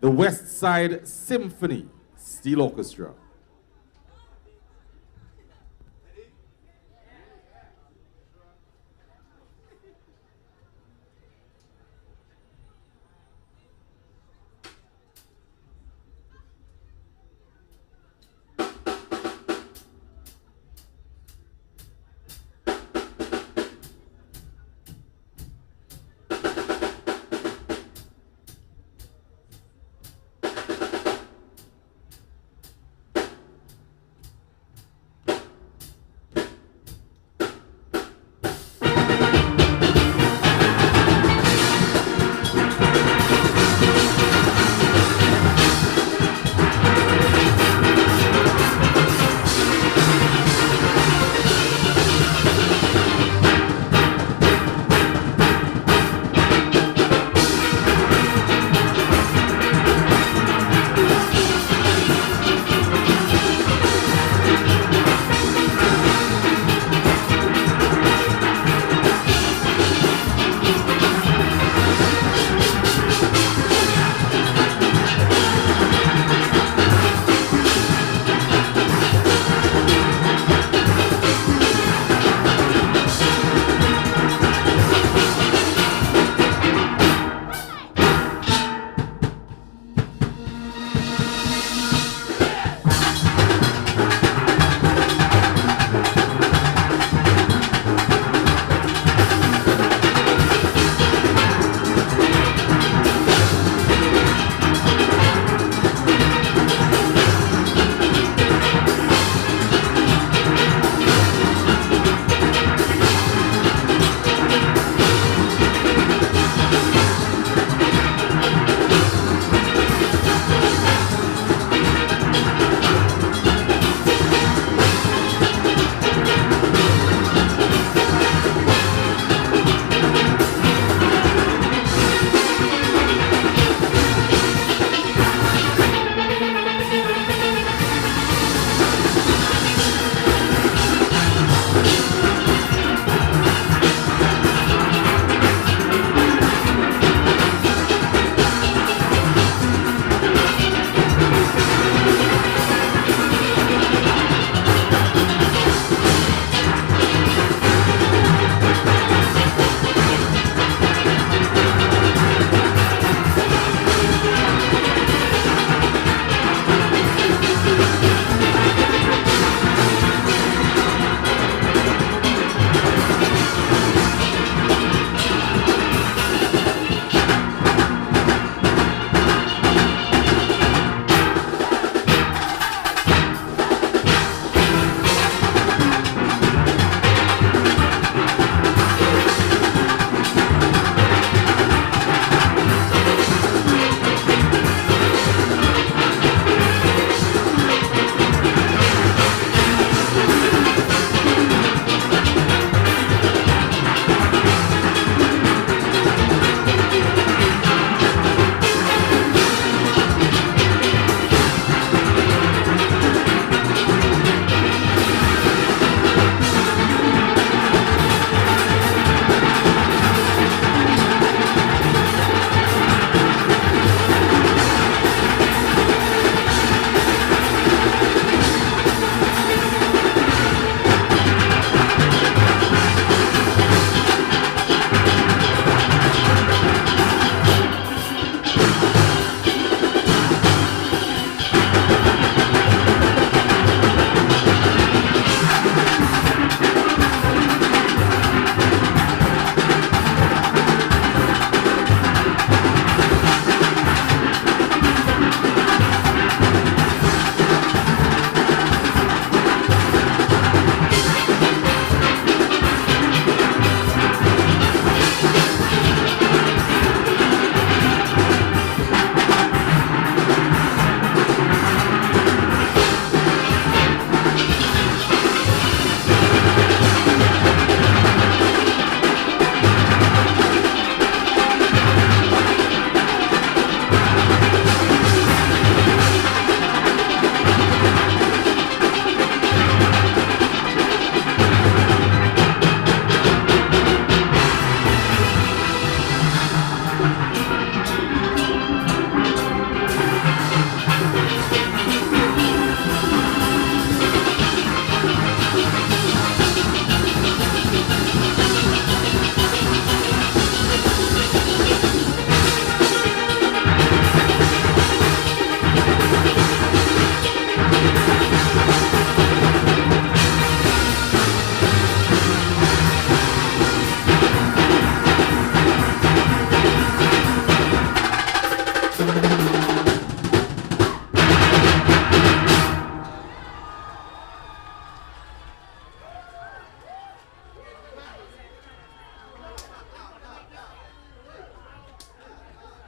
the West Side Symphony Steel Orchestra.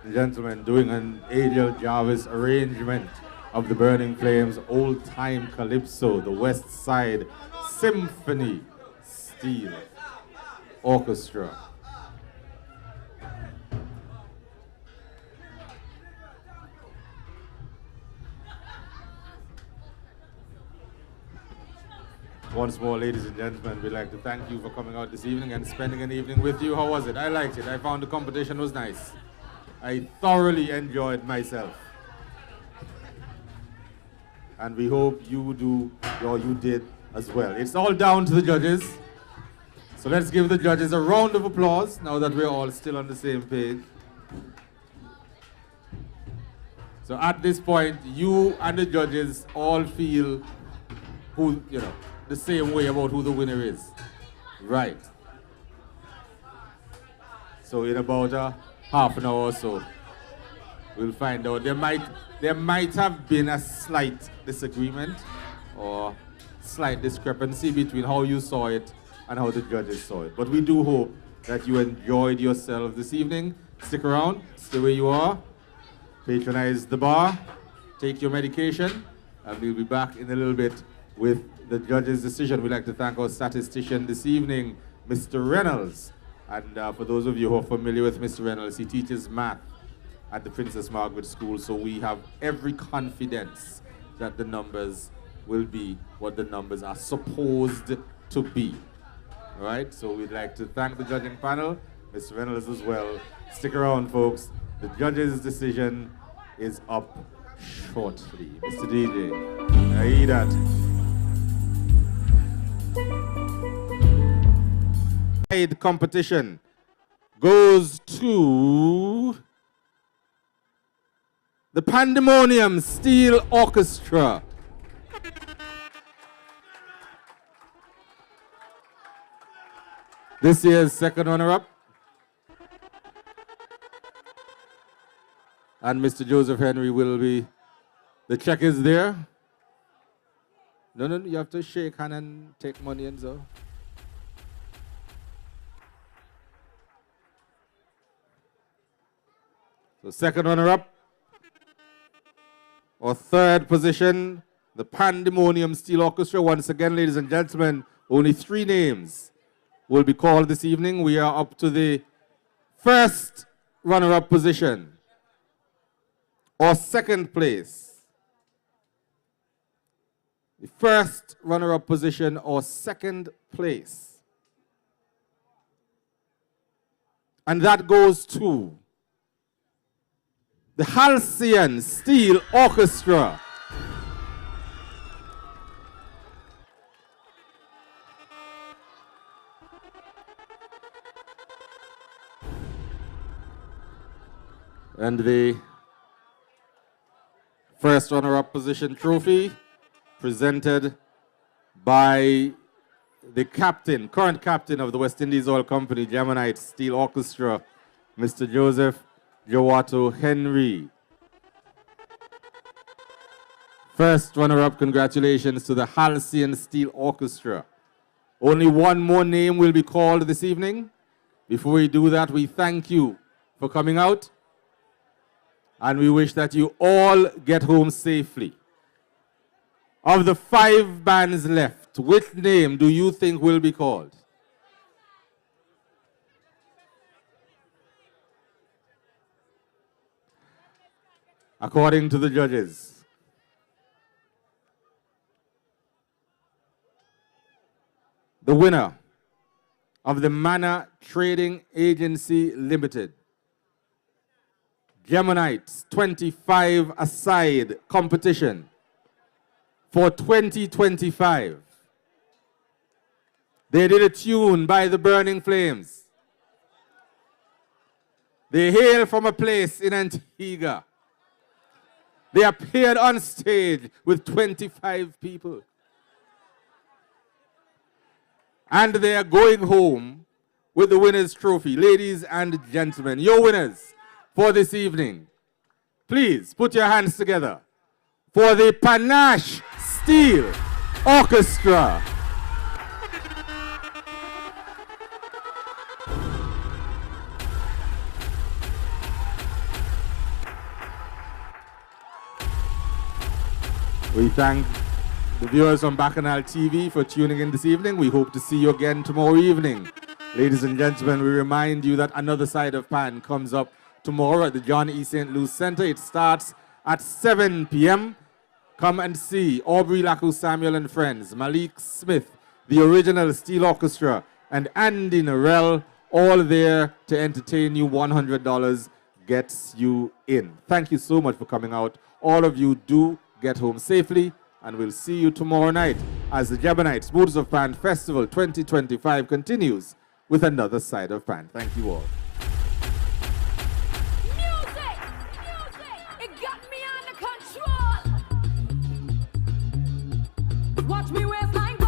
and gentlemen, doing an Adriel Jarvis arrangement of the Burning Flames Old Time Calypso, the West Side Symphony Steel Orchestra. Once more, ladies and gentlemen, we'd like to thank you for coming out this evening and spending an evening with you. How was it? I liked it. I found the competition was nice. I thoroughly enjoyed myself. And we hope you do, or you did as well. It's all down to the judges. So let's give the judges a round of applause now that we're all still on the same page. So at this point, you and the judges all feel who, the same way about who the winner is. Right. So in about a half an hour or so, we'll find out. There might have been a slight disagreement or slight discrepancy between how you saw it and how the judges saw it. But we do hope that you enjoyed yourself this evening. Stick around, stay where you are, patronize the bar, take your medication, and we'll be back in a little bit with the judge's decision. We'd like to thank our statistician this evening, Mr. Reynolds. And for those of you who are familiar with Mr. Reynolds, he teaches math at the Princess Margaret School, so we have every confidence that the numbers will be what the numbers are supposed to be. All right, so we'd like to thank the judging panel, Mr. Reynolds as well. Stick around, folks. The judge's decision is up shortly. Mr. DJ, I hear that. Competition goes to the Pandemonium Steel Orchestra. This year's second runner-up. And Mr. Joseph Henry will be, the check is there. No, you have to shake hand and take money and so. So second runner-up, or third position, the Pandemonium Steel Orchestra. Once again, ladies and gentlemen, only 3 names will be called this evening. We are up to the first runner-up position, or second place. The first runner-up position or second place. And that goes to the Halcyon Steel Orchestra. And the first runner-up position trophy presented by the captain, current captain of the West Indies Oil Company, Gemonites Steel Orchestra, Mr. Joseph Jowato Henry. First runner-up, congratulations to the Halcyon Steel Orchestra. Only one more name will be called this evening. Before we do that, we thank you for coming out, and we wish that you all get home safely. Of the 5 bands left, which name do you think will be called? According to the judges, the winner of the Manor Trading Agency Limited Gemonites 25-a-side competition for 2025. They did a tune by the Burning Flames. They hail from a place in Antigua. They appeared on stage with 25 people. And they are going home with the winner's trophy. Ladies and gentlemen, your winners for this evening. Please put your hands together for the Panache Steel Orchestra. We thank the viewers on Bacchanal TV for tuning in this evening. We hope to see you again tomorrow evening. Ladies and gentlemen, we remind you that Another Side of Pan comes up tomorrow at the John E. St. Louis Center. It starts at 7 p.m. Come and see Aubrey Laku Samuel and friends, Malik Smith, the original Steel Orchestra, and Andy Narell, all there to entertain you. $100 gets you in. Thank you so much for coming out. All of you do get home safely, and we'll see you tomorrow night as the Gemonites Moods of Pan Festival 2025 continues with Another Side of Pan. Thank you all. Music! It got me under control. Watch me waistline.